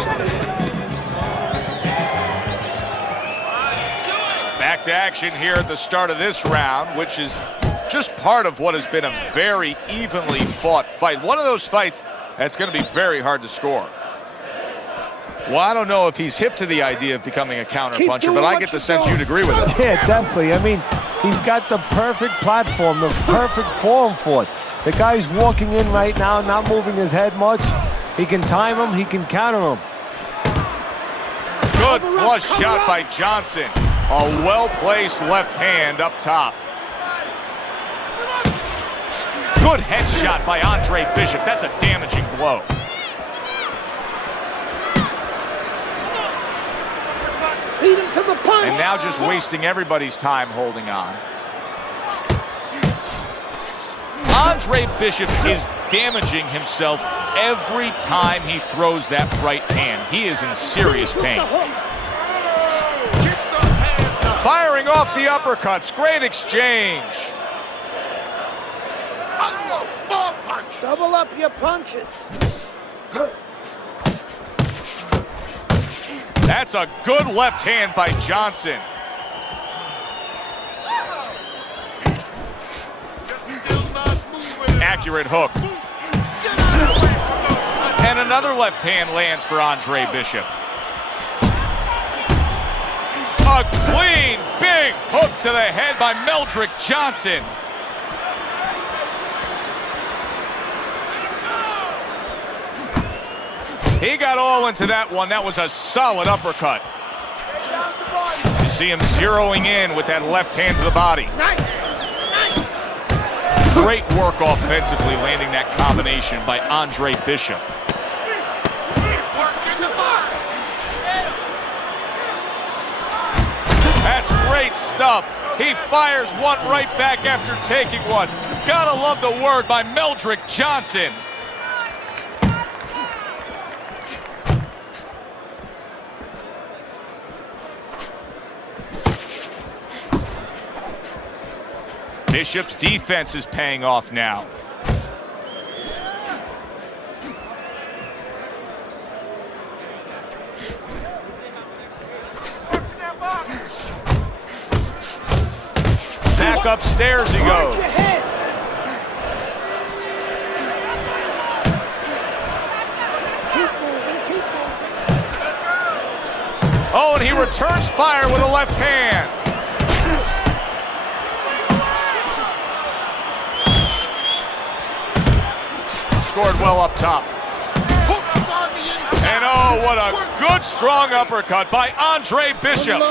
Back to action here at the start of this round, which is just part of what has been a very evenly fought fight. One of those fights that's going to be very hard to score. Well, I don't know if he's hip to the idea of becoming a counterpuncher, but I get the sense you'd agree with it. Yeah, definitely. I mean, he's got the perfect platform, the perfect form for it. The guy's walking in right now, not moving his head much. He can time him, he can counter him. Good flush shot by Johnson. A well-placed left hand up top. Good headshot by Andre Bishop. That's a damaging blow. Beat him to the punch. And now just wasting everybody's time holding on. Andre Bishop is damaging himself every time he throws that right hand. He is in serious pain. Firing off the uppercuts. Great exchange. Ball punch. Double up your punches. That's a good left hand by Johnson. Accurate hook. And another left hand lands for Andre Bishop. A clean, big hook to the head by Meldrick Johnson. He got all into that one. That was a solid uppercut. You see him zeroing in with that left hand to the body. Great work offensively, landing that combination by Andre Bishop. That's great stuff. He fires one right back after taking one. Gotta love the work by Meldrick Johnson. Bishop's defense is paying off now. Back upstairs he goes. Oh, and he returns fire with a left hand. Scored well up top. And oh, what a good strong uppercut by Andre Bishop.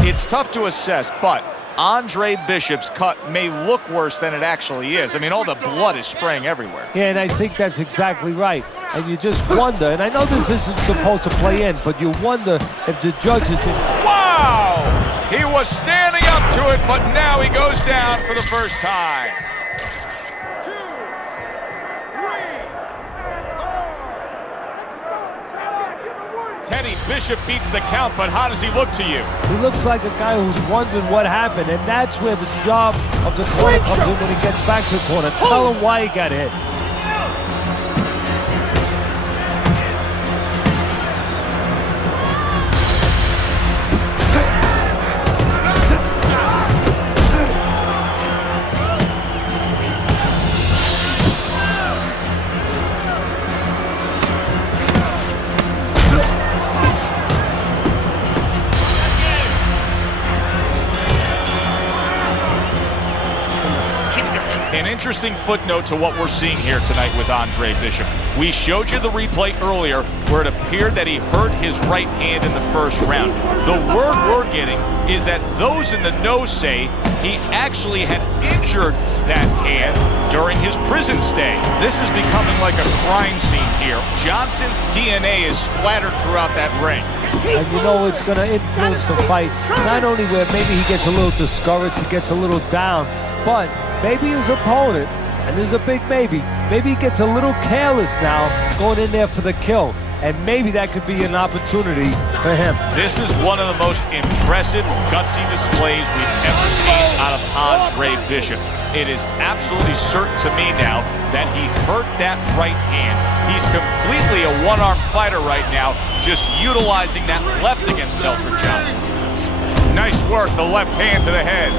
It's tough to assess, but Andre Bishop's cut may look worse than it actually is. I mean, all the blood is spraying everywhere. Yeah, and I think that's exactly right. And you just wonder, and I know this isn't supposed to play in, but you wonder if the judges... Wow! He was standing up to it, but now he goes down for the first time. Teddy, Bishop beats the count, but how does he look to you? He looks like a guy who's wondering what happened, and that's where the job of the corner comes in when he gets back to the corner. Tell him why he got hit. An interesting footnote to what we're seeing here tonight with Andre Bishop. We showed you the replay earlier where it appeared that he hurt his right hand in the first round. The word we're getting is that those in the know say he actually had injured that hand during his prison stay. This is becoming like a crime scene here. Johnson's DNA is splattered throughout that ring. And you know it's going to influence the fight, not only where maybe he gets a little discouraged, he gets a little down, but maybe his opponent, and there's a big maybe he gets a little careless now going in there for the kill. And maybe that could be an opportunity for him. This is one of the most impressive, gutsy displays we've ever seen out of Andre Bishop. It is absolutely certain to me now that he hurt that right hand. He's completely a one-arm fighter right now, just utilizing that left against Meldrick Johnson. Nice work, the left hand to the head.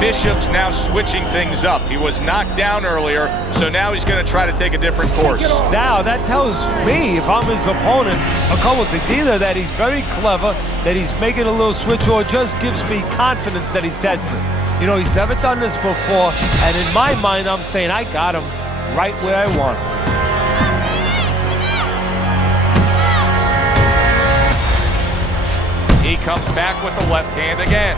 Bishop's now switching things up. He was knocked down earlier, so now he's going to try to take a different course. Now, that tells me, if I'm his opponent, a couple things. Either that he's very clever, that he's making a little switch, or just gives me confidence that he's desperate. You know, he's never done this before, and in my mind, I'm saying, I got him right where I want him. He comes back with the left hand again.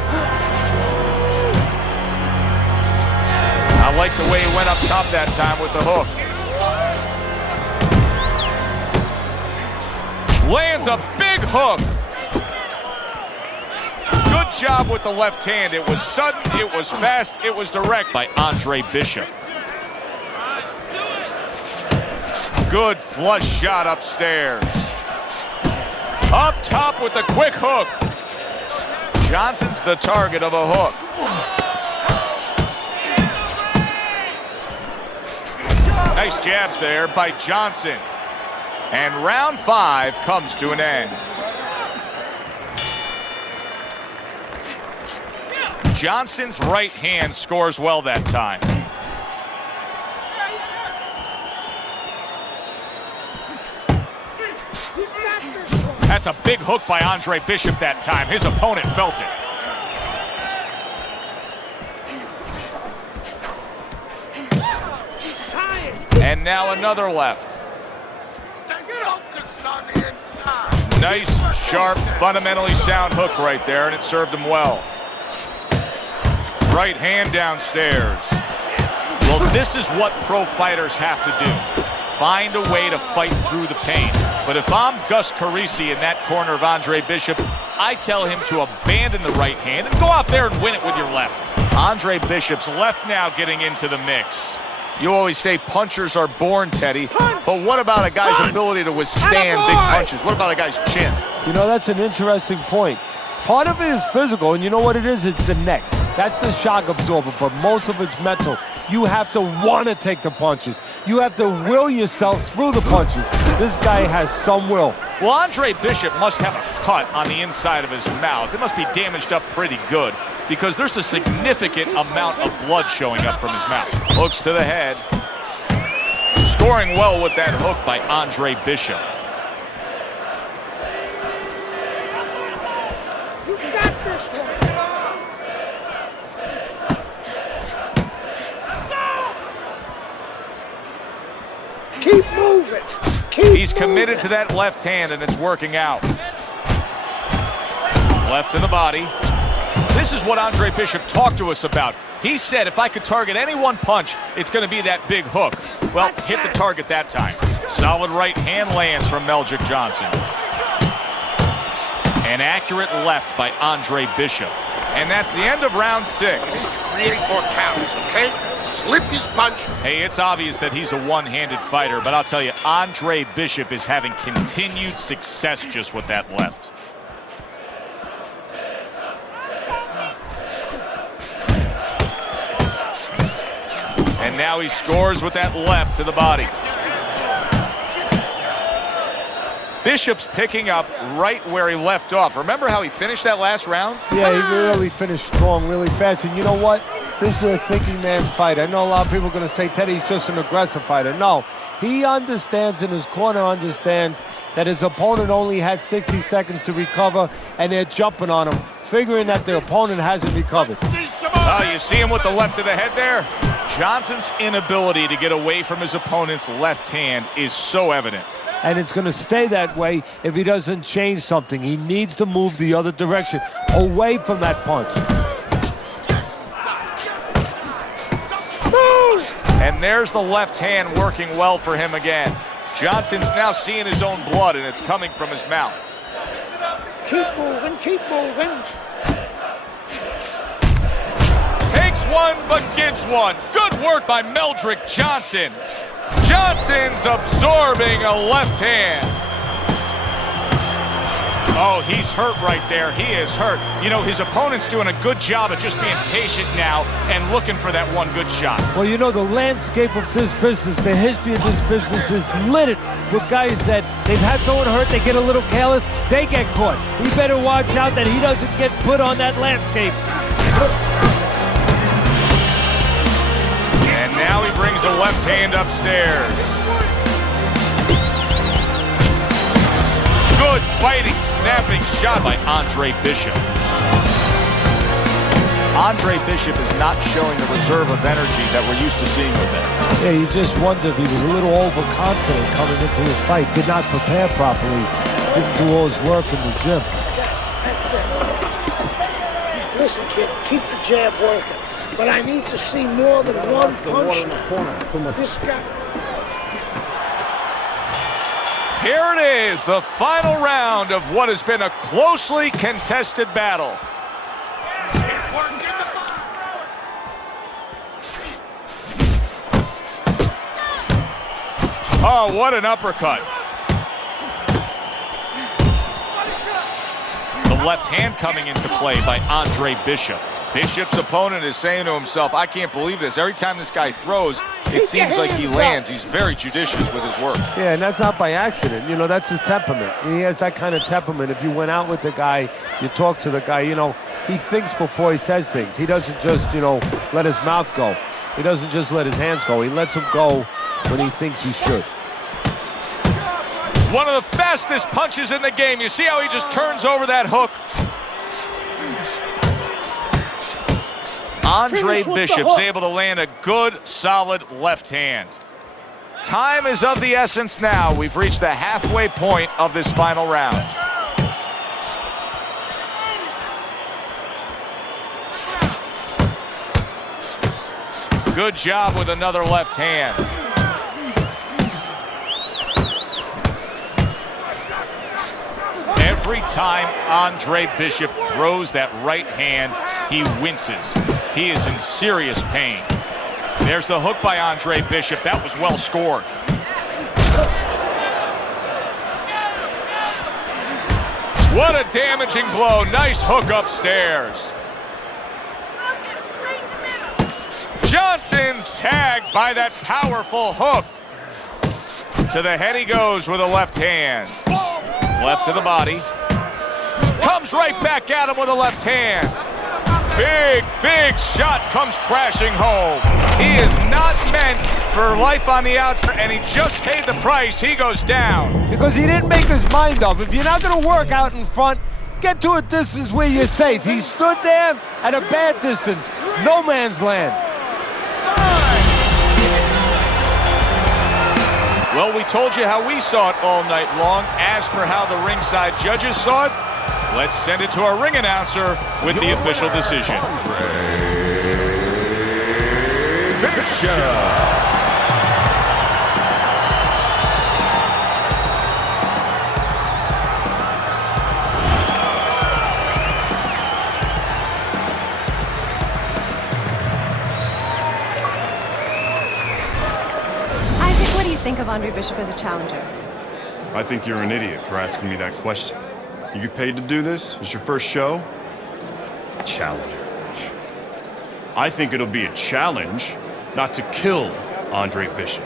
I like the way he went up top that time with the hook. Lands a big hook. Good job with the left hand. It was sudden, it was fast, it was direct by Andre Bishop. Good flush shot upstairs. Up top with a quick hook. Johnson's the target of a hook. Nice jabs there by Johnson. And round 5 comes to an end. Johnson's right hand scores well that time. That's a big hook by Andre Bishop that time. His opponent felt it. And now another left. Nice, sharp, fundamentally sound hook right there, and it served him well. Right hand downstairs. Well, this is what pro fighters have to do. Find a way to fight through the pain. But if I'm Gus Carisi in that corner of Andre Bishop, I tell him to abandon the right hand and go out there and win it with your left. Andre Bishop's left now getting into the mix. You always say punchers are born, Teddy. But what about a guy's ability to withstand big punches? What about a guy's chin? You know, that's an interesting point. Part of it is physical, and you know what it is? It's the neck. That's the shock absorber, but most of it's mental. You have to want to take the punches. You have to will yourself through the punches. This guy has some will. Well, Andre Bishop must have a cut on the inside of his mouth. It must be damaged up pretty good because there's a significant amount of blood showing up from his mouth. Hooks to the head. Scoring well with that hook by Andre Bishop. You got this one. Keep moving. He's committed to that left hand, and it's working out. Left to the body. This is what Andre Bishop talked to us about. He said if I could target any one punch, it's going to be that big hook. Well, hit the target that time. Solid right hand lands from Meldrick Johnson. An accurate left by Andre Bishop. And that's the end of round 6. Create more counts, okay? Slip his punch. Hey, it's obvious that he's a one-handed fighter, but I'll tell you, Andre Bishop is having continued success just with that left. And now he scores with that left to the body. Bishop's picking up right where he left off. Remember how he finished that last round? Yeah, he really finished strong, really fast. And you know what? This is a thinking man's fight. I know a lot of people are going to say Teddy's just an aggressive fighter. No, he understands, and his corner understands that his opponent only had 60 seconds to recover, and they're jumping on him, figuring that the opponent hasn't recovered. Oh, you see him with the left of the head there? Johnson's inability to get away from his opponent's left hand is so evident. And it's going to stay that way if he doesn't change something. He needs to move the other direction, away from that punch. And there's the left hand working well for him again. Johnson's now seeing his own blood, and it's coming from his mouth. Keep moving, keep moving. Takes one, but gives one. Good work by Meldrick Johnson. Johnson's absorbing a left hand. Oh, he's hurt right there. He is hurt. You know, his opponent's doing a good job of just being patient now and looking for that one good shot. Well, you know, the landscape of this business, the history of this business is littered with guys that they've had someone hurt, they get a little careless, they get caught. He better watch out that he doesn't get put on that landscape. And now he brings a left hand upstairs. Good fighting, snapping shot by Andre Bishop. Andre Bishop is not showing the reserve of energy that we're used to seeing with him. Yeah, you just wonder if he was a little overconfident coming into this fight, did not prepare properly, didn't do all his work in the gym. That's it. Listen, kid, keep the jab working. But I need to see more than one punch. This guy. Here it is, the final round of what has been a closely contested battle. Oh, what an uppercut. The left hand coming into play by Andre Bishop. Bishop's opponent is saying to himself, I can't believe this. Every time this guy throws, it seems like he lands. He's very judicious with his work. Yeah, and that's not by accident. You know, that's his temperament. He has that kind of temperament. If you went out with the guy, you talk to the guy, you know, he thinks before he says things. He doesn't just, you know, let his mouth go. He doesn't just let his hands go. He lets them go when he thinks he should. One of the fastest punches in the game. You see how he just turns over that hook? Andre Bishop's able to land a good, solid left hand. Time is of the essence now. We've reached the halfway point of this final round. Good job with another left hand. Every time Andre Bishop throws that right hand, he winces. He is in serious pain. There's the hook by Andre Bishop. That was well scored. What a damaging blow. Nice hook upstairs. Johnson's tagged by that powerful hook. To the head he goes with a left hand. Left to the body. Comes right back at him with a left hand. Big, big shot comes crashing home. He is not meant for life on the outside, and he just paid the price. He goes down. Because he didn't make his mind up. If you're not going to work out in front, get to a distance where you're safe. He stood there at a bad distance. No man's land. Well, we told you how we saw it all night long. As for how the ringside judges saw it, let's send it to our ring announcer with the official decision. Isaac, what do you think of Andre Bishop as a challenger? I think you're an idiot for asking me that question. You get paid to do this? It's your first show? Challenger. I think it'll be a challenge not to kill Andre Bishop.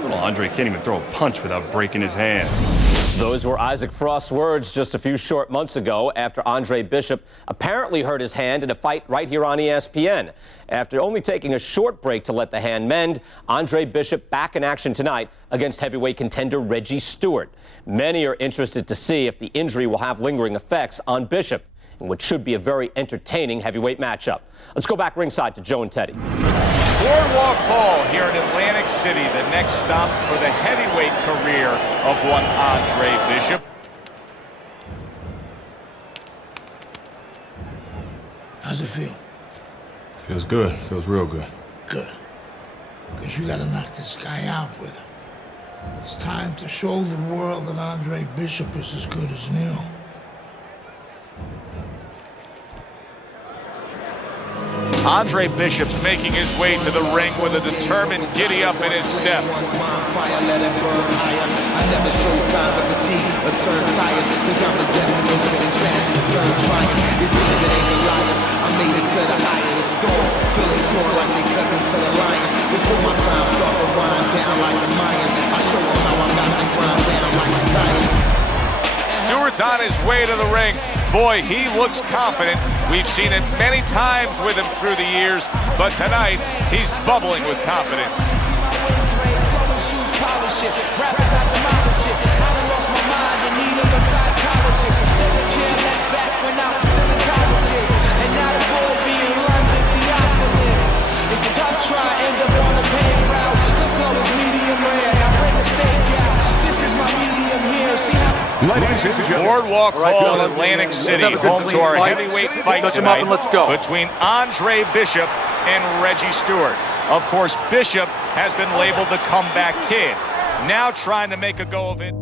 Little Andre can't even throw a punch without breaking his hand. Those were Isaac Frost's words just a few short months ago after Andre Bishop apparently hurt his hand in a fight right here on ESPN. After only taking a short break to let the hand mend, Andre Bishop back in action tonight against heavyweight contender Reggie Stewart. Many are interested to see if the injury will have lingering effects on Bishop in what should be a very entertaining heavyweight matchup. Let's go back ringside to Joe and Teddy. Boardwalk Hall here in Atlantic City, the next stop for the heavyweight career of one Andre Bishop. How's it feel? Feels good. Feels real good. Good. Because you gotta knock this guy out with him. It's time to show the world that Andre Bishop is as good as new. Andre Bishop's making his way to the ring with a determined giddy up in his step. Fire, let it burn higher. I never show signs of fatigue or turn tired, cause I'm the definition and tragedy turn triumph. This David ain't Goliath. I made it to the eye of the storm, feeling torn like they cut me to the lions. Before my time start to wind down like the Mayans, I show them how I got to grind down like a science. Stewart's on his way to the ring. Boy, he looks confident. We've seen it many times with him through the years, but tonight, he's bubbling with confidence. Boardwalk Hall in Atlantic City, home to our heavyweight fight tonight between Andre Bishop and Reggie Stewart. Of course, Bishop has been labeled the comeback kid, now trying to make a go of it.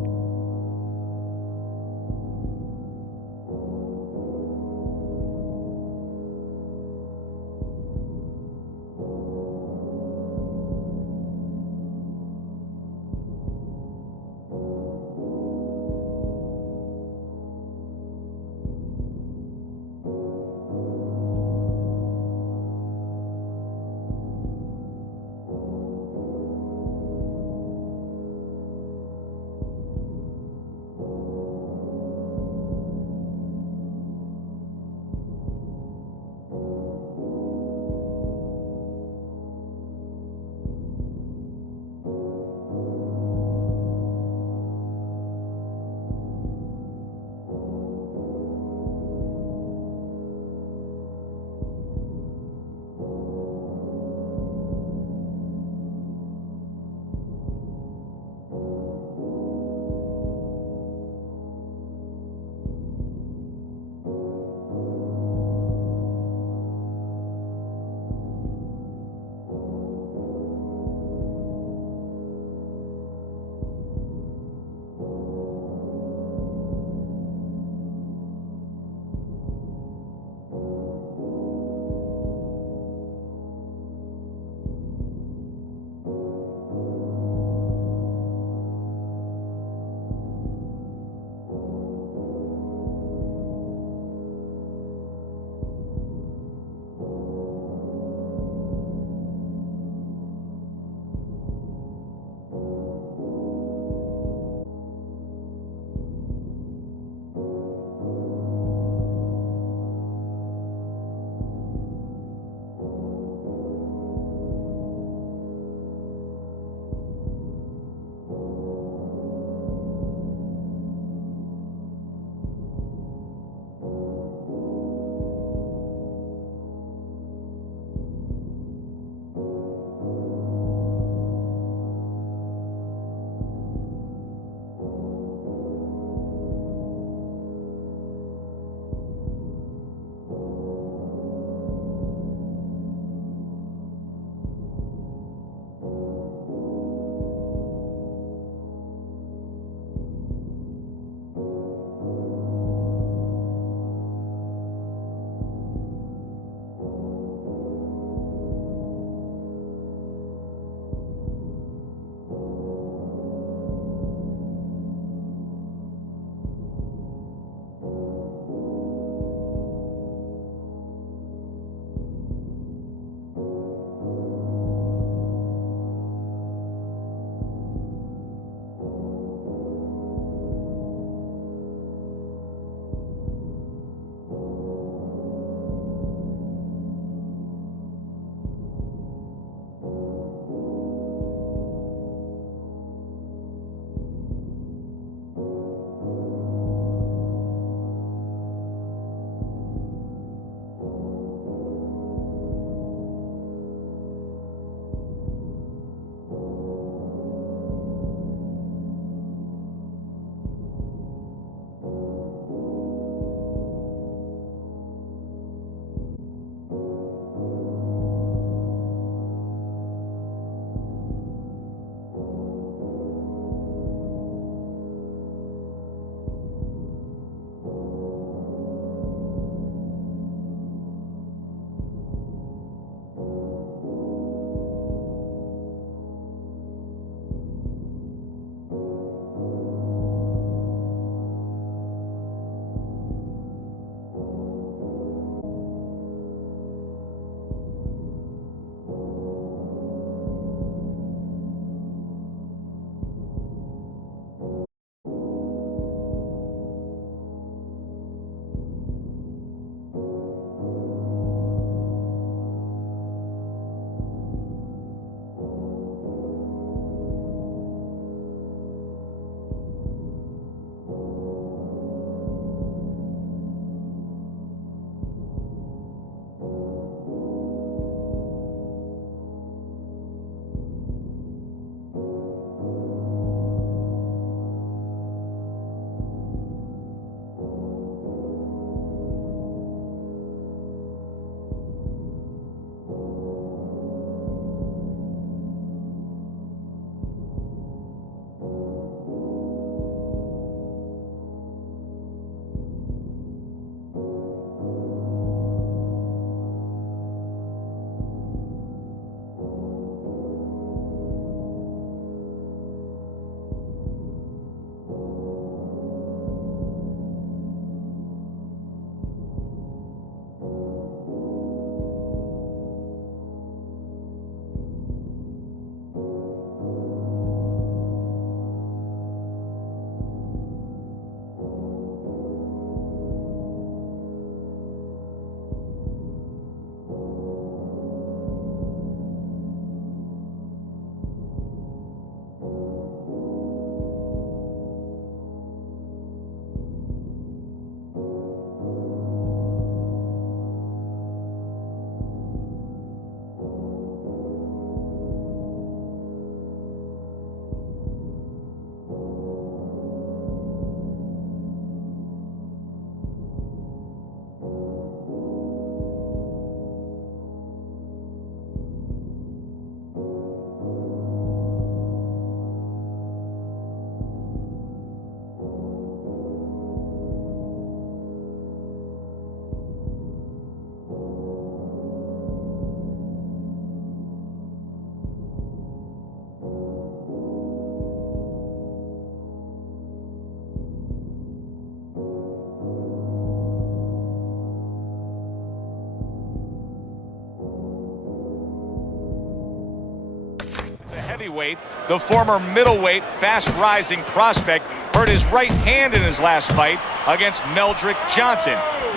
heavyweight, the former middleweight, fast-rising prospect, hurt his right hand in his last fight against Meldrick Johnson.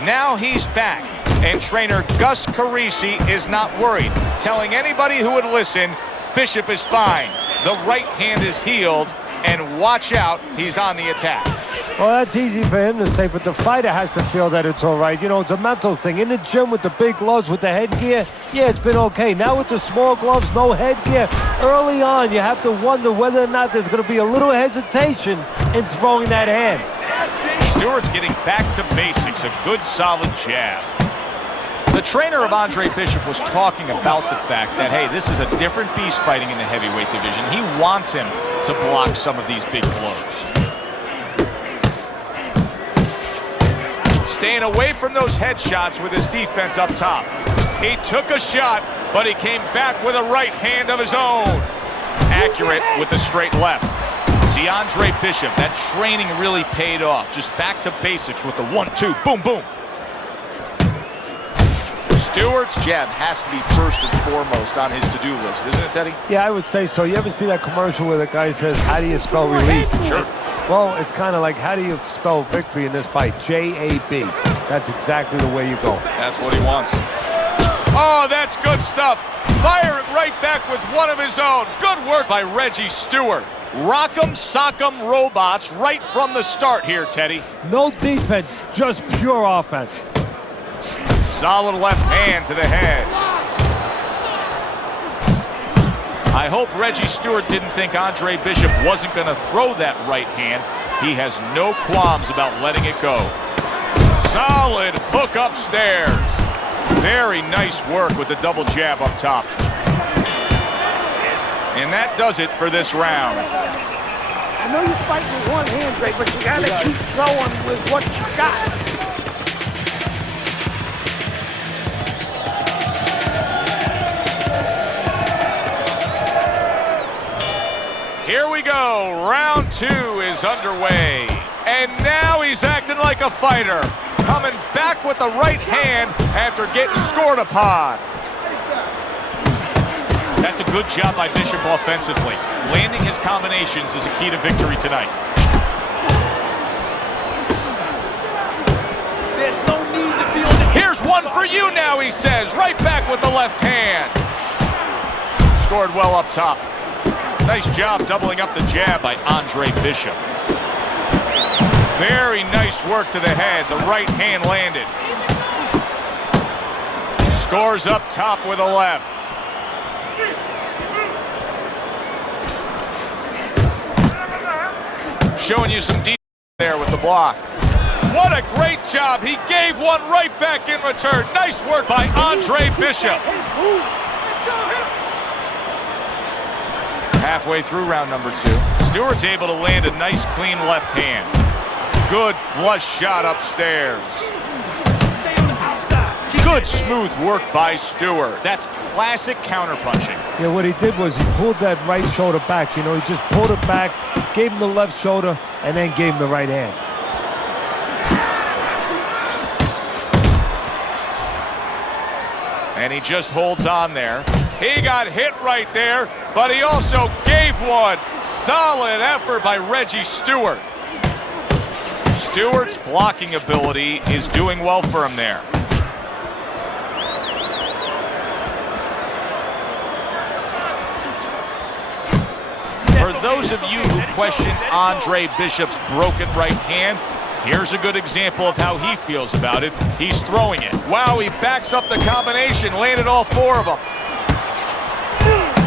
Now he's back, and trainer Gus Carisi is not worried, telling anybody who would listen, Bishop is fine. The right hand is healed, and watch out, he's on the attack. Well, that's easy for him to say, but the fighter has to feel that it's all right. You know, it's a mental thing. In the gym with the big gloves, with the headgear, yeah, it's been okay. Now with the small gloves, no headgear, early on, you have to wonder whether or not there's going to be a little hesitation in throwing that hand. Stewart's getting back to basics, a good, solid jab. The trainer of Andre Bishop was talking about the fact that, hey, this is a different beast fighting in the heavyweight division. He wants him to block some of these big blows. Staying away from those headshots with his defense up top. He took a shot, but he came back with a right hand of his own. Accurate with the straight left. See, Andre Bishop, that training really paid off. Just back to basics with the 1-2, boom, boom. Stewart's jab has to be first and foremost on his to-do list, isn't it, Teddy? Yeah, I would say so. You ever see that commercial where the guy says, how do you spell relief? Sure. Well, it's kind of like, how do you spell victory in this fight? J-A-B. That's exactly the way you go. That's what he wants. Oh, that's good stuff. Fire it right back with one of his own. Good work by Reggie Stewart. Rock'em sock'em robots right from the start here, Teddy. No defense, just pure offense. Solid left hand to the head. I hope Reggie Stewart didn't think Andre Bishop wasn't going to throw that right hand. He has no qualms about letting it go. Solid hook upstairs. Very nice work with the double jab up top. And that does it for this round. I know you fight with one hand, Dre, but you gotta keep going with what you got. Here we go. Round 2 is underway. And now he's acting like a fighter. Coming back with the right hand after getting scored upon. That's a good job by Bishop offensively. Landing his combinations is a key to victory tonight. There's no need to be on the... Here's one for you now, he says. Right back with the left hand. Scored well up top. Nice job doubling up the jab by Andre Bishop. Very nice work to the head. The right hand landed. Scores up top with a left. Showing you some deep there with the block. What a great job. He gave one right back in return. Nice work by Andre Bishop. Halfway through round number 2. Stewart's able to land a nice clean left hand. Good flush shot upstairs. Good smooth work by Stewart. That's classic counterpunching. Yeah, what he did was he pulled that right shoulder back. You know, he just pulled it back, gave him the left shoulder, and then gave him the right hand. And he just holds on there. He got hit right there, but he also gave one. Solid effort by Reggie Stewart. Stewart's blocking ability is doing well for him there. For those of you who question Andre Bishop's broken right hand, here's a good example of how he feels about it. He's throwing it. Wow, he backs up the combination, landed all 4 of them.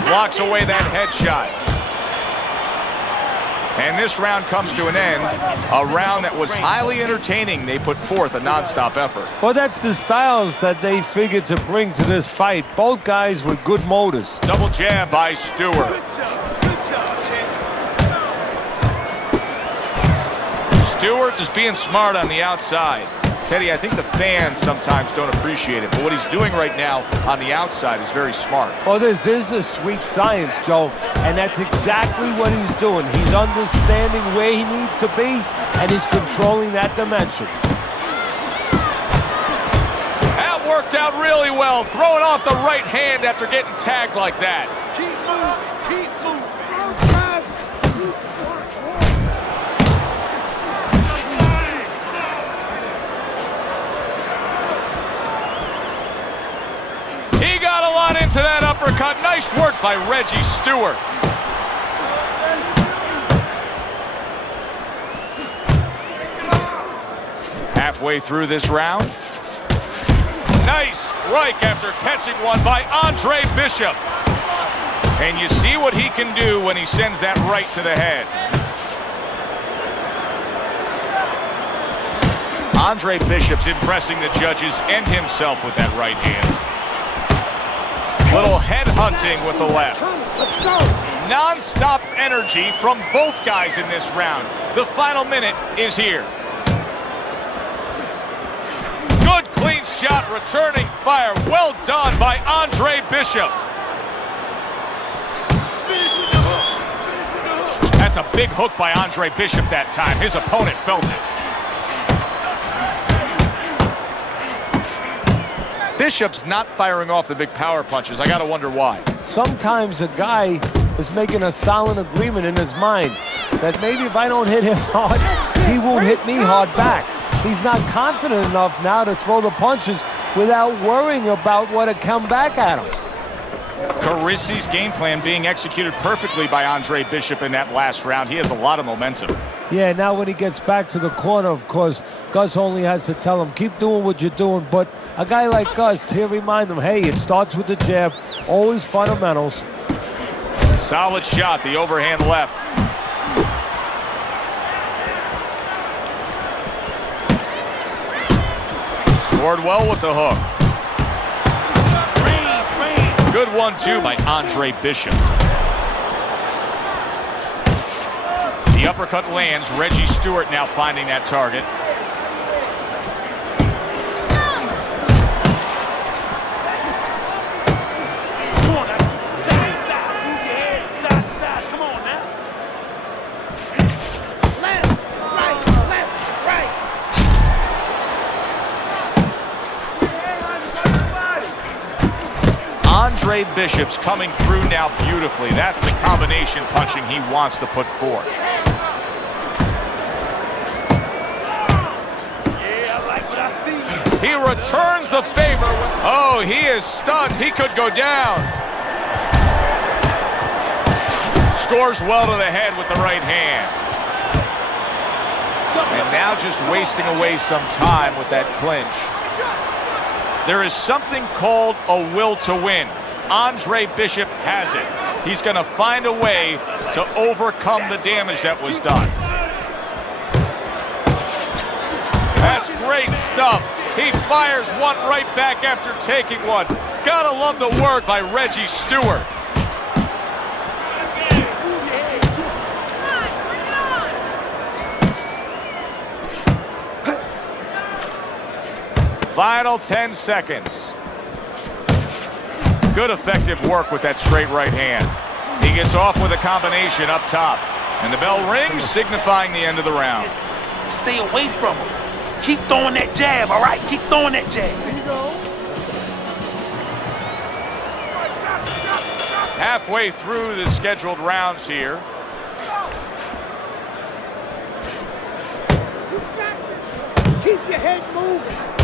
Blocks away that headshot. And this round comes to an end. A round that was highly entertaining. They put forth a nonstop effort. Well, that's the styles that they figured to bring to this fight. Both guys with good motors. Double jab by Stewart. Stewart is being smart on the outside. Teddy, I think the fans sometimes don't appreciate it, but what he's doing right now on the outside is very smart. Well, this is a sweet science, Joe, and that's exactly what he's doing. He's understanding where he needs to be, and he's controlling that dimension. That worked out really well, throwing off the right hand after getting tagged like that. Keep moving, keep moving. uppercut. Nice work by Reggie Stewart. Halfway through this round. Nice strike after catching one by Andre Bishop. And you see what he can do when he sends that right to the head. Andre Bishop's impressing the judges and himself with that right hand. Little head hunting with the left. Let's go. Non-stop energy from both guys in this round. The final minute is here. Good clean shot, returning fire. Well done by Andre Bishop. That's a big hook by Andre Bishop that time. His opponent felt it. Bishop's not firing off the big power punches. I gotta wonder why. Sometimes a guy is making a silent agreement in his mind that maybe if I don't hit him hard, he won't hit me hard back. He's not confident enough now to throw the punches without worrying about what had come back at him. Carissi's game plan being executed perfectly by Andre Bishop in that last round. He has a lot of momentum. Yeah, now when he gets back to the corner, of course, Gus only has to tell him, keep doing what you're doing. But a guy like Gus, he'll remind him, hey, it starts with the jab, always fundamentals. Solid shot, the overhand left. Scored well with the hook. Good one, too, by Andre Bishop. The uppercut lands. Reggie Stewart now finding that target. Andre Bishop's coming through now beautifully. That's the combination punching he wants to put forth. He returns the favor. Oh, he is stunned. He could go down. Scores well to the head with the right hand. And now just wasting away some time with that clinch. There is something called a will to win. Andre Bishop has it. He's going to find a way to overcome the damage that was done. That's great stuff. He fires one right back after taking one. Gotta love the work by Reggie Stewart. Final 10 seconds. Good effective work with that straight right hand. He gets off with a combination up top. And the bell rings, signifying the end of the round. Stay away from him. Keep throwing that jab, all right? Keep throwing that jab. There you go. Halfway through the scheduled rounds here. Keep your head moving.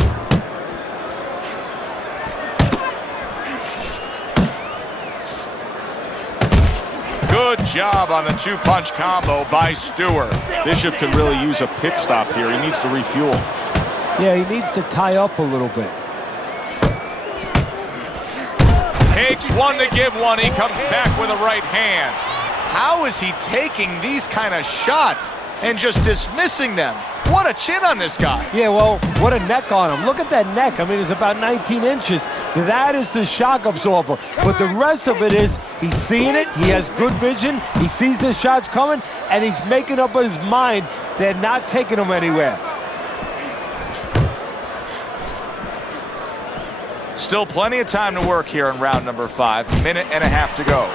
Good job on the two-punch combo by Stewart. Bishop could really use a pit stop here. He needs to refuel. Yeah, he needs to tie up a little bit. Takes one to give one. He comes back with a right hand. How is he taking these kind of shots and just dismissing them? What a chin on this guy. Yeah, well, what a neck on him. Look at that neck. I mean, it's about 19 inches. That is the shock absorber. But the rest of it is he's seeing it. He has good vision. He sees the shots coming, and he's making up his mind they're not taking him anywhere. Still plenty of time to work here in round number 5. Minute and a half to go.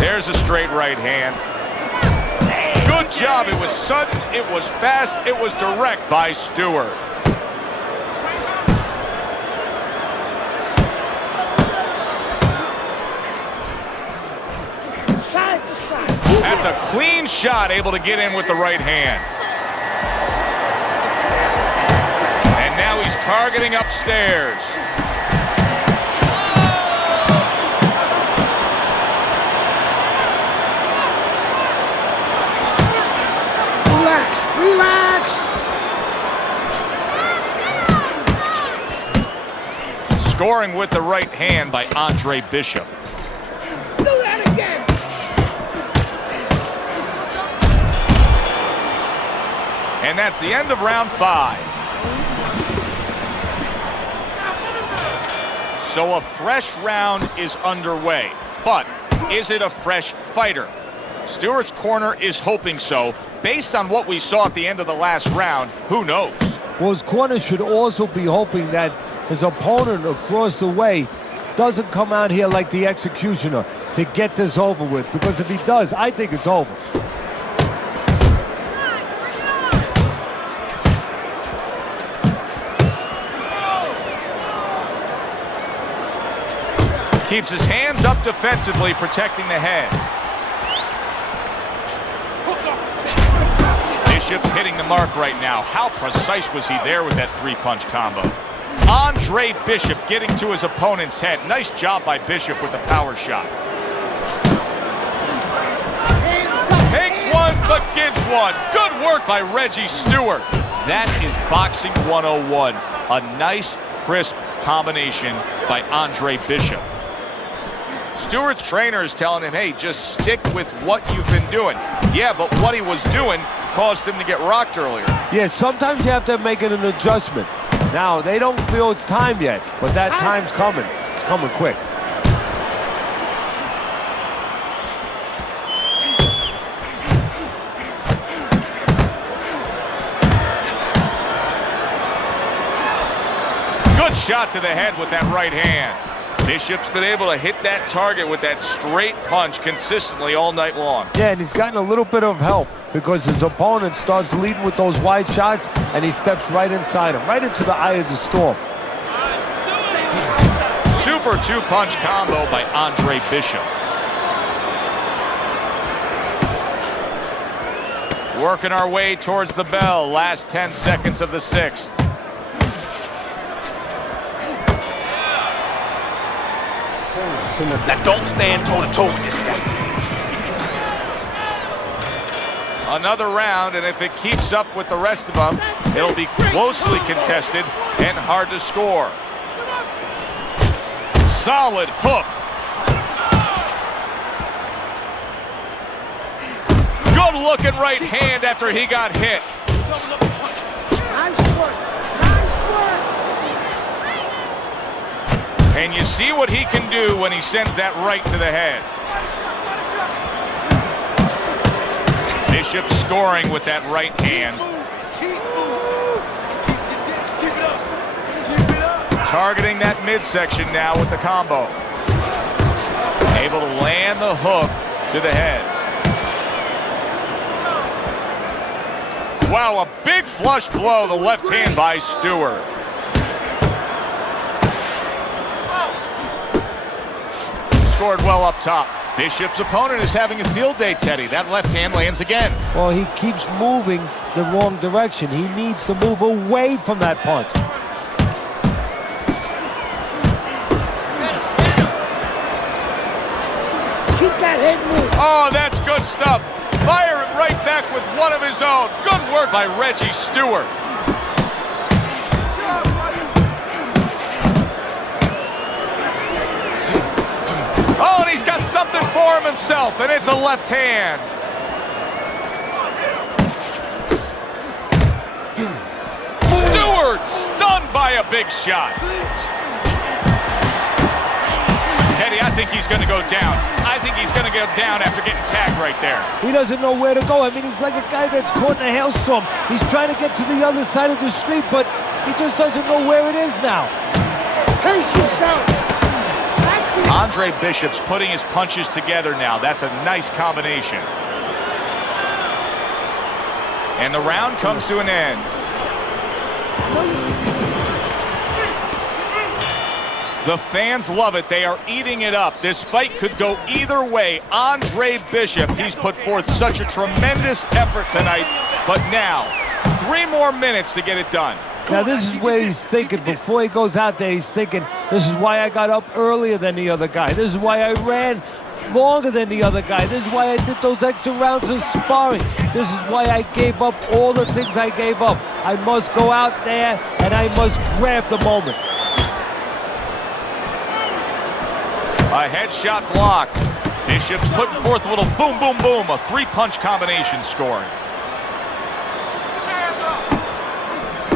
There's a straight right hand. Good job. It was sudden, it was fast, it was direct by Stewart. Side to side. That's a clean shot, able to get in with the right hand. And now he's targeting upstairs. Relax. Scoring with the right hand by Andre Bishop. Do that again. And that's the end of round 5. So a fresh round is underway. But is it a fresh fighter? Stewart's corner is hoping so. Based on what we saw at the end of the last round, who knows? Well, his corner should also be hoping that his opponent across the way doesn't come out here like the executioner to get this over with. Because if he does, I think it's over. Keeps his hands up defensively, protecting the head. Bishop's hitting the mark right now. How precise was he there with that 3-punch combo? Andre Bishop getting to his opponent's head. Nice job by Bishop with the power shot. Takes one, but gives one. Good work by Reggie Stewart. That is boxing 101. A nice, crisp combination by Andre Bishop. Stewart's trainer is telling him, hey, just stick with what you've been doing. Yeah, but what he was doing caused him to get rocked earlier. Yeah, sometimes you have to make an adjustment. Now, they don't feel it's time yet, but that time's coming. It's coming quick. Good shot to the head with that right hand. Bishop's been able to hit that target with that straight punch consistently all night long. Yeah, and he's gotten a little bit of help because his opponent starts leading with those wide shots, and he steps right inside him, right into the eye of the storm. Super 2-punch combo by Andre Bishop. Working our way towards the bell. Last 10 seconds of the 6th. Now don't stand toe-to-toe with this guy. Another round, and if it keeps up with the rest of them, it'll be closely contested and hard to score. Solid hook. Good looking right hand after he got hit. And you see what he can do when he sends that right to the head. Bishop scoring with that right hand. Targeting that midsection now with the combo. Able to land the hook to the head. Wow, a big flush blow, the left hand by Stewart. Scored well up top. Bishop's opponent is having a field day, Teddy. That left hand lands again. Well, he keeps moving the wrong direction. He needs to move away from that punch. Keep that head moving. Oh, that's good stuff. Fire it right back with one of his own. Good work by Reggie Stewart. Oh, and he's got something for him himself, and it's a left hand. Stewart stunned by a big shot. Teddy, I think he's going to go down. I think he's going to go down after getting tagged right there. He doesn't know where to go. I mean, he's like a guy that's caught in a hailstorm. He's trying to get to the other side of the street, but he just doesn't know where it is now. Pace yourself. Andre Bishop's putting his punches together now. That's a nice combination. And the round comes to an end. The fans love it. They are eating it up. This fight could go either way. Andre Bishop, he's put forth such a tremendous effort tonight, but now, 3 more minutes to get it done. Now this is where he's thinking, before he goes out there, he's thinking, this is why I got up earlier than the other guy. This is why I ran longer than the other guy. This is why I did those extra rounds of sparring. This is why I gave up all the things I gave up. I must go out there and I must grab the moment. A headshot blocked. Bishop's putting forth a little boom, boom, boom. A 3-punch combination scoring.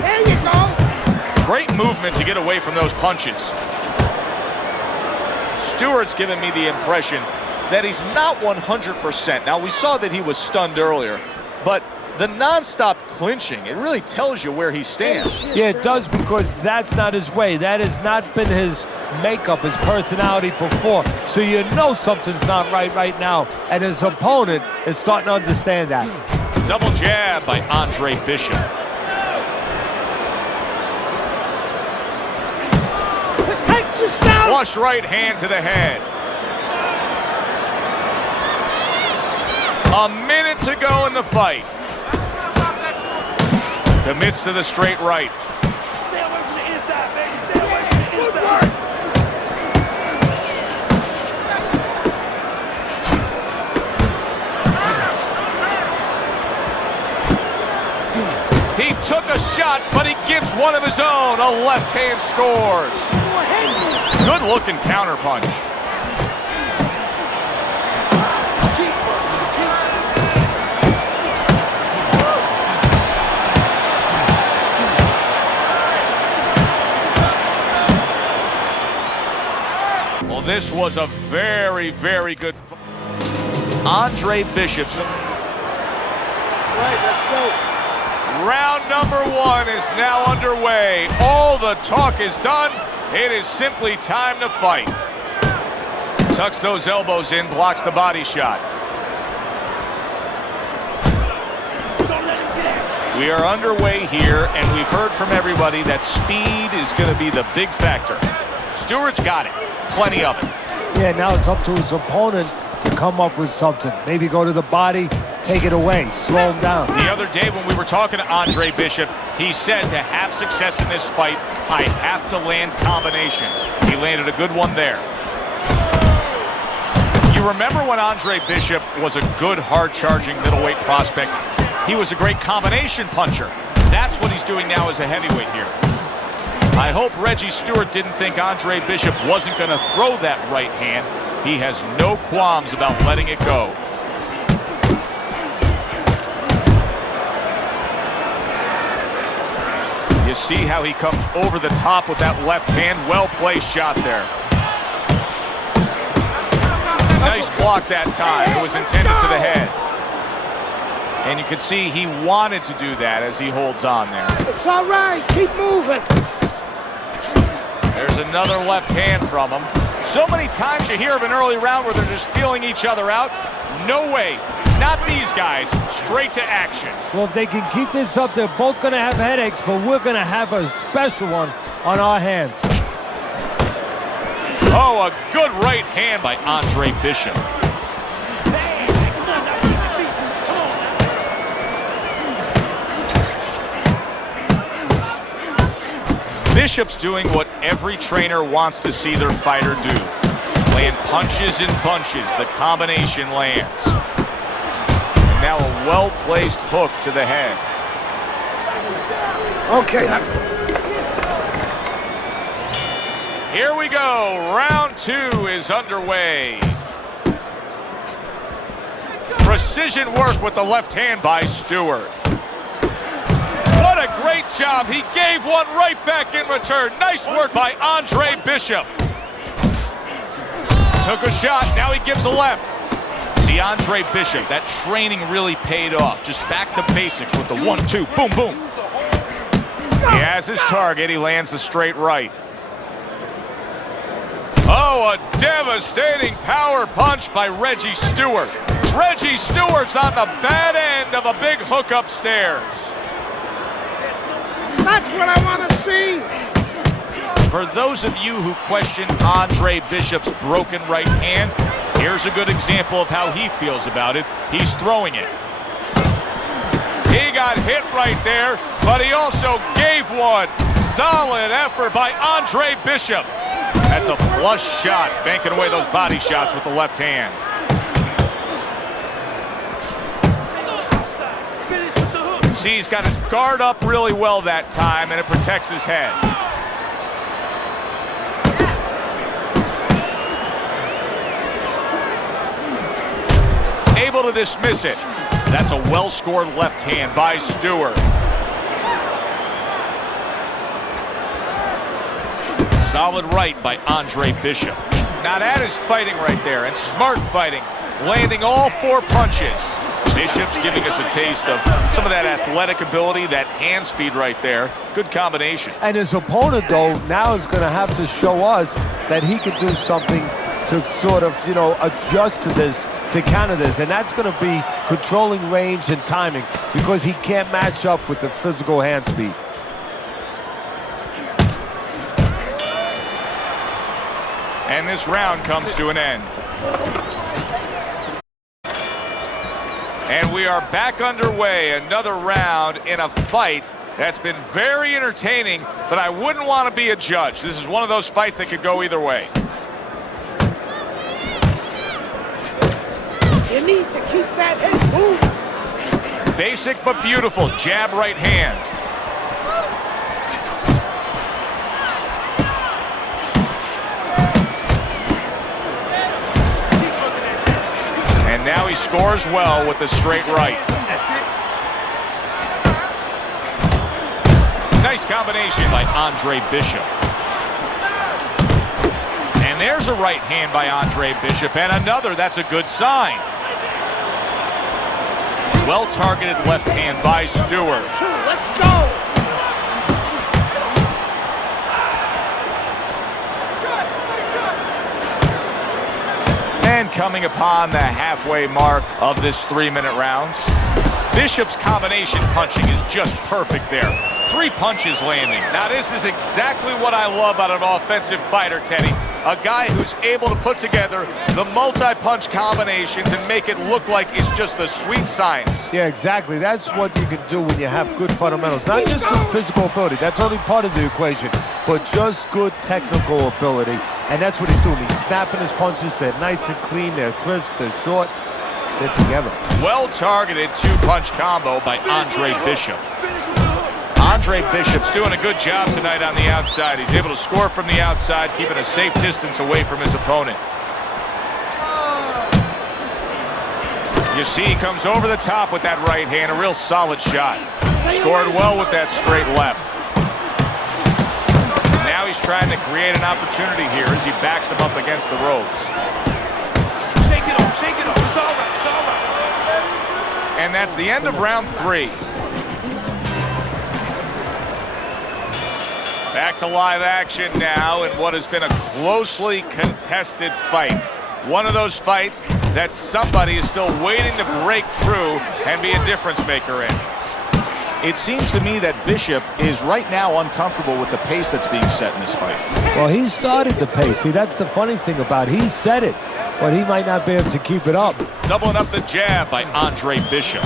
There you go. Great movement to get away from those punches. Stewart's given me the impression that he's not 100%. Now, we saw that he was stunned earlier, but the non-stop clinching, it really tells you where he stands. Yeah, it does, because that's not his way. That has not been his makeup, his personality before. So you know something's not right now, and his opponent is starting to understand that. Double jab by Andre Bishop. Protect yourself. Flush right hand to the head. A minute to go in the fight. Commits to the straight right. Stay away from the inside, baby. Stay away from the inside. He took a shot, but he gives one of his own. A left hand scores. Good looking counter punch. Well, this was a very, very good fight. Andre Bishop's. Right, let's go. Round number 1 is now underway. All the talk is done. It is simply time to fight. Tucks those elbows in, blocks the body shot. We are underway here, and we've heard from everybody that speed is going to be the big factor. Stewart's got it. Plenty of it. Yeah, now it's up to his opponent to come up with something. Maybe go to the body, take it away, slow him down. The other day when we were talking to Andre Bishop, he said to have success in this fight, I have to land combinations. He landed a good one there. You remember when Andre Bishop was a good, hard-charging middleweight prospect? He was a great combination puncher. That's what he's doing now as a heavyweight here. I hope Reggie Stewart didn't think Andre Bishop wasn't going to throw that right hand. He has no qualms about letting it go. You see how he comes over the top with that left hand. Well-placed shot there. Nice block that time. It was intended to the head. And you can see he wanted to do that as he holds on there. It's all right. Keep moving. There's another left hand from him. So many times you hear of an early round where they're just feeling each other out. No way. Not these guys. Straight to action. Well, if they can keep this up, they're both going to have headaches, but we're going to have a special one on our hands. Oh, a good right hand by Andre Bishop. Bishop's doing what every trainer wants to see their fighter do. Land punches in bunches. The combination lands. And now a well-placed hook to the head. Okay. Here we go. Round 2 is underway. Precision work with the left hand by Stewart. What a great job. He gave one right back in return. Nice work by Andre Bishop. Took a shot. Now he gives a left. See, Andre Bishop, that training really paid off. Just back to basics with the 1-2. Boom, boom. He has his target. He lands the straight right. Oh, a devastating power punch by Reggie Stewart. Reggie Stewart's on the bad end of a big hook upstairs. That's what I want to see. For those of you who question Andre Bishop's broken right hand, here's a good example of how he feels about it. He's throwing it. He got hit right there, but he also gave one. Solid effort by Andre Bishop. That's a flush shot, banking away those body shots with the left hand. See, he's got his guard up really well that time, and it protects his head. Able to dismiss it. That's a well-scored left hand by Stewart. Solid right by Andre Bishop. Now that is fighting right there, and smart fighting, landing all 4 punches. Bishop's giving us a taste of some of that athletic ability, that hand speed right there. Good combination. And his opponent, though, now is going to have to show us that he can do something to sort of, you know, adjust to this, to counter this. And that's going to be controlling range and timing, because he can't match up with the physical hand speed. And this round comes to an end. And we are back underway. Another round in a fight that's been very entertaining, but I wouldn't want to be a judge. This is one of those fights that could go either way. You need to keep that head moving. Basic but beautiful jab right hand. And now he scores well with the straight right. Nice combination by Andre Bishop. And there's a right hand by Andre Bishop, and another. That's a good sign. Well-targeted left hand by Stewart. Let's go. And coming upon the halfway mark of this 3-minute round, Bishop's combination punching is just perfect there. 3 punches landing. Now this is exactly what I love out of an offensive fighter, Teddy. A guy who's able to put together the multi-punch combinations and make it look like it's just the sweet science. Yeah, exactly. That's what you can do when you have good fundamentals. Not just good physical ability. That's only part of the equation. But just good technical ability. And that's what he's doing. He's snapping his punches. They're nice and clean. They're crisp. They're short. They're together. Well-targeted 2-punch combo by Andre Bishop. Andre Bishop's doing a good job tonight on the outside. He's able to score from the outside, keeping a safe distance away from his opponent. You see, he comes over the top with that right hand, a real solid shot. Scored well with that straight left. Now he's trying to create an opportunity here as he backs him up against the ropes. Shake it off, shake it off. It's all right, it's all right. And that's the end of round 3. Back to live action now in what has been a closely contested fight. One of those fights that somebody is still waiting to break through and be a difference maker in. It seems to me that Bishop is right now uncomfortable with the pace that's being set in this fight. Well, he started the pace. See, that's the funny thing about it. He said it, but he might not be able to keep it up. Doubling up the jab by Andre Bishop.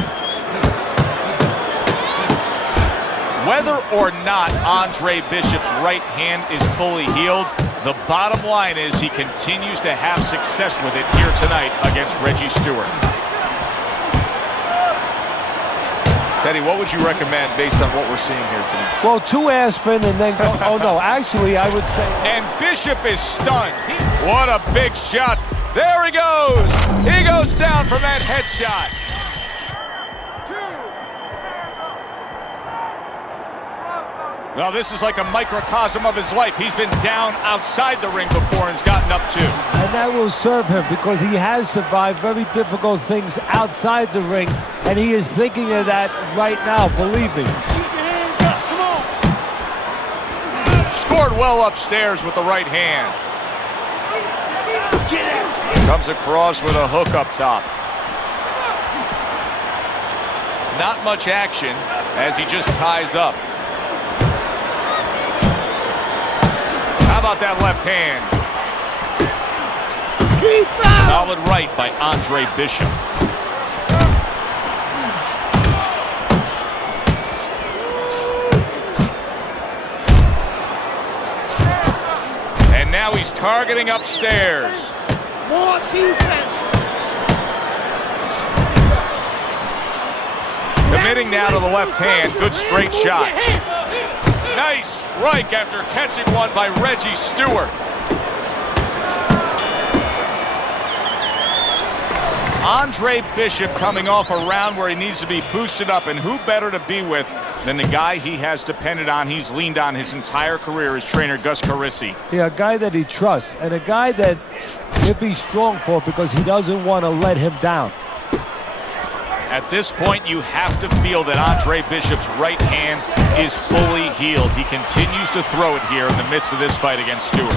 Whether or not Andre Bishop's right hand is fully healed, the bottom line is he continues to have success with it here tonight against Reggie Stewart. Teddy, what would you recommend based on what we're seeing here tonight? Well, 2 aspirin and then go. Oh, no, actually, I would say. And Bishop is stunned. What a big shot. There he goes. He goes down from that headshot. Well, this is like a microcosm of his life. He's been down outside the ring before and has gotten up too. And that will serve him because he has survived very difficult things outside the ring, and he is thinking of that right now, believe me. Keep your hands up, come on. Scored well upstairs with the right hand. Get out. Comes across with a hook up top. Not much action as he just ties up. about that left hand? Solid right by Andre Bishop. And now he's targeting upstairs. More defense. Committing now to the left hand. Good straight shot. Nice strike after catching one by Reggie Stewart. Andre Bishop coming off a round where he needs to be boosted up, and who better to be with than the guy he has depended on, he's leaned on his entire career, his trainer, Gus Carisi. Yeah, a guy that he trusts, and a guy that he'll be strong for because he doesn't want to let him down. At this point, you have to feel that Andre Bishop's right hand is fully healed. He continues to throw it here in the midst of this fight against Stewart.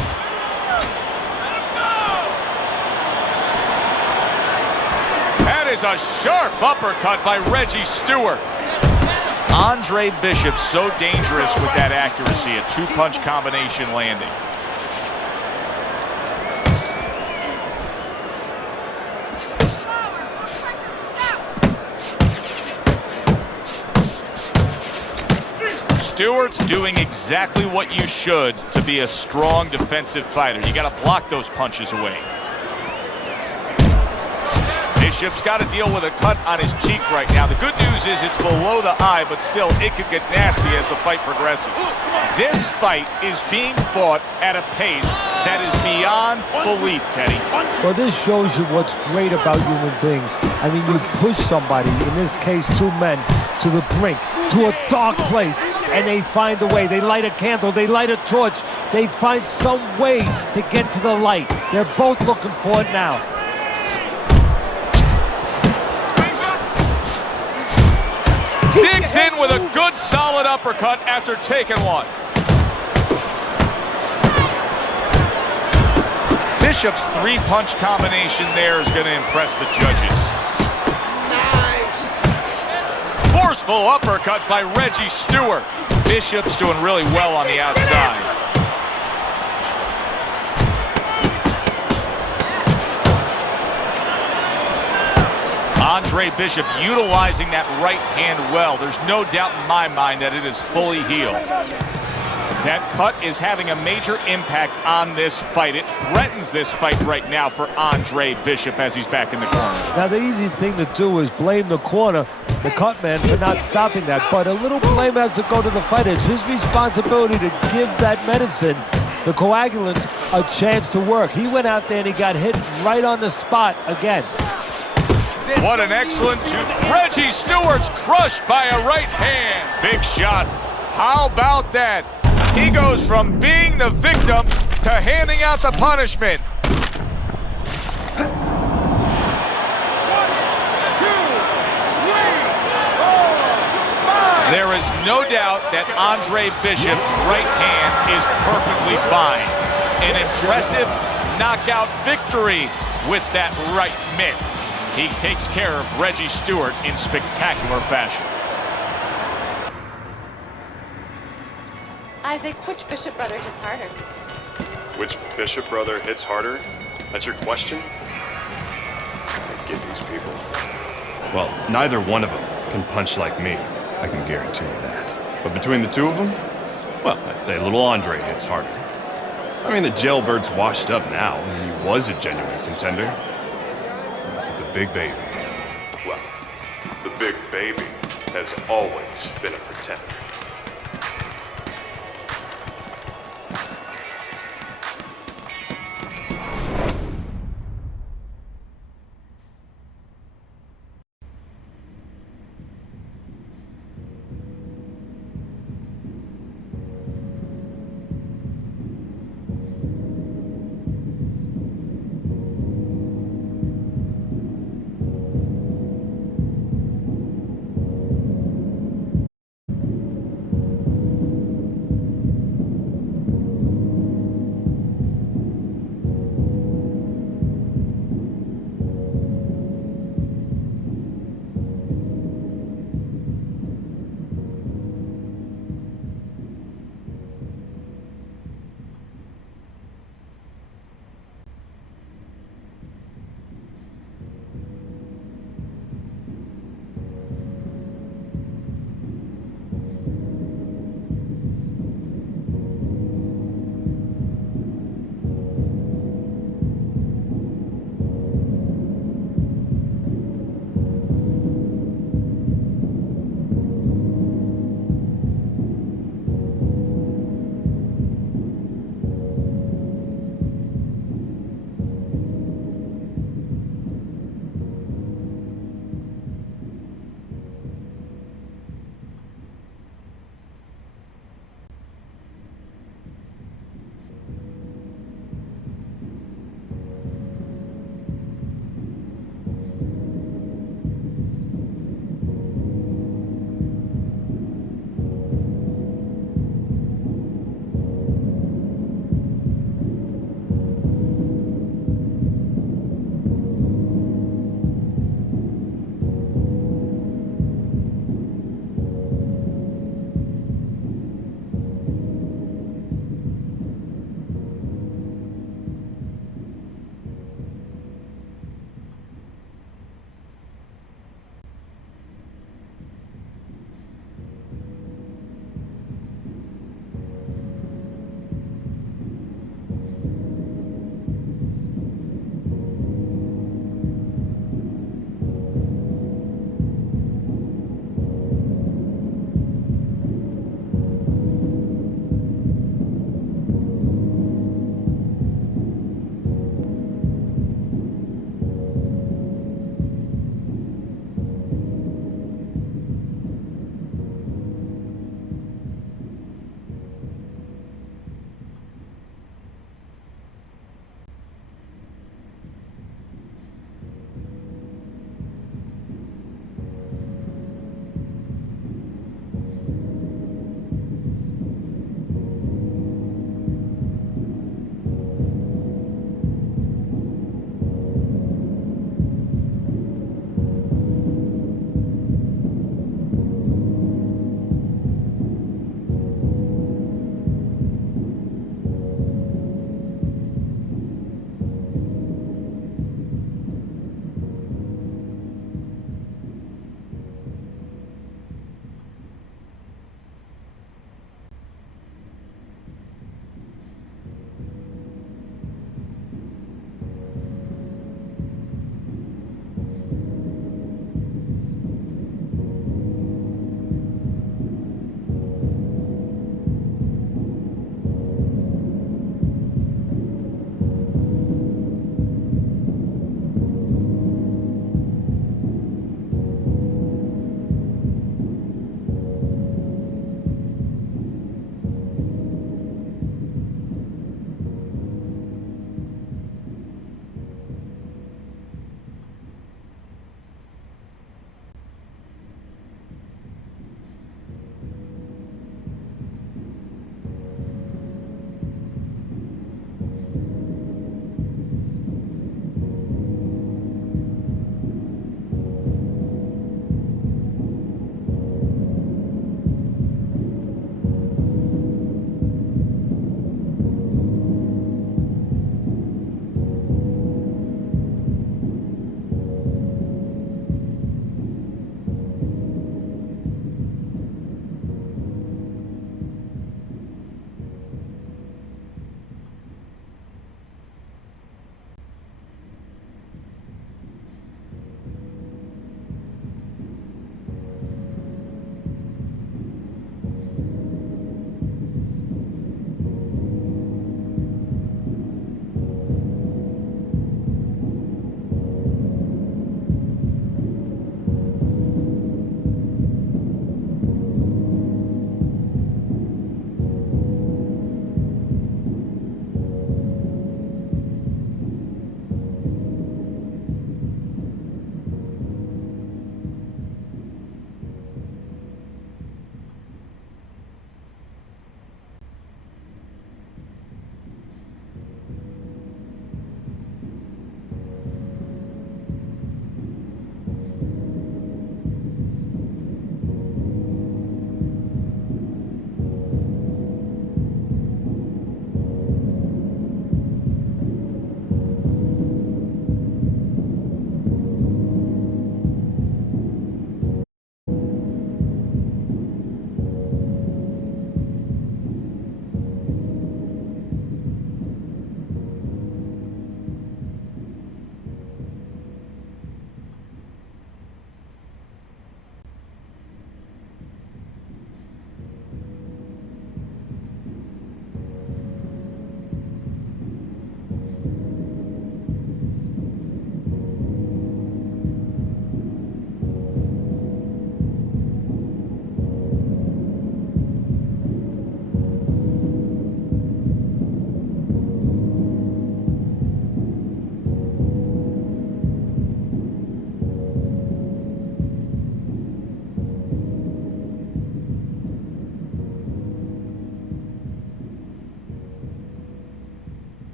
That is a sharp uppercut by Reggie Stewart. Andre Bishop so dangerous with that accuracy, a two-punch combination landing. Stewart's doing exactly what you should to be a strong defensive fighter. You got to block those punches away. Bishop's got to deal with a cut on his cheek right now. The good news is it's below the eye, but still it could get nasty as the fight progresses. This fight is being fought at a pace that is beyond belief, Teddy. Well, this shows you what's great about human beings. I mean, you push somebody, in this case two men, to the brink, to a dark place, and they find a way. They light a candle, they light a torch, they find some way to get to the light. They're both looking for it now. Digs in with a good solid uppercut after taking one. Bishop's three-punch combination there is going to impress the judges. Nice. Forceful uppercut by Reggie Stewart. Bishop's doing really well on the outside. Andre Bishop utilizing that right hand well. There's no doubt in my mind that it is fully healed. That cut is having a major impact on this fight. It threatens this fight right now for Andre Bishop as he's back in the corner. Now, the easy thing to do is blame the corner, the cut man, for not stopping that. But a little blame has to go to the fighter. It's his responsibility to give that medicine, the coagulants, a chance to work. He went out there and he got hit right on the spot again. What an excellent Reggie Stewart's crushed by a right hand. Big shot. How about that? He goes from being the victim to handing out the punishment. 1, 2, 3, 4, 5. There is no doubt that Andre Bishop's right hand is perfectly fine. An impressive knockout victory with that right mitt. He takes care of Reggie Stewart in spectacular fashion. Isaac, which Bishop brother hits harder? Which Bishop brother hits harder? That's your question? I get these people. Well, neither one of them can punch like me. I can guarantee you that. But between the two of them, well, I'd say little Andre hits harder. I mean, the jailbird's washed up now. I mean, he was a genuine contender. But the big baby, well, the big baby has always been a pretender.